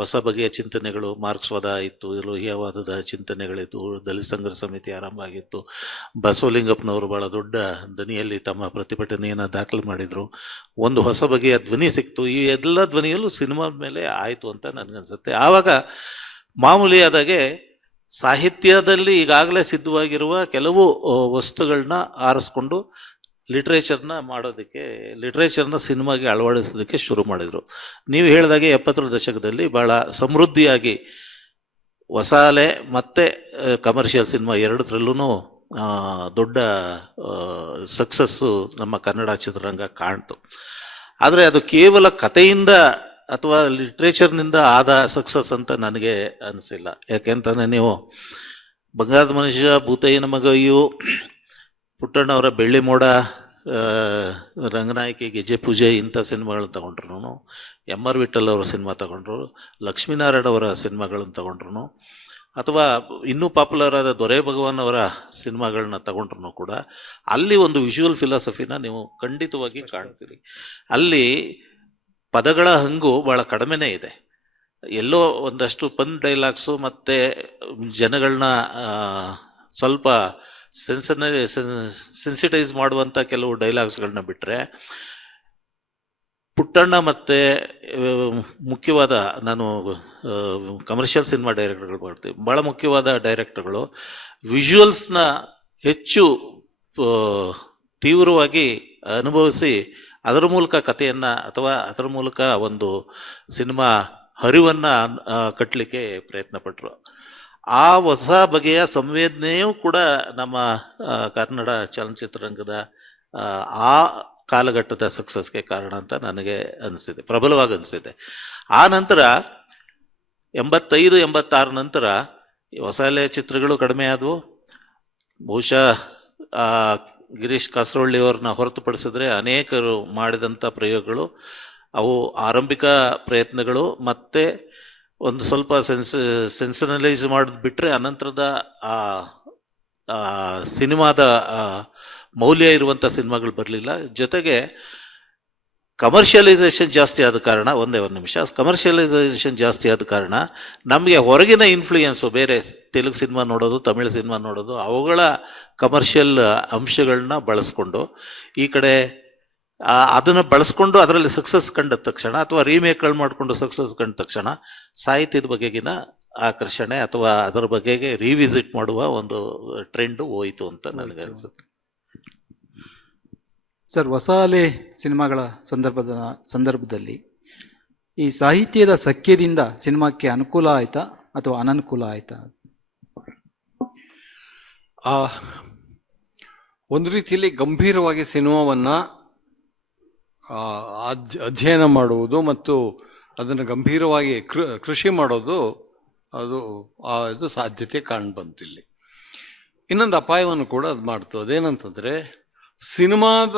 ಹೊಸ ಬಗೆಯ ಚಿಂತನೆಗಳು, ಮಾರ್ಕ್ಸ್ವಾದ ಇತ್ತು, ಲೋಹಿಯಾವಾದದ ಚಿಂತನೆಗಳಿತ್ತು, ದಲಿತ ಸಂಘರ್ಷ ಸಮಿತಿ ಆರಂಭ ಆಗಿತ್ತು. ಬಸವಲಿಂಗಪ್ಪನವರು ಬಹಳ ದೊಡ್ಡ ಧ್ವನಿಯಲ್ಲಿ ತಮ್ಮ ಪ್ರತಿಭಟನೆಯನ್ನು ದಾಖಲು ಮಾಡಿದರು. ಒಂದು ಹೊಸ ಬಗೆಯ ಧ್ವನಿ ಸಿಕ್ತು. ಈ ಎಲ್ಲ ಧ್ವನಿಯಲ್ಲೂ ಸಿನಿಮಾದ ಮೇಲೆ ಆಯಿತು ಅಂತ ನನಗನ್ಸುತ್ತೆ. ಆವಾಗ ಮಾಮೂಲಿಯಾದಾಗೆ ಸಾಹಿತ್ಯದಲ್ಲಿ ಈಗಾಗಲೇ ಸಿದ್ಧವಾಗಿರುವ ಕೆಲವು ವಸ್ತುಗಳನ್ನ ಆರಿಸ್ಕೊಂಡು ಲಿಟ್ರೇಚರ್ನ ಸಿನಿಮಾಗೆ ಅಳವಡಿಸೋದಕ್ಕೆ ಶುರು ಮಾಡಿದರು. ನೀವು ಹೇಳಿದಾಗೆ 70ರ ದಶಕದಲ್ಲಿ ಭಾಳ ಸಮೃದ್ಧಿಯಾಗಿ ಹೊಸ ಅಲೆ ಮತ್ತು ಕಮರ್ಷಿಯಲ್ ಸಿನಿಮಾ ಎರಡರಲ್ಲೂ ದೊಡ್ಡ ಸಕ್ಸಸ್ಸು ನಮ್ಮ ಕನ್ನಡ ಚಿತ್ರರಂಗ ಕಾಣ್ತು. ಆದರೆ ಅದು ಕೇವಲ ಕಥೆಯಿಂದ ಅಥವಾ ಲಿಟ್ರೇಚರ್ನಿಂದ ಆದ ಸಕ್ಸಸ್ ಅಂತ ನನಗೆ ಅನಿಸಿಲ್ಲ. ಯಾಕೆಂತಂದರೆ ನೀವು ಬಂಗಾರದ ಮನುಷ್ಯ, ಭೂತಯ್ಯನ ಮಗಯ್ಯು, ಪುಟ್ಟಣ್ಣವರ ಬೆಳ್ಳಿ ಮೋಡ, ರಂಗನಾಯಕಿ ಗೆಜೆ ಪೂಜೆ ಇಂಥ ಸಿನಿಮಾಗಳನ್ನ ತಗೊಂಡ್ರು, ಎಮ್ ಆರ್ ವಿಠಲ್ ಅವರ ಸಿನಿಮಾ ತಗೊಂಡ್ರು, ಲಕ್ಷ್ಮೀನಾರಾಯಣ ಅವರ ಸಿನಿಮಾಗಳನ್ನ ತಗೊಂಡ್ರು, ಅಥವಾ ಇನ್ನೂ ಪಾಪ್ಯುಲರ್ ಆದ ದೊರೆ ಭಗವಾನ್ ಅವರ ಸಿನಿಮಾಗಳನ್ನ ತಗೊಂಡ್ರು ಕೂಡ ಅಲ್ಲಿ ಒಂದು ವಿಜುವಲ್ ಫಿಲಾಸಫಿನ ನೀವು ಖಂಡಿತವಾಗಿ ಕಾಣ್ತೀರಿ. ಅಲ್ಲಿ ಪದಗಳ ಹಂಗು ಭಾಳ ಕಡಿಮೆನೇ ಇದೆ. ಎಲ್ಲೋ ಒಂದಷ್ಟು ಪನ್ ಡೈಲಾಗ್ಸು ಮತ್ತು ಜನಗಳನ್ನ ಸ್ವಲ್ಪ ಸೆನ್ಸಿಟೈಸ್ ಮಾಡುವಂಥ ಕೆಲವು ಡೈಲಾಗ್ಸ್ಗಳನ್ನ ಬಿಟ್ಟರೆ, ಪುಟ್ಟಣ್ಣ ಮತ್ತು ಮುಖ್ಯವಾದ, ನಾನು ಕಮರ್ಷಿಯಲ್ ಸಿನಿಮಾ ಡೈರೆಕ್ಟರ್ಗಳು ಮಾಡ್ತೀವಿ, ಭಾಳ ಮುಖ್ಯವಾದ ಡೈರೆಕ್ಟರ್ಗಳು ವಿಜುವಲ್ಸ್ನ ಹೆಚ್ಚು ತೀವ್ರವಾಗಿ ಅನುಭವಿಸಿ ಅದರ ಮೂಲಕ ಕಥೆಯನ್ನು ಅಥವಾ ಅದರ ಮೂಲಕ ಒಂದು ಸಿನಿಮಾ ಹರಿವನ್ನು ಕಟ್ಟಲಿಕ್ಕೆ ಪ್ರಯತ್ನಪಟ್ಟರು. ಆ ಹೊಸ ಬಗೆಯ ಸಂವೇದನೆಯೂ ಕೂಡ ನಮ್ಮ ಕನ್ನಡ ಚಲನಚಿತ್ರರಂಗದ ಆ ಕಾಲಘಟ್ಟದ ಸಕ್ಸಸ್ಗೆ ಕಾರಣ ಅಂತ ನನಗೆ ಅನಿಸಿದೆ, ಪ್ರಬಲವಾಗಿ ಅನಿಸಿದೆ. ಆ ನಂತರ 85-86 ನಂತರ ಹೊಸ ಎಲೆ ಚಿತ್ರಗಳು ಕಡಿಮೆ ಆದವು. ಬಹುಶಃ ಗಿರೀಶ್ ಕಾಸರವಳ್ಳಿ ಅವ್ರನ್ನ ಹೊರತುಪಡಿಸಿದ್ರೆ ಅನೇಕರು ಮಾಡಿದಂಥ ಪ್ರಯೋಗಗಳು ಅವು ಆರಂಭಿಕ ಪ್ರಯತ್ನಗಳು, ಮತ್ತು ಒಂದು ಸ್ವಲ್ಪ ಸೆನ್ಸನಲೈಸ್ ಮಾಡೋದು ಬಿಟ್ಟರೆ ಅನಂತರದ ಸಿನಿಮಾದ ಮೌಲ್ಯ ಇರುವಂಥ ಸಿನಿಮಾಗಳು ಬರಲಿಲ್ಲ. ಜೊತೆಗೆ ಕಮರ್ಷಿಯಲೈಸೇಷನ್ ಜಾಸ್ತಿ ಆದ ಕಾರಣ, ಒಂದೇ ಒಂದು ನಿಮಿಷ, ಕಮರ್ಷಿಯಲೈಸೇಷನ್ ಜಾಸ್ತಿ ಆದ ಕಾರಣ ನಮಗೆ ಹೊರಗಿನ ಇನ್ಫ್ಲೂಯೆನ್ಸು, ಬೇರೆ ತೆಲುಗು ಸಿನಿಮಾ ನೋಡೋದು, ತಮಿಳು ಸಿನಿಮಾ ನೋಡೋದು, ಅವುಗಳ ಕಮರ್ಷಿಯಲ್ ಅಂಶಗಳನ್ನ ಬಳಸ್ಕೊಂಡು ಈ ಕಡೆ ಅದನ್ನು ಬಳಸ್ಕೊಂಡು ಅದರಲ್ಲಿ ಸಕ್ಸಸ್ ಕಂಡ ತಕ್ಷಣ ಅಥವಾ ರೀಮೇಕ್ಗಳು ಮಾಡಿಕೊಂಡು ಸಕ್ಸಸ್ ಕಂಡ ತಕ್ಷಣ ಸಾಹಿತ್ಯದ ಬಗೆಗಿನ ಆಕರ್ಷಣೆ ಅಥವಾ ಅದರ ಬಗೆಗೆ ರಿವಿಸಿಟ್ ಮಾಡುವ ಒಂದು ಟ್ರೆಂಡು ಹೋಯಿತು ಅಂತ ನನಗೆ ಅನಿಸುತ್ತೆ. ಸರ್, ಹೊಸ ಅಲೆ ಸಿನಿಮಾಗಳ ಸಂದರ್ಭದಲ್ಲಿ ಈ ಸಾಹಿತ್ಯದ ಸಖ್ಯದಿಂದ ಸಿನಿಮಾಕ್ಕೆ ಅನುಕೂಲ ಆಯ್ತಾ ಅಥವಾ ಅನನುಕೂಲ ಆಯ್ತಾ? ಒಂದು ರೀತಿಯಲ್ಲಿ ಗಂಭೀರವಾಗಿ ಸಿನಿಮಾವನ್ನು ಅಧ್ಯಯನ ಮಾಡುವುದು ಮತ್ತು ಅದನ್ನು ಗಂಭೀರವಾಗಿ ಕೃಷಿ ಮಾಡೋದು ಅದು ಸಾಧ್ಯತೆ ಕಾಣ್ಬಂತು ಇಲ್ಲಿ. ಇನ್ನೊಂದು ಅಪಾಯವನ್ನು ಕೂಡ ಅದು ಮಾಡ್ತು. ಅದೇನಂತಂದರೆ, ಸಿನಿಮಾದ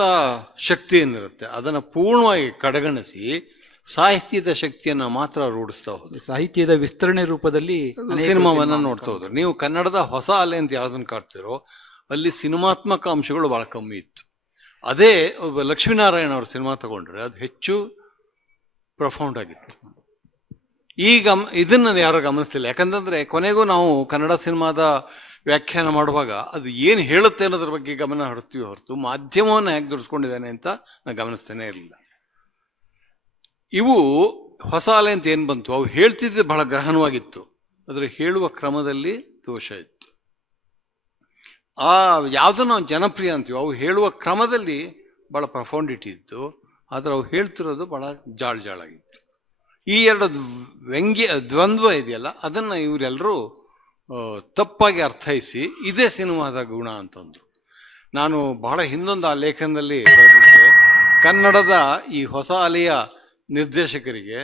ಶಕ್ತಿ ಏನಿರುತ್ತೆ ಅದನ್ನು ಪೂರ್ಣವಾಗಿ ಕಡೆಗಣಿಸಿ ಸಾಹಿತ್ಯದ ಶಕ್ತಿಯನ್ನು ಮಾತ್ರ ರೂಢಿಸ್ತಾ ಹೋದ್ರು. ಸಾಹಿತ್ಯದ ವಿಸ್ತರಣೆ ರೂಪದಲ್ಲಿ ಸಿನಿಮಾವನ್ನು ನೋಡ್ತಾ ಹೋದ್ರು. ನೀವು ಕನ್ನಡದ ಹೊಸ ಅಲೆ ಅಂತ ಯಾವುದನ್ನು ಕಾಡ್ತಿರೋ ಅಲ್ಲಿ ಸಿನಿಮಾತ್ಮಕ ಅಂಶಗಳು ಭಾಳ ಕಮ್ಮಿ ಇತ್ತು. ಅದೇ ಲಕ್ಷ್ಮೀನಾರಾಯಣ ಅವ್ರ ಸಿನಿಮಾ ತಗೊಂಡ್ರೆ ಅದು ಹೆಚ್ಚು ಪ್ರೊಫೌಂಡ್ ಆಗಿತ್ತು. ಈಗ ಇದನ್ನು ಯಾರು ಗಮನಿಸ್ತಿಲ್ಲ. ಯಾಕಂತಂದ್ರೆ ಕೊನೆಗೂ ನಾವು ಕನ್ನಡ ಸಿನಿಮಾದ ವ್ಯಾಖ್ಯಾನ ಮಾಡುವಾಗ ಅದು ಏನು ಹೇಳುತ್ತೆ ಅನ್ನೋದ್ರ ಬಗ್ಗೆ ಗಮನ ಹೊಡ್ತೀವಿ ಹೊರತು ಮಾಧ್ಯಮವನ್ನು ಹೇಗೆ ದುಡಿಸ್ಕೊಂಡಿದ್ದಾನೆ ಅಂತ ನಾನು ಗಮನಿಸ್ತೇನೆ ಇರಲಿಲ್ಲ. ಇವು ಹೊಸ ಅಲೆ ಅಂತ ಏನು ಬಂತು, ಅವು ಹೇಳ್ತಿದ್ದೆ ಬಹಳ ಗಹನವಾಗಿತ್ತು, ಆದರೆ ಹೇಳುವ ಕ್ರಮದಲ್ಲಿ ದೋಷ ಇತ್ತು. ಯಾವುದನ್ನು ನಾವು ಜನಪ್ರಿಯ ಅಂತೀವಿ, ಅವು ಹೇಳುವ ಕ್ರಮದಲ್ಲಿ ಭಾಳ ಪ್ರೊಫೌಂಡಿಟಿ ಇತ್ತು, ಆದರೆ ಅವು ಹೇಳ್ತಿರೋದು ಭಾಳ ಜಾಳಾಗಿತ್ತು. ಈ ಎರಡು ದ್ವಂದ್ವ ಇದೆಯಲ್ಲ, ಅದನ್ನು ಇವರೆಲ್ಲರೂ ತಪ್ಪಾಗಿ ಅರ್ಥೈಸಿ ಇದೇ ಸಿನಿಮಾದ ಗುಣ ಅಂತಂದ್ರು. ನಾನು ಬಹಳ ಹಿಂದೊಂದು ಆ ಲೇಖನದಲ್ಲಿ ಬರೆದಿದ್ದೆ, ಕನ್ನಡದ ಈ ಹೊಸ ಅಲೆಯ ನಿರ್ದೇಶಕರಿಗೆ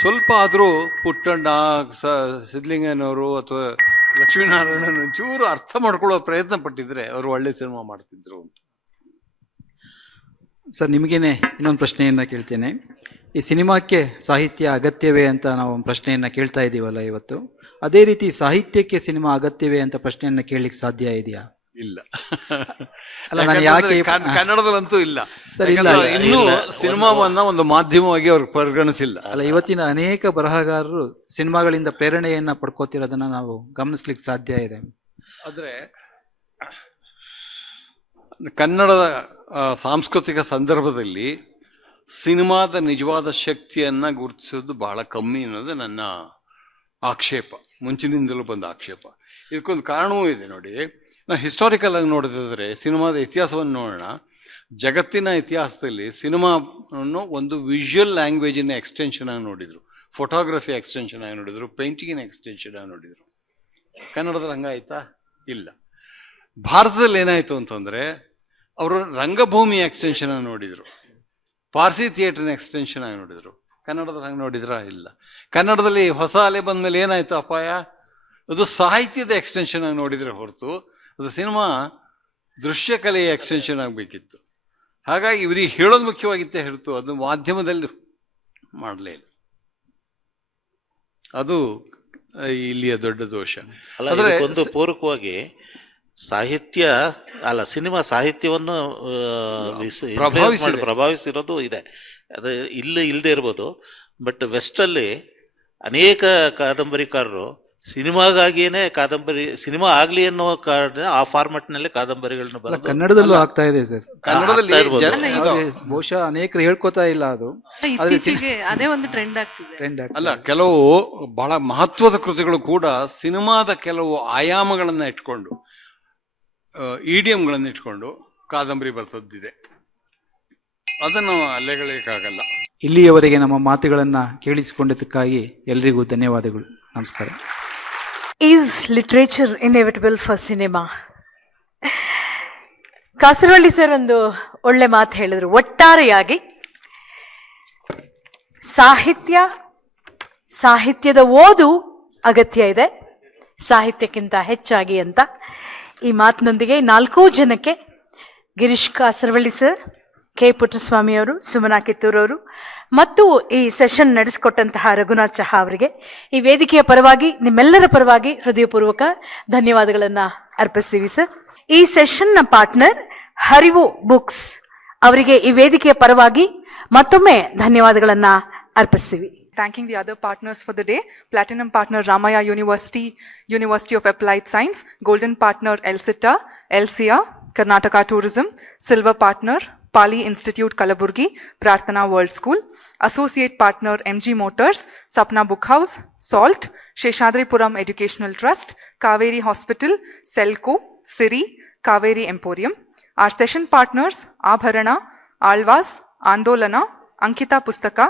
ಸ್ವಲ್ಪ ಆದರೂ ಪುಟ್ಟಣ್ಣ, ಸಿದ್ಧಲಿಂಗಯ್ಯನವರು ಅಥವಾ ಲಕ್ಷ್ಮೀನಾರಾಯಣನ ಚೂರು ಅರ್ಥ ಮಾಡ್ಕೊಳ್ಳೋ ಪ್ರಯತ್ನ ಪಟ್ಟಿದ್ರೆ ಅವರು ಒಳ್ಳೆ ಸಿನಿಮಾ ಮಾಡ್ತಿದ್ರು ಅಂತ. ಸರ್, ನಿಮಗೇನೆ ಇನ್ನೊಂದು ಪ್ರಶ್ನೆಯನ್ನ ಕೇಳ್ತೇನೆ. ಈ ಸಿನಿಮಾಕ್ಕೆ ಸಾಹಿತ್ಯ ಅಗತ್ಯವೇ ಅಂತ ನಾವು ಪ್ರಶ್ನೆಯನ್ನ ಕೇಳ್ತಾ ಇದ್ದೀವಲ್ಲ ಇವತ್ತು, ಅದೇ ರೀತಿ ಸಾಹಿತ್ಯಕ್ಕೆ ಸಿನಿಮಾ ಅಗತ್ಯವೇ ಅಂತ ಪ್ರಶ್ನೆಯನ್ನ ಕೇಳಲಿಕ್ಕೆ ಸಾಧ್ಯ ಇದೆಯಾ? ಇಲ್ಲ. ಅಲ್ಲ, ನಾನು ಯಾಕೆ ಕನ್ನಡದಲ್ಲಂತೂ ಇಲ್ಲ ಸರ್, ಇಲ್ಲ, ಇನ್ನೂ ಸಿನಿಮಾವನ್ನ ಒಂದು ಮಾಧ್ಯಮವಾಗಿ ಅವ್ರಿಗೆ ಪರಿಗಣಿಸಿಲ್ಲ. ಅಲ್ಲ, ಇವತ್ತಿನ ಅನೇಕ ಬರಹಗಾರರು ಸಿನಿಮಾಗಳಿಂದ ಪ್ರೇರಣೆಯನ್ನ ಪಡ್ಕೋತಿರೋದನ್ನ ನಾವು ಗಮನಿಸ್ಲಿಕ್ಕೆ ಸಾಧ್ಯ ಇದೆ. ಆದ್ರೆ ಕನ್ನಡದ ಸಾಂಸ್ಕೃತಿಕ ಸಂದರ್ಭದಲ್ಲಿ ಸಿನಿಮಾದ ನಿಜವಾದ ಶಕ್ತಿಯನ್ನ ಗುರುತಿಸೋದು ಬಹಳ ಕಮ್ಮಿ ಅನ್ನೋದು ನನ್ನ ಆಕ್ಷೇಪ, ಮುಂಚಿನಿಂದಲೂ ಬಂದ ಆಕ್ಷೇಪ. ಇದಕ್ಕೊಂದು ಕಾರಣವೂ ಇದೆ ನೋಡಿ. ನಾವು ಹಿಸ್ಟಾರಿಕಲ್ ಆಗಿ ನೋಡೋದಾದ್ರೆ ಸಿನಿಮಾದ ಇತಿಹಾಸವನ್ನು ನೋಡೋಣ. ಜಗತ್ತಿನ ಇತಿಹಾಸದಲ್ಲಿ ಸಿನಿಮಾವನ್ನು ಒಂದು ವಿಜುವಲ್ ಲ್ಯಾಂಗ್ವೇಜಿನ ಎಕ್ಸ್ಟೆನ್ಷನ್ ಆಗಿ ನೋಡಿದ್ರು, ಫೋಟೋಗ್ರಫಿ ಎಕ್ಸ್ಟೆನ್ಷನ್ ಆಗಿ ನೋಡಿದ್ರು, ಪೇಂಟಿಂಗಿನ ಎಕ್ಸ್ಟೆನ್ಷನ್ ಆಗಿ ನೋಡಿದ್ರು. ಕನ್ನಡದಲ್ಲಿ ಹಂಗಾಯ್ತಾ? ಇಲ್ಲ. ಭಾರತದಲ್ಲಿ ಏನಾಯ್ತು ಅಂತಂದ್ರೆ ಅವರು ರಂಗಭೂಮಿ ಎಕ್ಸ್ಟೆನ್ಷನ್ ಆಗಿ ನೋಡಿದ್ರು, ಪಾರ್ಸಿ ಥಿಯೇಟರ್ನ ಎಕ್ಸ್ಟೆನ್ಷನ್ ಆಗಿ ನೋಡಿದ್ರು. ಕನ್ನಡದಲ್ಲಿ ಹಂಗೆ ನೋಡಿದ್ರ? ಇಲ್ಲ. ಕನ್ನಡದಲ್ಲಿ ಹೊಸ ಅಲೆ ಬಂದ್ಮೇಲೆ ಏನಾಯ್ತು ಅಪಾಯ? ಅದು ಸಾಹಿತ್ಯದ ಎಕ್ಸ್ಟೆನ್ಷನ್ ಆಗಿ ನೋಡಿದ್ರೆ ಹೊರತು ಅದು ಸಿನಿಮಾ ದೃಶ್ಯ ಕಲೆಯ ಎಕ್ಸ್ಟೆನ್ಷನ್ ಆಗಬೇಕಿತ್ತು. ಹಾಗಾಗಿ ಇವರಿಗೆ ಹೇಳೋದು ಮುಖ್ಯವಾಗಿತ್ತೇ ಹೊರತು ಅದು ಮಾಧ್ಯಮದಲ್ಲಿ ಮಾಡಲೇ ಇಲ್ಲ. ಅದು ಇಲ್ಲಿಯ ದೊಡ್ಡ ದೋಷ. ಅಲ್ಲ, ಆದ್ರೆ ಇದಕ್ಕೊಂದು ಪೂರಕವಾಗಿ ಸಾಹಿತ್ಯ ಅಲ್ಲ ಸಿನಿಮಾ ಸಾಹಿತ್ಯವನ್ನು ಪ್ರಭಾವಿಸಿರೋದು ಇದೆ. ಅದು ಇಲ್ಲದೆ ಇರ್ಬೋದು, ಬಟ್ ವೆಸ್ಟಲ್ಲಿ ಅನೇಕ ಕಾದಂಬರಿಕಾರರು ಸಿನಿಮಾಗಾಗಿಯೇ ಸಿನಿಮಾ ಆಗ್ಲಿ ಅನ್ನೋ ಕಾರಣ ಆ ಫಾರ್ಮೆಟ್ ನಲ್ಲಿ ಕಾದಂಬರಿಗಳನ್ನ ಬರೆದು ಕನ್ನಡದಲ್ಲೂ ಆಗ್ತಾ ಇದೆ ಸರ್. ಕನ್ನಡದಲ್ಲಿ ಬಹುಶಃ ಅನೇಕರು ಹೇಳ್ಕೊತಾ ಇಲ್ಲ. ಅದು ಇತ್ತೀಚೆಗೆ ಅದೇ ಒಂದು ಟ್ರೆಂಡ್ ಆಗ್ತಿದೆ. ಟ್ರೆಂಡ್ ಅಲ್ಲ, ಕೆಲವು ಬಹಳ ಮಹತ್ವದ ಕೃತಿಗಳು ಕೂಡ ಸಿನಿಮಾದ ಕೆಲವು ಆಯಾಮಗಳನ್ನ ಇಟ್ಕೊಂಡು ಇಡಿಯಂಗಳನ್ನ ಇಟ್ಕೊಂಡು ಕಾದಂಬರಿ ಬರ್ತದ್ದಿದೆ. ಅದನ್ನು ಅಲ್ಲೆಗಳಿಯಕ್ಕಾಗಲ್ಲ. ಇಲ್ಲಿಯವರೆಗೆ ನಮ್ಮ ಮಾತುಗಳನ್ನ ಕೇಳಿಸಿಕೊಂಡಿದ್ದಕ್ಕಾಗಿ ಎಲ್ರಿಗೂ ಧನ್ಯವಾದಗಳು. ನಮಸ್ಕಾರ. Is literature inevitable for cinema? Kasaravalli sir ಒಂದು ಒಳ್ಳೆ ಮಾತು ಹೇಳಿದ್ರು. ಒಟ್ಟಾರೆಯಾಗಿ ಸಾಹಿತ್ಯದ ಓದು ಅಗತ್ಯ ಇದೆ ಸಾಹಿತ್ಯಕ್ಕಿಂತ ಹೆಚ್ಚಾಗಿ ಅಂತ. ಈ ಮಾತಿನೊಂದಿಗೆ 4 ಜನಕ್ಕೆ ಗಿರೀಶ್ ಕಾಸರವಳ್ಳಿ ಸರ್, ಕೆ ಪುಟ್ಟಸ್ವಾಮಿ ಅವರು, ಸುಮನಾ ಕಿತ್ತೂರವರು ಮತ್ತು ಈ ಸೆಷನ್ ನಡೆಸಿಕೊಟ್ಟಂತಹ ರಘುನಾಥ್ ಚಹಾ ಅವರಿಗೆ ಈ ವೇದಿಕೆಯ ಪರವಾಗಿ, ನಿಮ್ಮೆಲ್ಲರ ಪರವಾಗಿ ಹೃದಯಪೂರ್ವಕ ಧನ್ಯವಾದಗಳನ್ನು ಅರ್ಪಿಸ್ತೀವಿ ಸರ್. ಈ ಸೆಷನ್ನ ಪಾರ್ಟ್ನರ್ ಹರಿವು ಬುಕ್ಸ್ ಅವರಿಗೆ ಈ ವೇದಿಕೆಯ ಪರವಾಗಿ ಮತ್ತೊಮ್ಮೆ ಧನ್ಯವಾದಗಳನ್ನು ಅರ್ಪಿಸ್ತೀವಿ. Thanking the other partners for the day. Platinum partner Ramaya University, University of Applied Science. Golden partner ELSITA, ELSIA, Karnataka Tourism. Silver partner Pali Institute Kalaburgi, Prarthana World School. Associate partner MG Motors, Sapna Book House, SALT, Sheshadripuram Educational Trust, Kaveri Hospital, Selco, Siri, Kaveri Emporium. Our session partners Abharana, Alvas, Andolana, Ankita Pustaka,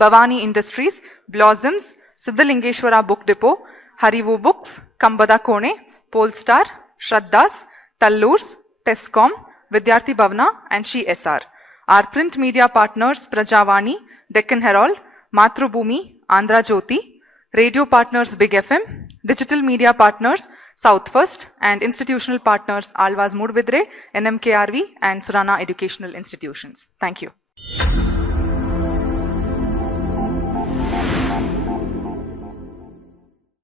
Bhavani Industries, Blossoms, Siddhalingeshwara Book Depot, Harivu Books, Kambada Kone, Polestar, Shraddhas, Tallurs, Tescom, Vidyarthi Bhavana and She SR. Our print media partners Prajavani, Deccan Herald, Mathrubhumi, Andhra Jyoti. Radio partners Big FM. Digital media partners South First and institutional partners Alvas Moodbidre, NMKRV and Surana Educational Institutions. Thank you.